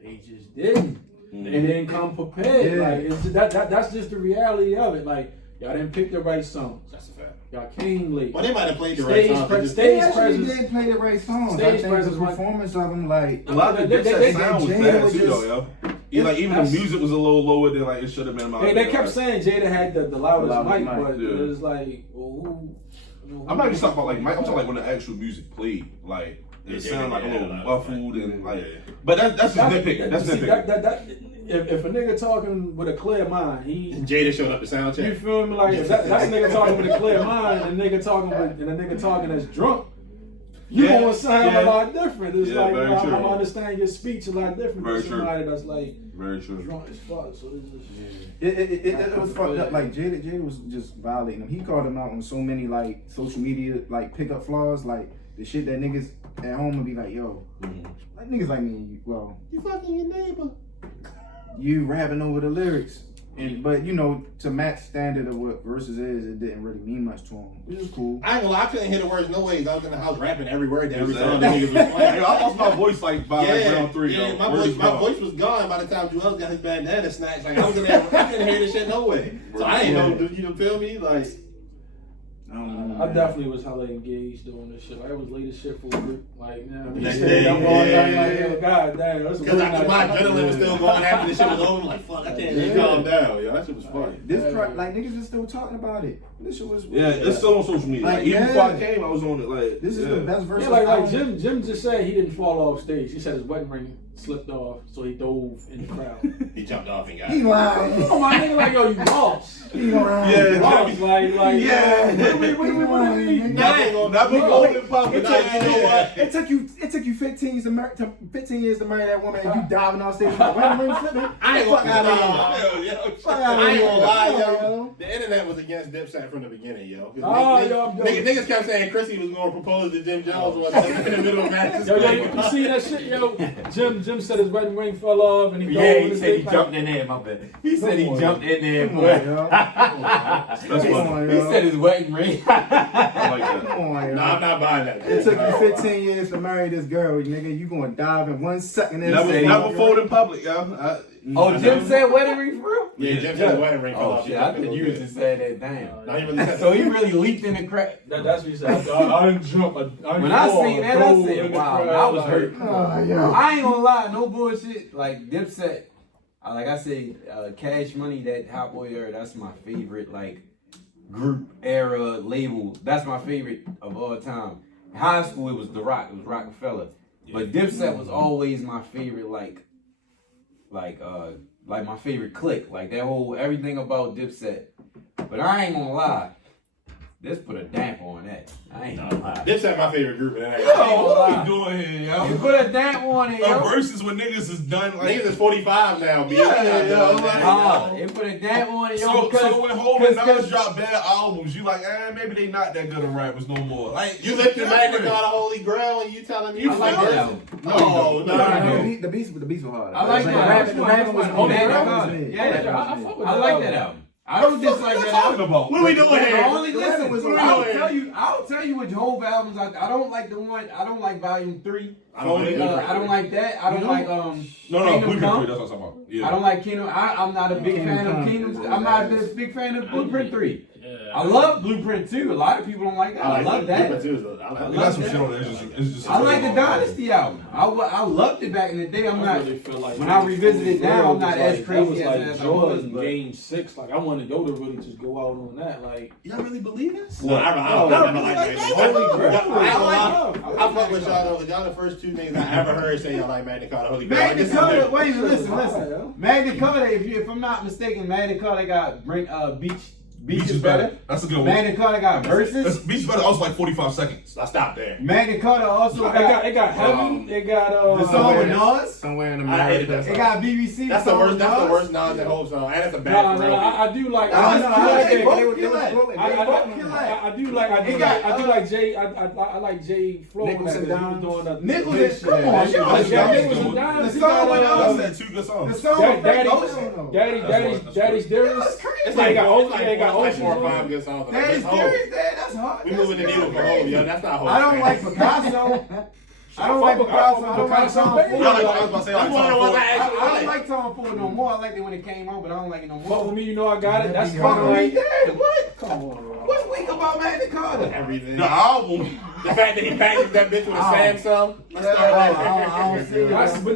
They just didn't. They didn't come prepared. Yeah. Like it's that's just the reality of it. Like y'all didn't pick the right songs. That's a fact. Y'all came late. Well, they might have played the right Stage song. pre- just- stage They actually presence. did play the right songs. I Stage think presence the might- performance of them, like A lot of the They- Dipset sound was Jada bad was too, just- though, yo. Like even the music was a little lower than like it should have been. They kept saying Jada had the loudest Loudest mic, mic, but yeah. it was like, well, who? I'm not even talking about like Mike. I'm talking like when the actual music played. Like Yeah, it sounded like a yeah, little yeah, muffled and like. yeah. But that's just nitpicking. That's see, nitpicking. If a nigga talking with a clear mind, he. Jada showed up to sound You check. feel me? Like if that's a nigga talking with a clear mind, and a nigga talking that's drunk. You Yeah, gonna sound yeah. a lot different. It's Yeah, like very I'm true. gonna understand your speech a lot different Very than true. somebody that's like Very true. drunk as fuck. So it's just it was fucked up. Like Jada was just violating him. He called him out on so many like social media like pickup flaws, like the shit that niggas at home would be like, yo, like niggas like me and you. Well, You fucking your neighbor. you rapping over the lyrics. But you know, to Matt's standard of what verses is, it didn't really mean much to him. Which is cool. I ain't gonna lie, I couldn't hear the words no ways. I was in the house rapping every word to every Exactly. song the niggas was playing. I lost my voice like by like round 3. Yeah, yo. my Word is gone. voice was gone by the time Joel got his bandana snatched. Like I was in there, I couldn't hear this shit no way. So I ain't know, you feel me? Like I don't know. I definitely was hella engaged doing this shit. Like, I was late as shit for work. Like, you know what I mean? Next Stayed day, up all yeah. night, like, yo, god damn, that's a because really nice. my adrenaline was still going after the shit was over. I'm like fuck, I can't even calm down. Yo, that shit was funny. Like niggas is still talking about it. This shit was Yeah, it's still on social media. Like, Like, even yeah. before I came, I was on it. Like This is the best verse. Yeah, like Jim just said he didn't fall off stage. He said his wedding ring slipped off, so he dove in the crowd. He jumped off and got He it. lying. Oh my nigga, like yo, you lost. He lying. Yeah, You lost. Like, Yeah. what do we need? Not be golden popping. It took you 15 years to marry that woman, and you diving off stage with a wedding ring flipping. I ain't Fuck gonna out of here. lie, yo. Fuck out of I ain't here. gonna lie, Fuck out of yo. here. The internet was against Dipset from the beginning, yo. Niggas kept saying Chrissy was going to propose to Jim Jones in the middle of matches. Yo, you see that shit, yo? Jim said his wedding ring fell off, and he said he jumped in there. My bad. He said he jumped in there. He said his wedding ring. Come on, yo. Nah, I'm not buying that. It took you 15 years to marry this girl, nigga. You gonna dive in 1 second and never fold in public, yo. Jim said wedding ring for real? Yeah, Jim said wedding ring fell off. Shit, I think you was just saying that damn. So he really leaped in the crack. That's what he said. I didn't jump. When I seen that, I said, wow, I was hurt. I ain't gonna lie, no bullshit. Like Dipset, like I say, Cash Money, that Hot Boy era, that's my favorite, like, group era label. That's my favorite of all time. In high school, it was The Rock. It was Rockefeller. But Dipset was always my favorite, like my favorite clique. Like that whole, everything about Dipset. But I ain't gonna lie. This put a damp on that. I ain't gonna lie. Dipset my favorite group. And What are we doing here, yo? You put a damp on it, yo. Versus when niggas is done. Like, niggas is 45 now, B. It put a damp on it, yo. So when Hov and Nas drop bad albums, you like, maybe they not that good of rappers no more. Like, you lifted Magna Carta Holy Grail and you telling me you like that album. No. The beats were hard. I like that. The rapping was I like that album. I don't dislike that album. What are we doing here? Only listen. I'll tell you which whole albums I don't like. The one I don't like Volume 3. I don't like that. I don't like No, Kingdom Come. That's what I'm talking about. Yeah. I don't like Kingdom. I'm not a big fan of Kingdom. I'm not a big fan of Blueprint 3. I love Blueprint 2. A lot of people don't like that. I love that. I got some shit on there. It's just I like the Dynasty album. I loved it back in the day. I'm not. When I revisit it now, I'm not as crazy as I was. Game 6, like I wanted Yoda to really just go out on that. Like, y'all really believe this? Well, I fuck with y'all though. Y'all the first two niggas I ever heard say y'all like Magna Carta Holy Grail. Magna Carta. Wait, listen. Magna Carta. If I'm not mistaken, Magna Carta got Beach is better. That's a good one. Magna Carta got verses. Beach is better. Also like 45 seconds. I stopped there. Magna Carta also it got Heaven. It got the song with Nas. Somewhere in the middle. It got BBC. That's the worst Nas and Hope song, and it's a bad. I do like. I do like Jay. I like Jay Flow. Nichols and Dimes. Nichols, come on, The song with Nas had two good songs. The song with Daddy's Dearest. It's like Ocean 4 or 5 good songs. Daddy's Dearest, that's hard. We moving the needle for Hope, yo. That's not Hope. I don't like Picasso. I don't like Picasso. I don't like Tom Ford. I don't like Tom Ford no more. I liked it when it came out, but I don't like it no more. But with me, you know I got it. That's fine. What? Come on, bro. What's weak about Magna Carta? Everything. The album. The fact that he packaged that bitch with a Samsung. I don't see that. But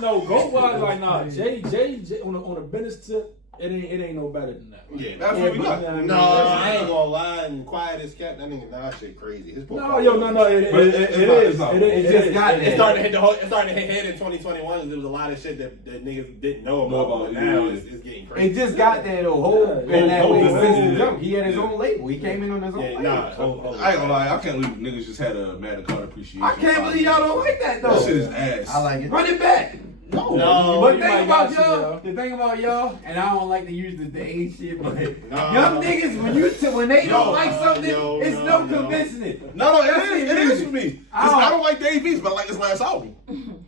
no, go wise like nah. Jay on a business tip. It ain't no better than that. Yeah, that's what we got. No, I ain't gonna lie. And quiet as kept. That nigga Nas shit crazy. It is. It just got It's starting to hit head in 2021. There was a lot of shit that niggas didn't know about. Now it's getting crazy. It just got there though. He had his own label. He came in on his own label. I ain't gonna lie. I can't believe niggas just had a Magna Carta appreciation. I can't believe y'all don't like that though. That shit is ass. I like it. Run it back. No, but the thing about y'all, and I don't like to use the age shit, but young niggas, when they don't like something, it's no convincing it. No, it is for me. I don't like Dave East, but I like his last album.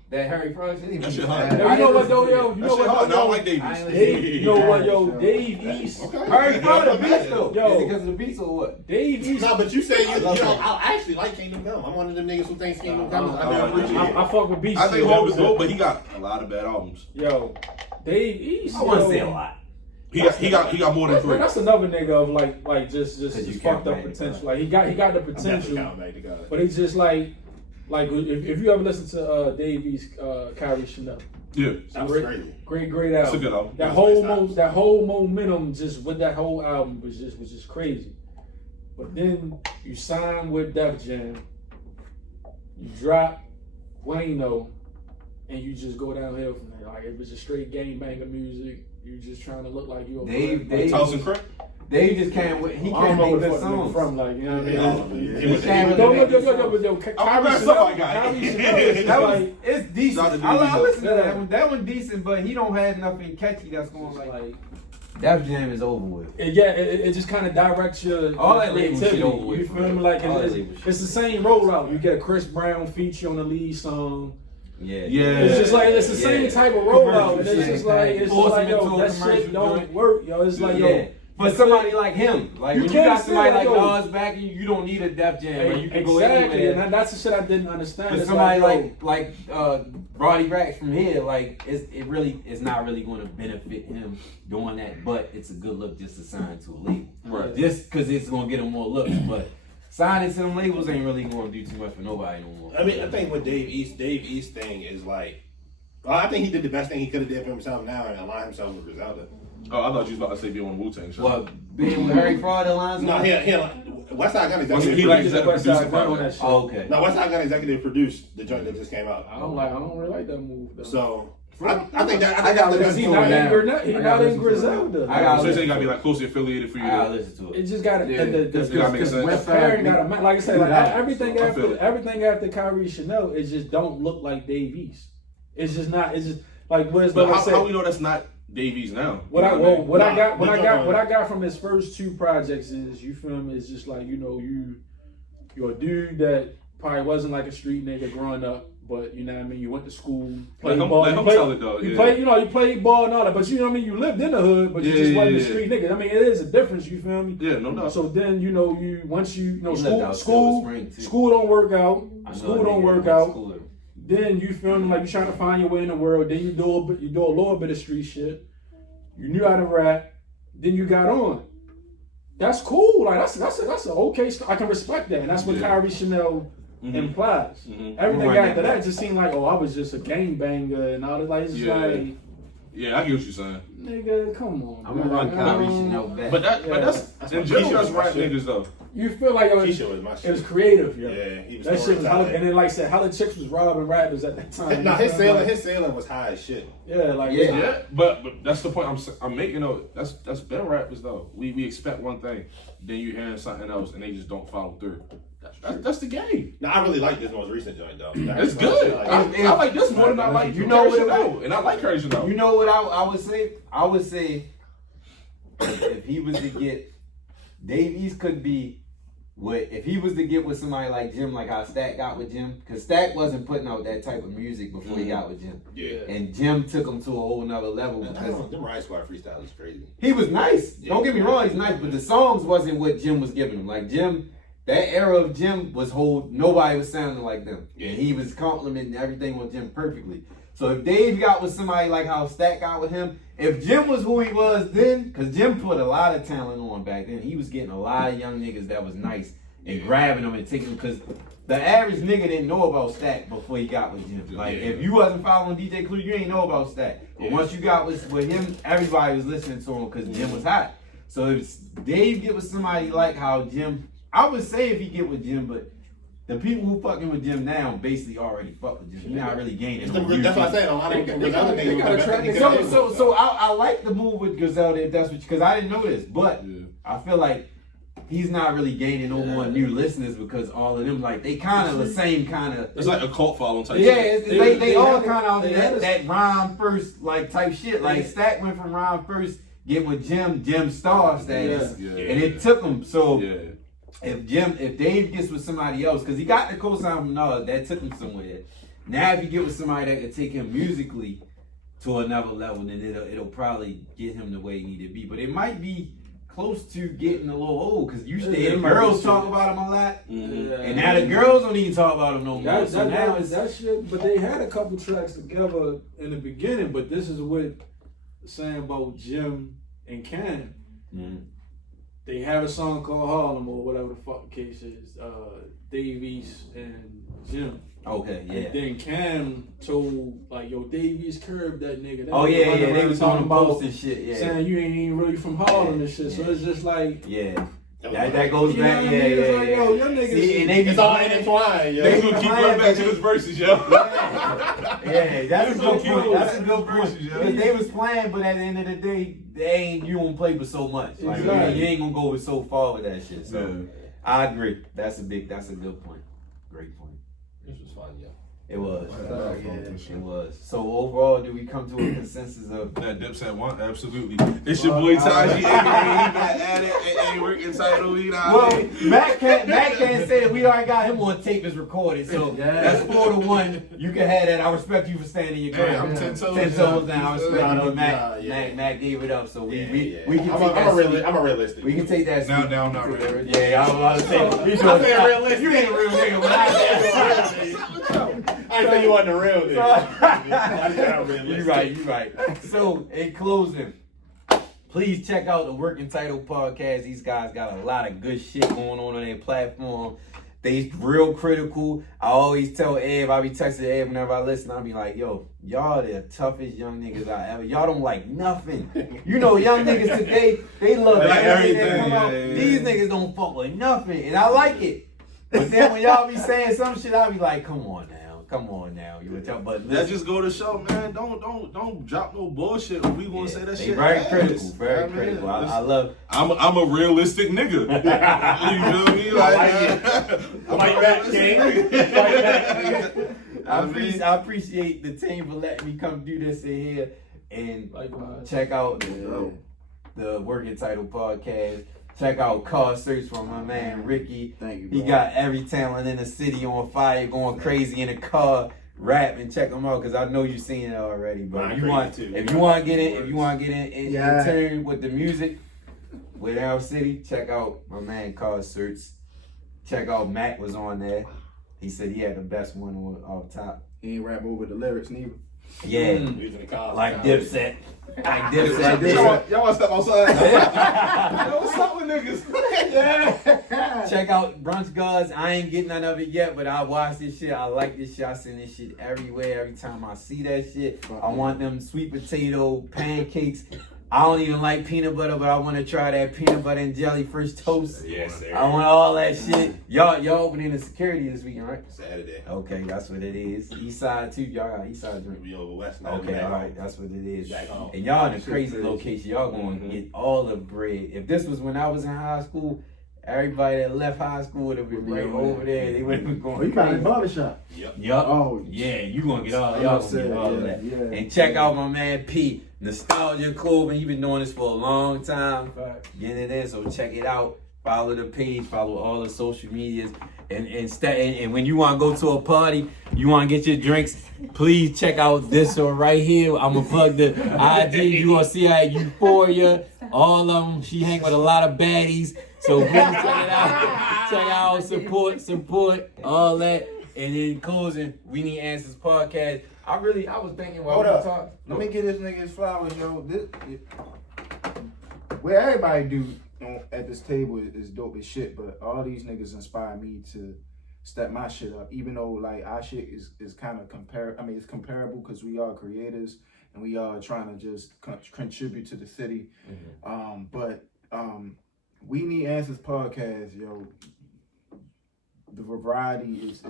That Harry Project. That shit hard. You know what though, yo? You know what? I don't like Dave East. You know what, yo? Dave East. Harry Project, the beats though. Yo, is it because of the beats or what? Dave East. No, but you say I actually like Kingdom Come. I'm one of them niggas who thinks Kingdom Come. I fuck with Beast. I think Hov is dope, but he got a lot of bad albums. Yo, Dave East. I wouldn't say a lot. He got more than 3. That's another nigga of like just fucked up potential. Like he got the potential, but he's just like if you ever listen to Dave East, Kyrie Chanel. Yeah, that was crazy. Great album. That's a good album. That whole momentum just with that whole album was just crazy. But then you sign with Def Jam, you drop Wayno, and you just go downhill from there. Like it was just straight game banger music. You just trying to look like you a Dave House and Crack. Dave just can't. He can't make good songs. From like, you know what I mean? He can't really it's decent. I listen to that one. That one decent, but he don't have nothing catchy that's going like. Def Jam is over with. It just kind of directs your All that label shit creativity. over with. You feel me? Like All that it's label shit. the same rollout. You get a Chris Brown feature on the lead song. Yeah. It's just like it's the same type of rollout, and Commercial it's just shit. like Force them yo, into a that commercial shit don't joint. work, yo. It's like Yeah. But somebody like him, like You when you can't got somebody say, like yo. Nas backing you, you don't need a Def Jam. Like, you can go exactly, anywhere. and that's the shit I didn't understand. But It's somebody yo, like Roddy Racks from here, like it's not really going to benefit him doing that. But it's a good look just to sign to a label, Right. just because it's going to get him more looks. But signing to them labels ain't really going to do too much for nobody no more. I mean, I think with Dave East thing is like, well, I think he did the best thing he could have did for himself now and align himself with Griselda. Oh, I thought you was about to say be on the Wu-Tang show. What, being with Harry Fraud alliance? No, Westside Gun executive He like produced. executive producer Westside Gun on that project. shit. Oh, okay. No, Westside Gun executive produced the joint that just came out. I don't really like that move though. So I think that's the because best he's move not now. he's not in Griselda. I gotta So you say you gotta be like closely affiliated for you. I gotta to- listen to It it. just got Yeah, that's gotta make sense. the pairing got to like I said, like Yeah. everything I feel it. after Kyrie Chanel, it just don't look like Dave East. It's just not. It's just like where's But what I said. how we know that's not Davies now? What I got Nah, what I got from his first two projects is you feel me. It's just like you're a dude that probably wasn't like a street nigga growing up, but you know what I mean. You went to school, played ball. Let him tell it though. You Yeah. played ball and all that, but you know what I mean. You lived in the hood, but you Yeah, just wasn't yeah, a street nigga. I mean, it is a difference. You feel me? Yeah, no doubt. So then you once you He lived out school Silver Spring, too. school don't work out. I know School a don't nigga work that went to out. school with him. Then you feel me like you trying to find your way in the world. Then you do a little bit of street shit. You knew how to rap. Then you got on. That's cool. Like that's an okay. I can respect that, and that's what Yeah. Kyrie Chanel implies. Everything Right, after right. that just seemed like, oh, I was just a gangbanger and all that. Like it's just Yeah. like, Yeah, I get what you're saying. nigga, come on. I'm gonna run Kyrie Chanel back. But that's my in general Keisha that's was my rap shit. niggas though. You feel like it was Keisha was my it shit. was creative, yo. Yeah, he was That shit was hella, storytelling. and then like I said, hella chicks was robbing rappers at that time. No, You feel me? his ceiling was high as shit. Yeah, like Yeah. Yeah, but that's the point I'm making though. That's better rappers though. We expect one thing, then you hearing something else, and they just don't follow through. That's the game. Now I really like this most recent joint though. It's good. I like this more than I like You know what it Chanel, and I like Curry Chanel. You know what I would say? I would say if he was to get Dave East could be what if he was to get with somebody like Jim, like how Stack got with Jim, because Stack wasn't putting out that type of music before he got with Jim. Yeah. And Jim took him to a whole nother level I because don't know, them Riot Squad freestyle is crazy. he was nice. Yeah. Don't get me wrong, he's nice, but the songs wasn't what Jim was giving him. Like Jim, that era of Jim was nobody was sounding like them. Yeah. And he was complimenting everything on Jim perfectly. So if Dave got with somebody like how Stack got with him, if Jim was who he was then, because Jim put a lot of talent on back then, he was getting a lot of young niggas that was nice and grabbing them and taking them, because the average nigga didn't know about Stack before he got with Jim. Like, if you wasn't following DJ Clue, you ain't know about Stack. But once you got with him, everybody was listening to him because Jim was hot. So if Dave get with somebody like how Jim, I would say if he get with Jim, but the people who fucking with Jim now basically already fuck with Jim. You're not really gaining. That's what I said. A lot of Griselda niggas. So I like the move with Griselda if that's what, because I didn't know this, but I feel like he's not really gaining no more new listeners because all of them, like, they kind of the same kind of. It's like a cult following type. Yeah, shit. they all kind of that rhyme first like type shit. Like Stack went from rhyme first, get with Jim Star status, Yeah. and it took him. So Yeah. if Dave gets with somebody else, because he got the cosign from Nas, that took him somewhere. Now if you get with somebody that can take him musically to another level, then it'll probably get him the way he need to be. But it might be close to getting a little old, because you hear girls talk about him a lot, and now the girls don't even talk about him no more. So now it's that shit. But they had a couple tracks together in the beginning. But this is what saying about Jim and Cam. They had a song called Harlem or whatever the fuck the case is. Dave East and Jim. okay, yeah. And then Cam told like, yo, Dave East curved that nigga. That Oh nigga yeah, running yeah. They around was talking on the post and shit. Yeah, saying you ain't even really from Harlem and shit. So it's just like, yeah. That goes you know back. what I Yeah, mean? It's yeah, like, yeah. yo, your niggas. See, and they be It's all intertwined, yo. They gonna keep going back to his verses, yo. Yeah, that's a They good gonna keep point. going That's a back good to point. verses, yo. Because they was playing, but at the end of the day, you don't play with so much. Like, Exactly. you ain't gonna go with so far with that shit. So Yeah. I agree. That's a good point. Great point. This was fun, yo. It was. It was. So overall, do we come to a consensus of that Dipset one? Absolutely. It's your boy Taji, aka Rickie Jacobs. Well, Mack can't say that we already got him on tape is recorded. So that's 4-1. You can have that. I respect you for standing your ground. I'm 10 toes down. I respect you. Mack gave it up. So we can take that. I'm a realistic. We can take that. Now, not really. Yeah, I was about to say. I'm saying realistic. You ain't a real nigga, but I didn't say you wasn't a real nigga. You right. So, in closing, please check out the Working Title podcast. These guys got a lot of good shit going on their platform. They real critical. I always tell Ev, I be texting Ev whenever I listen, I be like, yo, y'all the toughest young niggas I ever. Y'all don't like nothing. You know, young niggas today, they love everything that come out. These niggas don't fuck with nothing, and I like it. But then when y'all be saying some shit, I be like, come on now. You would tell, but that just go to show, man. Don't drop no bullshit. We gonna say that shit. Very critical. I love. I'm a realistic nigga. You feel me? Like that, King. I appreciate the team for letting me come do this in here and check out the Working Title podcast. Check out Car Search from my man Rickie. Thank you, bro. He got every talent in the city on fire, going crazy in the car, rapping. Check him out because I know you've seen it already. But if you want to get in turn with the music with our city, check out my man Car Search. Check out Mack was on there. He said he had the best one off top. He ain't rap over the lyrics neither. Yeah, like Dipset. Like Dipset. Y'all want to step outside? Yo, what's up with niggas? Check out Brunch Gods. I ain't getting none of it yet, but I watch this shit. I like this shit. I send this shit everywhere. Every time I see that shit, I want them sweet potato pancakes. I don't even like peanut butter, but I want to try that peanut butter and jelly French toast. Yes, sir. I want all that shit. Y'all opening the security this weekend, right? Saturday. Okay, that's what it is. East side too. Y'all got East side drink. We over West now. Okay, all right, that's what it is. Back home. And y'all in a crazy location. Y'all going to get all the bread. If this was when I was in high school, everybody that left high school would have been right over there. They would have been going. You got a barbershop. Yep. Oh yeah, you gonna get all y'all gonna get all of that. Yeah. And check out my man P, Nostalgia Clothing. He been doing this for a long time. Getting it in, so check it out. Follow the page, follow all the social medias, and when you want to go to a party, you want to get your drinks, please check out this one right here. I'm gonna plug the IG. You gonna see her at Euphoria. All of them. She hang with a lot of baddies. So please check it out. Check out, support, all that. And in closing, We Need Answers podcast. I was thinking while we talking. Let me get this nigga his flowers, yo. Where everybody do at this table is dope as shit, but all these niggas inspire me to step my shit up. Even though like our shit is kind of it's comparable because we are creators and we are trying to just contribute to the city. But We Need Answers podcast, yo. The variety is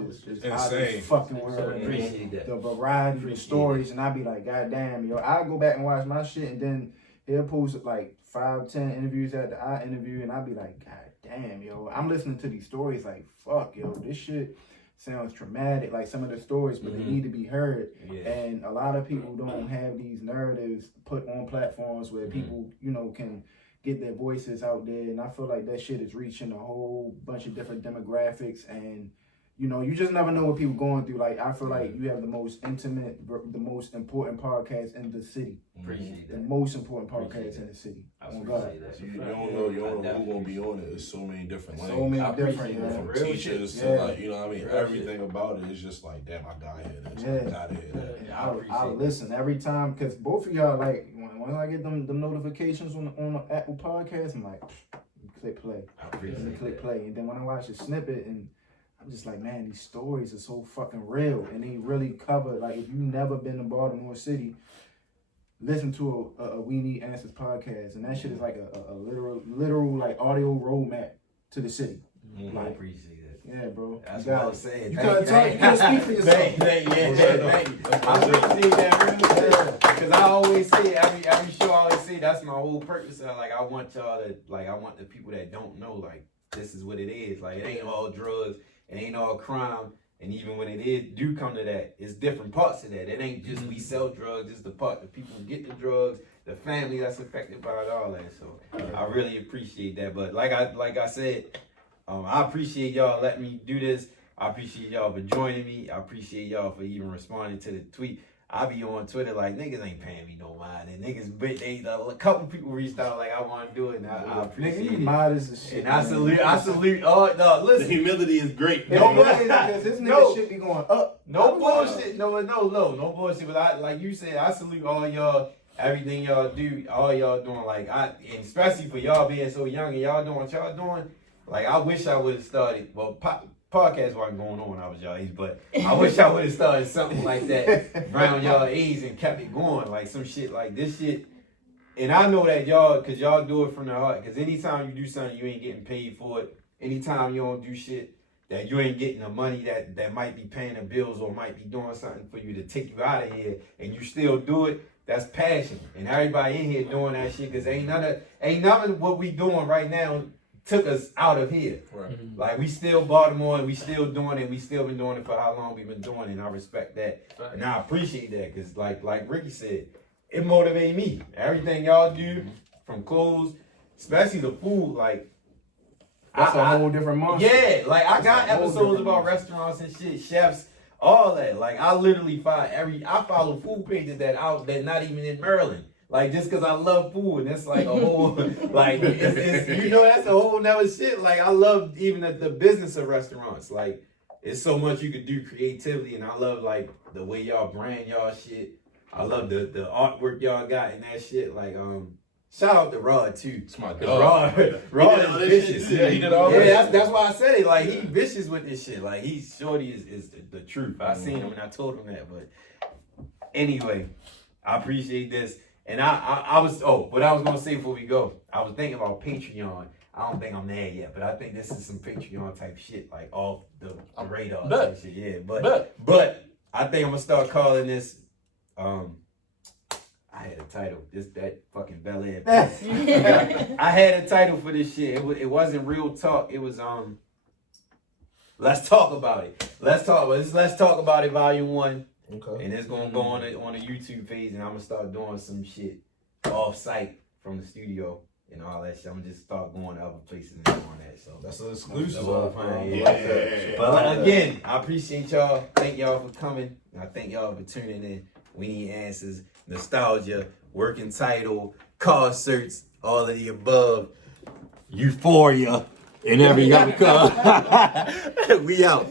out of this fucking world. Appreciate that. The variety, the stories, and I be like, God damn, yo. I go back and watch my shit, and then he'll post like 5-10 interviews after I interview, and I be like, God damn, yo. I'm listening to these stories like, fuck, yo, this shit sounds traumatic, like some of the stories, but they need to be heard. Yeah. And a lot of people don't have these narratives put on platforms where people, can get their voices out there, and I feel like that shit is reaching a whole bunch of different demographics, and you just never know what people going through. Like I feel like you have the most intimate, the most important podcast in the city. Appreciate The that. most important podcast in the city. I Oh, appreciate God. that. You don't know who gonna be on it. There's so many different lanes. So many I different, appreciate yeah. that. From Real teachers shit. to Yeah. like, I mean, Real everything about it is just like, damn, I gotta hear this. Yeah. I gotta hear that. Yeah, I appreciate I listen every time because both of y'all like when I get them notifications on the Apple Podcast, I'm like, click play. I appreciate Click that. play, and then when I watch a snippet, and I'm just like, man, these stories are so fucking real, and they really cover. Like, if you never been to Baltimore City, listen to a We Need Answers podcast, and that shit is like a literal like audio roadmap to the city. I appreciate it. Yeah, bro. That's You what I got was it. saying. You Thank gotta speak for yourself. Thank you. I appreciate that really good. Because I always say, every show I always say, that's my whole purpose. Like, I want y'all to, like, I want the people that don't know, like, this is what it is. Like, it ain't all drugs. It ain't all crime. And even when do come to that, it's different parts of that. It ain't just we sell drugs, it's the part that people get the drugs, the family that's affected by it, all that. So I really appreciate that. But like I said, I appreciate y'all letting me do this. I appreciate y'all for joining me. I appreciate y'all for even responding to the tweet. I be on Twitter like, niggas ain't paying me no mind. And niggas, a couple people reached out like, I want to do it. And I appreciate it. Modest as shit. And I salute all, no, listen. The humility is great. No, because this nigga shit be going up. No bullshit. No bullshit. But I, like you said, I salute all y'all, everything y'all do, all y'all doing. Like, and especially for y'all being so young and y'all doing what y'all doing. Like, I wish I would have started, podcast wasn't going on when I was y'all age, but I wish I would have started something like that around y'all age and kept it going, like some shit like this shit. And I know that cause y'all do it from the heart, cause anytime you do something, you ain't getting paid for it. Anytime you don't do shit that you ain't getting the money that might be paying the bills or might be doing something for you to take you out of here, and you still do it, that's passion. And everybody in here doing that shit, cause ain't none of what we doing right now took us out of here. Right. Like, we still Baltimore and we still doing it. We still been doing it for how long we've been doing it. And I respect that. Right. And I appreciate that. Cause like Rickie said, it motivated me. Everything y'all do, from clothes, especially the food, like, that's a whole different monster. Yeah, like I got episodes about restaurants and shit, chefs, all that. Like, I literally follow food pages that not even in Maryland. Like, just cause I love food, and it's like a whole, like, it's that's a whole nother shit. Like, I love even the business of restaurants. Like, it's so much you could do creatively, and I love, like, the way y'all brand y'all shit. I love the artwork y'all got in that shit. Like, shout out to Rod, too. It's my dog. Rod is vicious. Yeah, he did all that. Yeah, that's why I said it. Like, he vicious with this shit. Like, Shorty is the truth. I seen him and I told him that. But anyway, I appreciate this. And I was what I was gonna say before we go, I was thinking about Patreon. I don't think I'm there yet, but I think this is some Patreon type shit, like off the radar type shit. Yeah, but I think I'm gonna start calling this. I had a title. That fucking Bel Air. I had a title for this shit. It wasn't Real Talk. It was Let's Talk About It. Let's Talk About It, Volume 1. Okay. And it's gonna go on the YouTube page, and I'm gonna start doing some shit off site from the studio and all that shit. I'm gonna just start going to other places and doing that. So that's an exclusive. But again, I appreciate y'all. Thank y'all for coming. And I thank y'all for tuning in. We Need Answers, Nostalgia, Working Title, Car Search, all of the above, Euphoria, and every other car. We out.